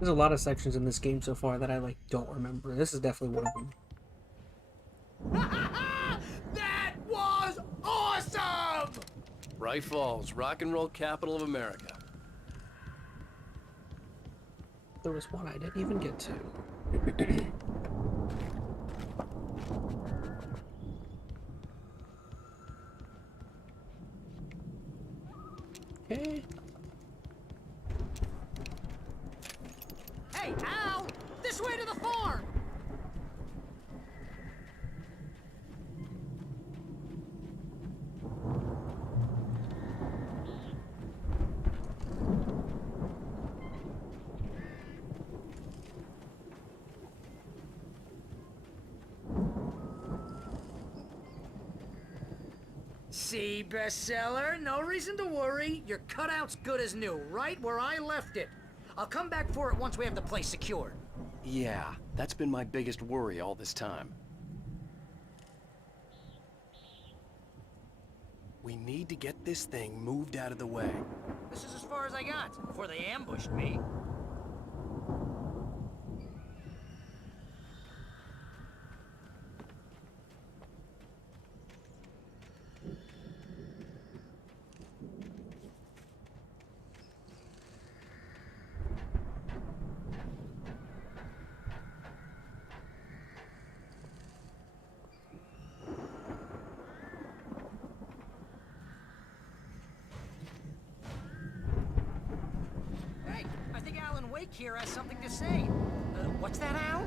There's a lot of sections in this game so far that I don't remember. This is definitely one of them. That was awesome! Bright Falls, rock and roll capital of America. There was one I didn't even get to. Okay. Hey, Al! This way to the farm! see, bestseller. No reason to worry. Your cutout's good as new, right where I left it. I'll come back for it once we have the place secured. Yeah, that's been my biggest worry all this time. We need to get this thing moved out of the way. This is as far as I got before they ambushed me. Here has something to say. What's that, Al?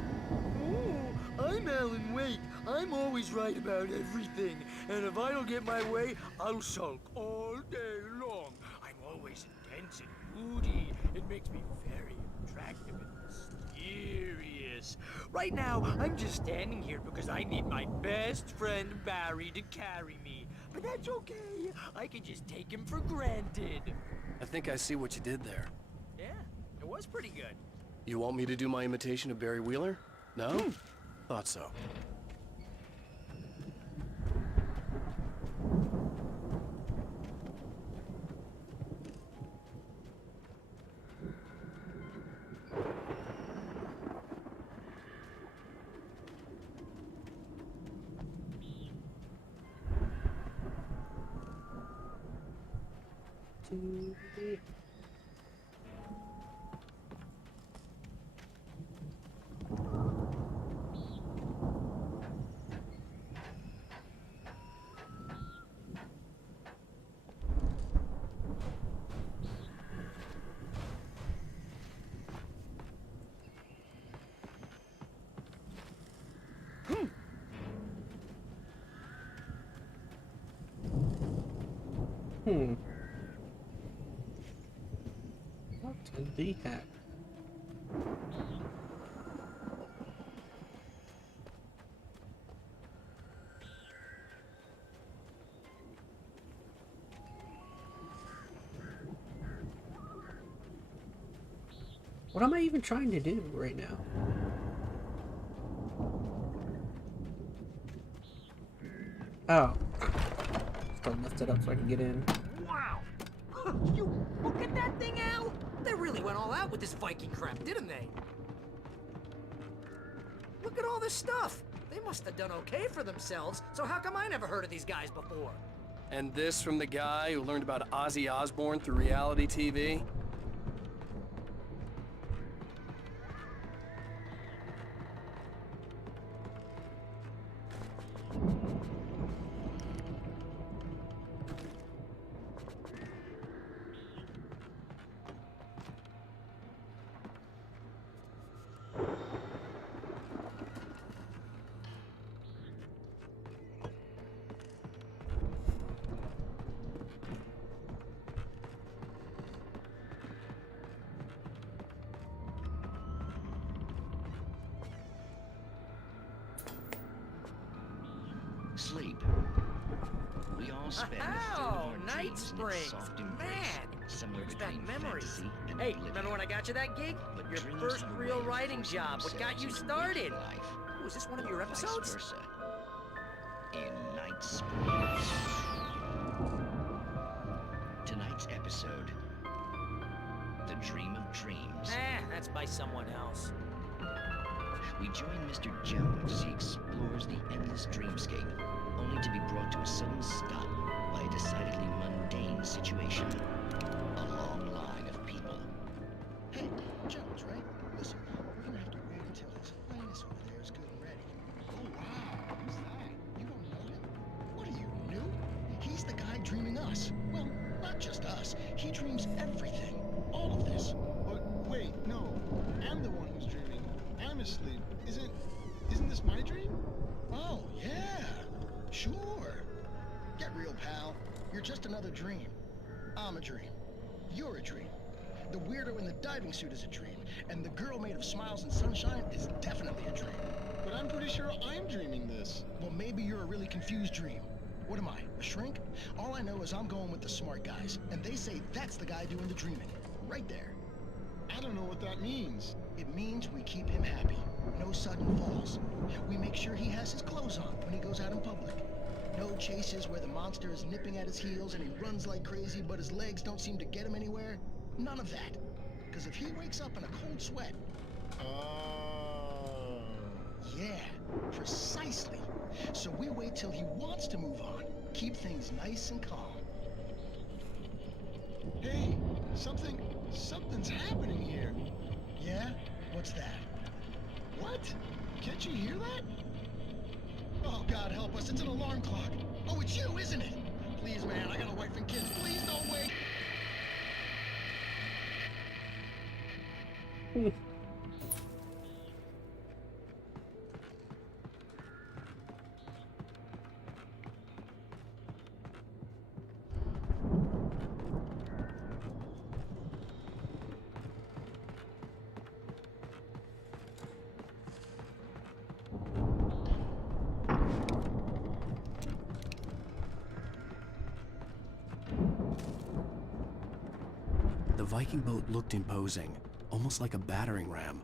Oh, I'm Alan Wake. I'm always right about everything. And if I don't get my way, I'll sulk all day long. I'm always intense and moody. It makes me very attractive and mysterious. Right now, I'm just standing here because I need my best friend Barry to carry me. But that's okay. I can just take him for granted. I think I see what you did there. Yeah. It was pretty good. You want me to do my imitation of Barry Wheeler? No? Thought so. What in the heck? What am I even trying to do right now? Oh. Still lift it up so I can get in. Wow! You look at that thing, Al! They really went all out with this Viking crap, didn't they? Look at all this stuff! They must have done okay for themselves, so how come I never heard of these guys before? And this from the guy who learned about Ozzy Osbourne through reality TV? Sleep. We all spend a third of our dreams in its soft embrace, somewhere between fantasy and Hey, oblivion. remember when I got you that gig? But Your dreams first have a real way of writing forcing job. What got you themselves into started? waking life, Oh, is this one of your or vice episodes? versa. In Night Springs. Tonight's episode, The Dream of Dreams. That's by someone else. We join Mr. Jones as he explores the endless dreamscape, only to be brought to a sudden stop by a decidedly mundane situation. A long line of people. Hey, Jones, right? Listen, we're gonna have to wait until his highness over there is good and ready. Oh, wow. Who's that? You don't know him? What are you, new? He's the guy dreaming us. Well, not just us. He dreams everything. All of this. But wait, no. I'm the one who's dreaming. I'm asleep. Isn't this my dream? Oh, yeah. Sure. Get real, pal. You're just another dream. I'm a dream. You're a dream. The weirdo in the diving suit is a dream, and the girl made of smiles and sunshine is definitely a dream. But I'm pretty sure I'm dreaming this. Well, maybe you're a really confused dream. What am I, a shrink? All I know is I'm going with the smart guys, and they say that's the guy doing the dreaming. Right there. I don't know what that means. It means we keep him happy. No sudden falls. We make sure he has his clothes on when he goes out in public. No chases where the monster is nipping at his heels and he runs like crazy, but his legs don't seem to get him anywhere. None of that. Because if he wakes up in a cold sweat... Yeah, precisely. So we wait till he wants to move on. Keep things nice and calm. Hey, something's happening here. Yeah? What's that? What? Can't you hear that? Oh, God help us, it's an alarm clock. Oh, it's you, isn't it? Please, man, I got a wife and kids. Please don't wait. The Viking boat looked imposing, almost like a battering ram.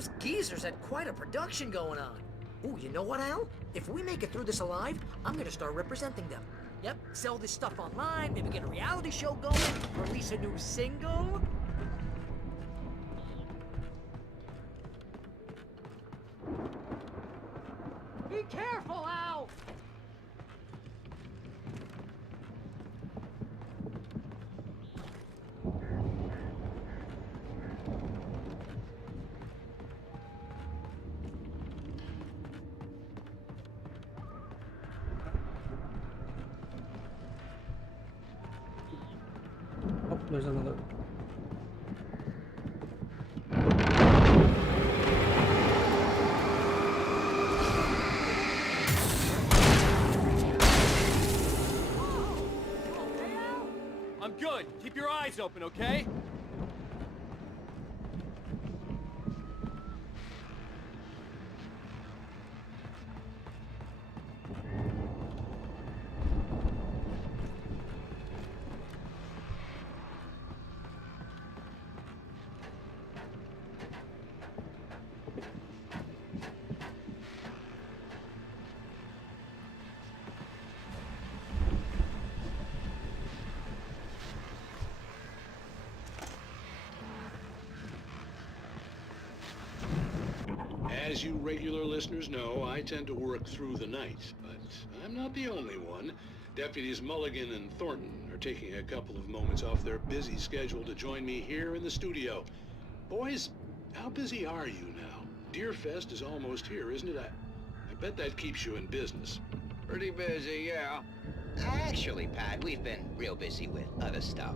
Those geezers had quite a production going on. Ooh, you know what, Al? If we make it through this alive, I'm gonna start representing them. Yep, sell this stuff online, maybe get a reality show going, release a new single. Be careful, Al! Oh, there's another. I'm good. Keep your eyes open, okay? As you regular listeners know, I tend to work through the night, but I'm not the only one. Deputies Mulligan and Thornton are taking a couple of moments off their busy schedule to join me here in the studio. Boys, how busy are you now? Deerfest is almost here, isn't it? I bet that keeps you in business. Pretty busy, yeah. Actually, Pat, we've been real busy with other stuff,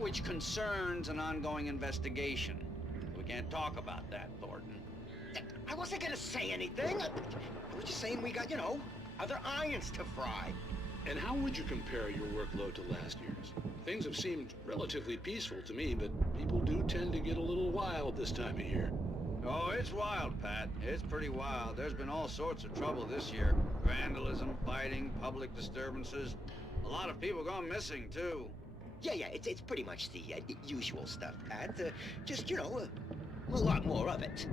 which concerns an ongoing investigation. We can't talk about that, Thornton. I wasn't gonna say anything. I was just saying we got, you know, other irons to fry. And how would you compare your workload to last year's? Things have seemed relatively peaceful to me, but people do tend to get a little wild this time of year. Oh, it's wild, Pat. It's pretty wild. There's been all sorts of trouble this year. Vandalism, fighting, public disturbances. A lot of people gone missing, too. Yeah, it's pretty much the usual stuff, Pat. Just, you know, a lot more of it.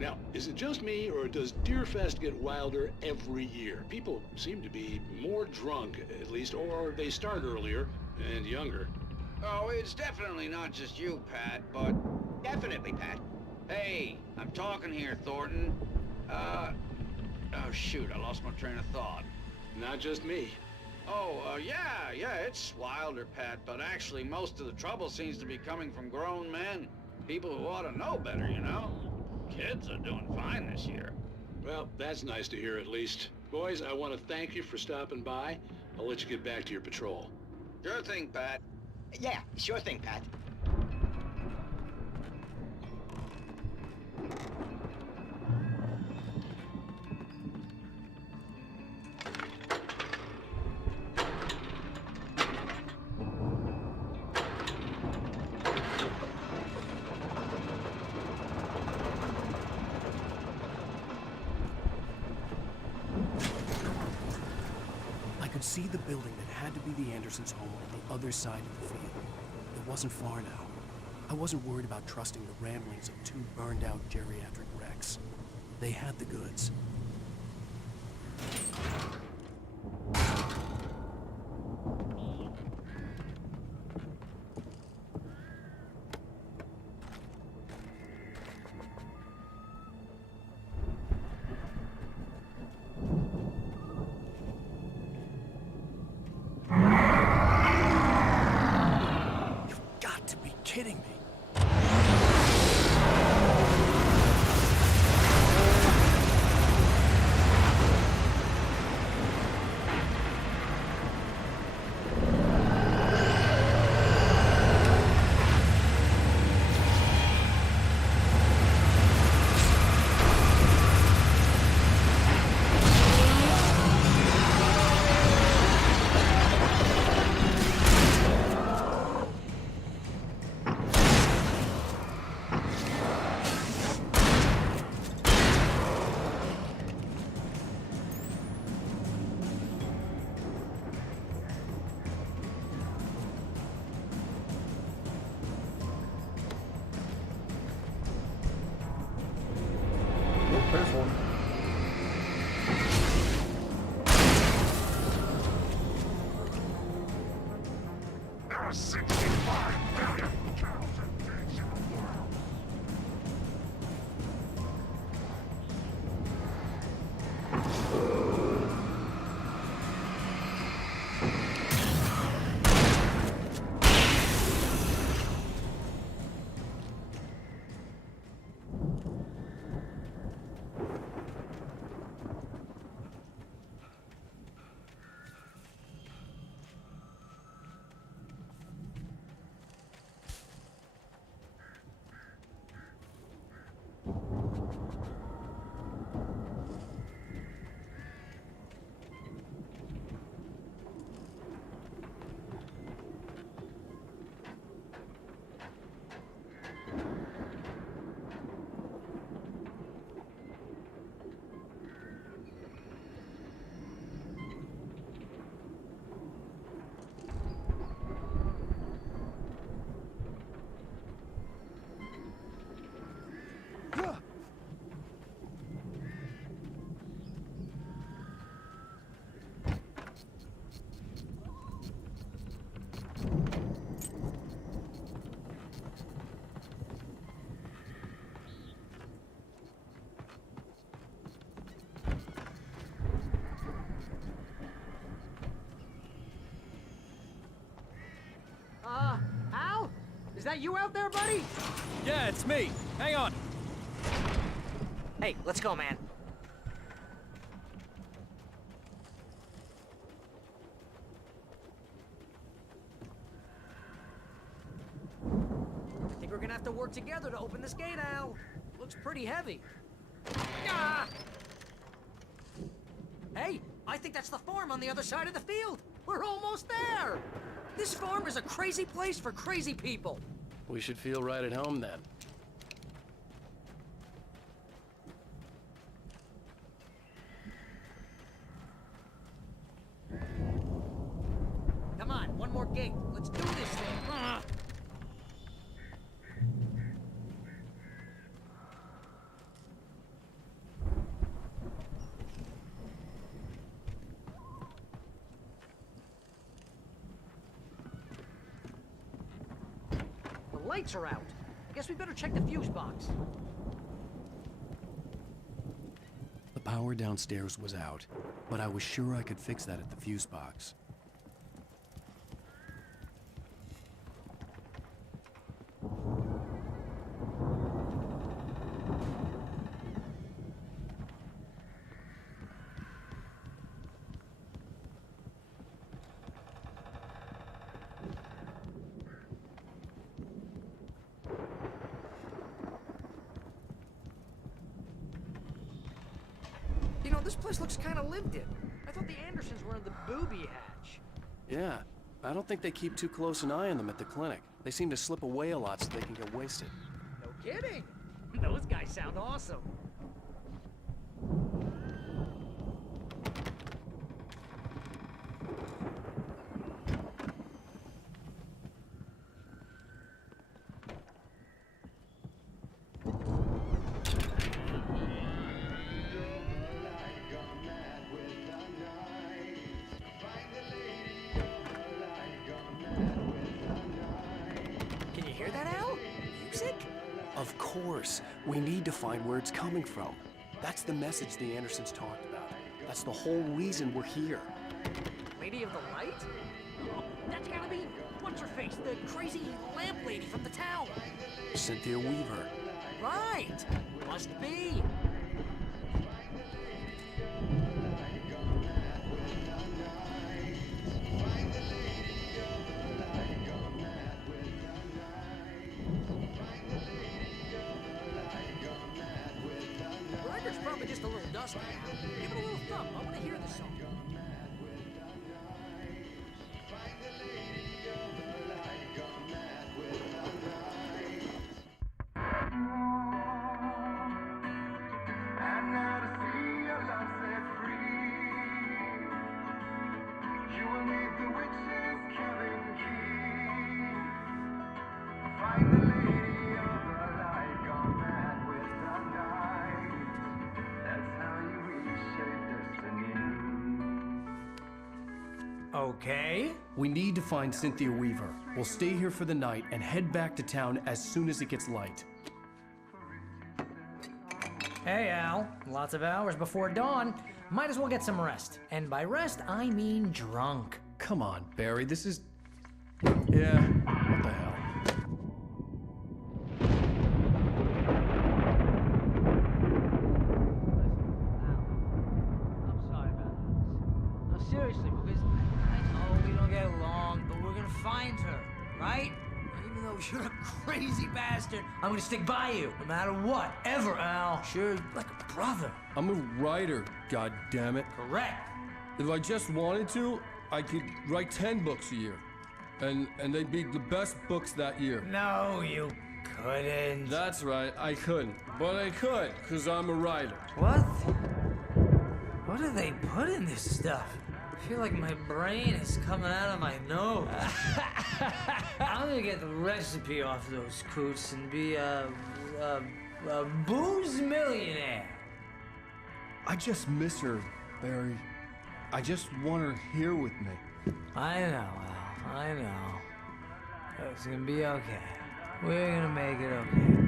Now, is it just me, or does Deerfest get wilder every year? People seem to be more drunk, at least, or they start earlier and younger. Oh, it's definitely not just you, Pat, but... Definitely, Pat. Hey, I'm talking here, Thornton. Oh, shoot, I lost my train of thought. Not just me. Oh, yeah, it's wilder, Pat, but actually most of the trouble seems to be coming from grown men. People who ought to know better, you know? Kids are doing fine this year. Well, that's nice to hear at least. Boys, I want to thank you for stopping by. I'll let you get back to your patrol. Sure thing, Pat. Yeah, sure thing, Pat. See the building that had to be the Andersons' home on the other side of the field. It wasn't far now. I wasn't worried about trusting the ramblings of two burned-out geriatric wrecks. They had the goods. Kidding me. are 65 billion cows and pigs in the world. Al? Is that you out there, buddy? Yeah, it's me. Hang on. Hey, let's go, man. I think we're gonna have to work together to open this gate, Al. Looks pretty heavy. Ah! Hey, I think that's the farm on the other side of the field. We're almost there. This farm is a crazy place for crazy people. We should feel right at home then. Come on, one more gate. Let's do this thing. The lights are out. I guess we better check the fuse box. The power downstairs was out, but I was sure I could fix that at the fuse box. You know, this place looks kind of lived in. I thought the Andersons were in the booby hatch. Yeah, I don't think they keep too close an eye on them at the clinic. They seem to slip away a lot so they can get wasted. No kidding. Those guys sound awesome. Can you hear that, Al? Music? Of course. We need to find where it's coming from. That's the message the Andersons talked about. That's the whole reason we're here. Lady of the Light? Oh, that's gotta be what's-her-face, the crazy lamp lady from the town. Cynthia Weaver. Right. Must be. Record's probably just a little dusty. Give it a little thump. I want to hear this song. Okay. We need to find Cynthia Weaver. We'll stay here for the night and head back to town as soon as it gets light. Hey, Al. Lots of hours before dawn. Might as well get some rest. And by rest, I mean drunk. Come on, Barry, this is... Yeah, what the hell? I'm sorry about this. No, seriously, because I know we don't get along, but we're gonna find her, right? And even though you're a crazy bastard, I'm gonna stick by you, no matter what, ever, Al. Sure, like a brother. I'm a writer, goddammit. Correct. If I just wanted to, I could write 10 books a year. And they'd be the best books that year. No, you couldn't. That's right, I couldn't. But I could, because I'm a writer. What? What do they put in this stuff? I feel like my brain is coming out of my nose. I'm gonna get the recipe off those coots and be a booze millionaire. I just miss her, Barry. I just want her here with me. I know, Al. I know. It's gonna be okay. We're gonna make it okay.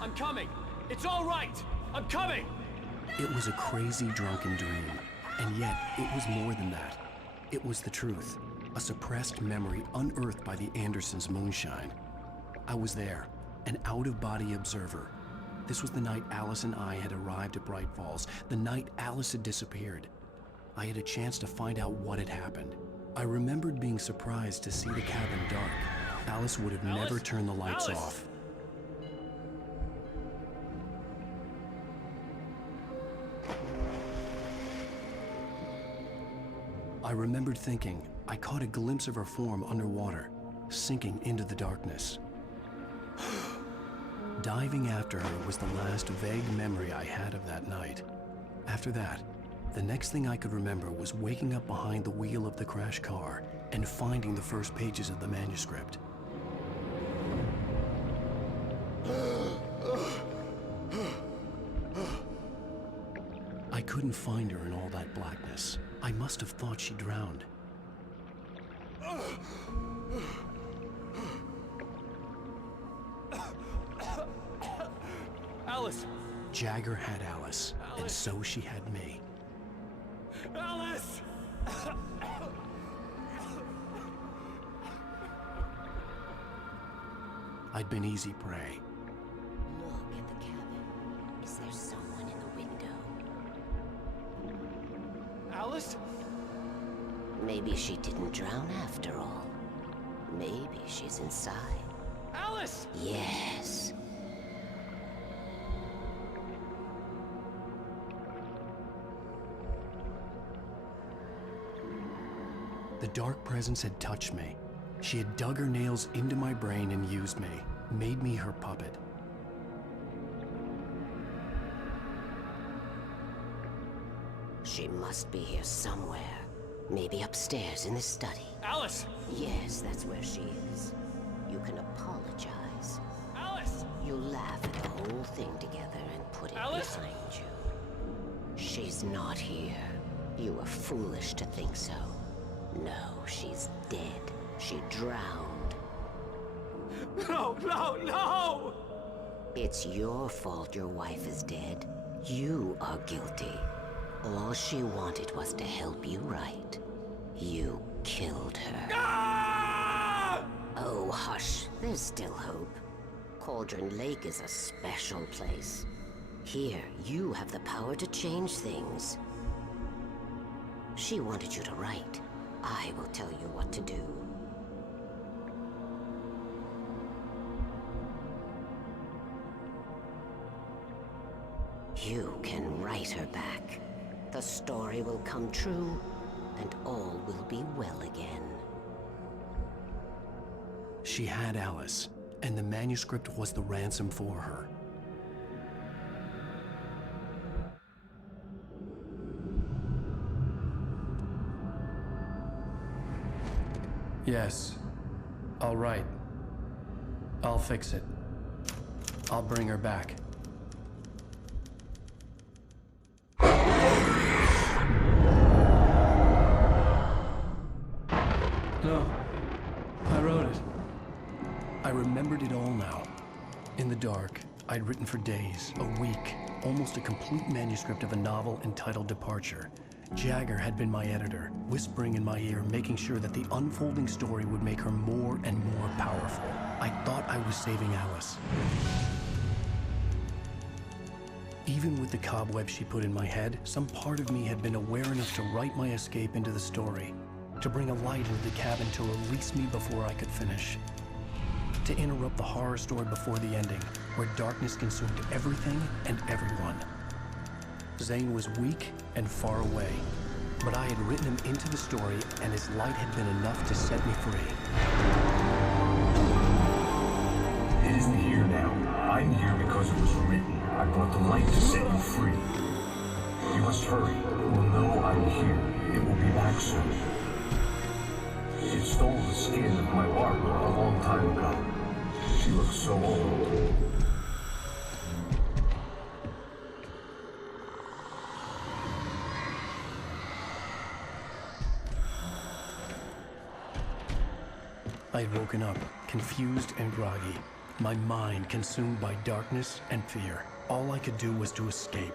I'm coming! It's all right! I'm coming! It was a crazy drunken dream, and yet it was more than that. It was the truth, a suppressed memory unearthed by the Andersons' moonshine. I was there, an out-of-body observer. This was the night Alice and I had arrived at Bright Falls, the night Alice had disappeared. I had a chance to find out what had happened. I remembered being surprised to see the cabin dark. Alice would have never turned the lights off. I remembered thinking I caught a glimpse of her form underwater, sinking into the darkness. Diving after her was the last vague memory I had of that night. After that, the next thing I could remember was waking up behind the wheel of the crashed car and finding the first pages of the manuscript. I couldn't find her in all that blackness. I must have thought she drowned. Alice! Jagger had Alice, and so she had me. Alice! I'd been easy prey. Look at the cabin. Is there someone in the window? Alice? Maybe she didn't drown after all. Maybe she's inside. Alice! Yes. The dark presence had touched me. She had dug her nails into my brain and used me, made me her puppet. She must be here somewhere. Maybe upstairs in the study. Alice! Yes, that's where she is. You can apologize. Alice! You laugh at the whole thing together and put it behind you. She's not here. You were foolish to think so. No, she's dead. She drowned. No, no, no! It's your fault your wife is dead. You are guilty. All she wanted was to help you right. You killed her. Ah! Oh, hush. There's still hope. Cauldron Lake is a special place. Here, you have the power to change things. She wanted you to write. I will tell you what to do. You can write her back. The story will come true, and all will be well again. She had Alice, and the manuscript was the ransom for her. Yes. All right. I'll fix it. I'll bring her back. No. I wrote it. I remembered it all now. In the dark, I'd written for days, a week, almost a complete manuscript of a novel entitled Departure. Jagger had been my editor, whispering in my ear, making sure that the unfolding story would make her more and more powerful. I thought I was saving Alice. Even with the cobweb she put in my head, some part of me had been aware enough to write my escape into the story, to bring a light into the cabin to release me before I could finish, to interrupt the horror story before the ending, where darkness consumed everything and everyone. Zane was weak and far away, but I had written him into the story, and his light had been enough to set me free. It isn't here now. I'm here because it was written. I brought the light to set you free. You must hurry. It will know I'm here. It will be back soon. It stole the skin of my Barbara a long time ago. She looks so old. I'd woken up, confused and groggy, my mind consumed by darkness and fear. All I could do was to escape.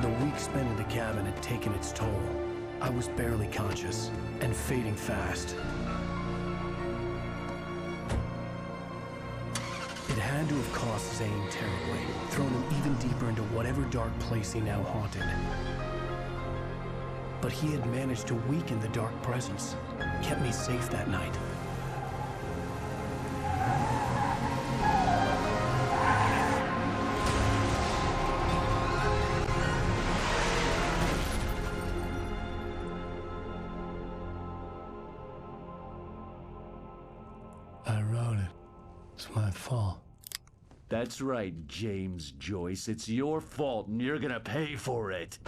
The week spent in the cabin had taken its toll. I was barely conscious and fading fast. It had to have cost Zane terribly, thrown him even deeper into whatever dark place he now haunted. But he had managed to weaken the dark presence, kept me safe that night. I wrote it. It's my fault. That's right, James Joyce. It's your fault, and you're gonna pay for it.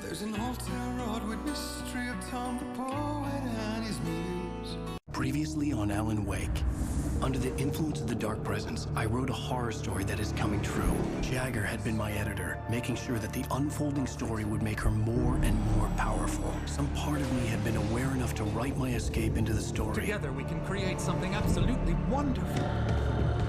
There's an old town road with mystery of Tom the poet and his muse. Previously on Alan Wake. Under the influence of the dark presence, I wrote a horror story that is coming true. Jagger had been my editor, making sure that the unfolding story would make her more and more powerful. Some part of me had been aware enough to write my escape into the story. Together we can create something absolutely wonderful.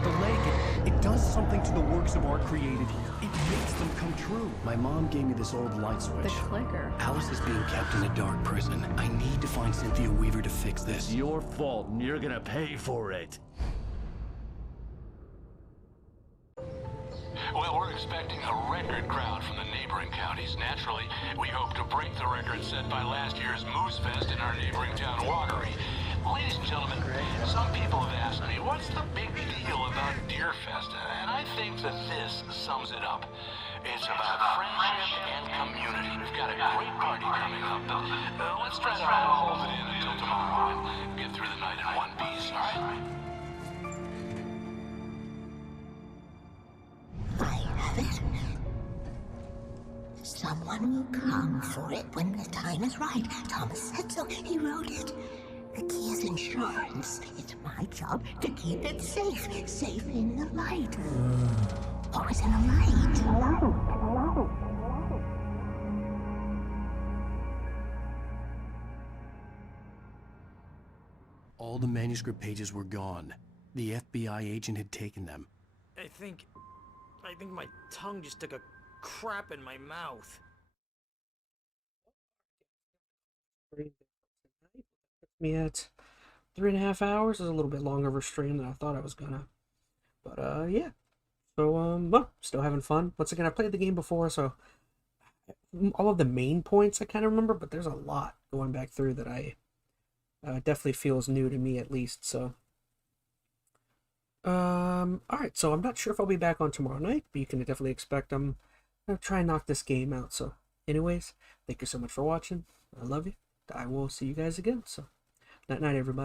The lake, it does something to the works of art created here. It makes them come true. My mom gave me this old light switch. The clicker. Alice is being kept in a dark prison. I need to find Cynthia Weaver to fix this. It's your fault, and you're gonna pay for it. Well, we're expecting a record crowd from the neighboring counties. Naturally, we hope to break the record set by last year's Moose Fest in our neighboring town, Watery. Ladies and gentlemen, some people have asked me, what's the big deal about Deer Fest? And I think that this sums it up. It's about friendship and community. We've got a great party coming up, but let's try to hold it in until tomorrow and get through the night in one piece, all right? I have it. Someone will come for it when the time is right. Thomas said so. He wrote it. The key is insurance. It's my job to keep it safe. Safe in the light. Always in the light. All the manuscript pages were gone. The FBI agent had taken them. I think my tongue just took a crap in my mouth. Me at 3.5 hours. Is a little bit longer of a stream than I thought I was gonna. But yeah. So well, still having fun. Once again, I played the game before, so all of the main points I kind of remember, but there's a lot going back through that I definitely feels new to me at least. So alright, so I'm not sure if I'll be back on tomorrow night, but you can definitely expect I'm gonna try and knock this game out. So anyways, thank you so much for watching. I love you. I will see you guys again. So night night, everybody.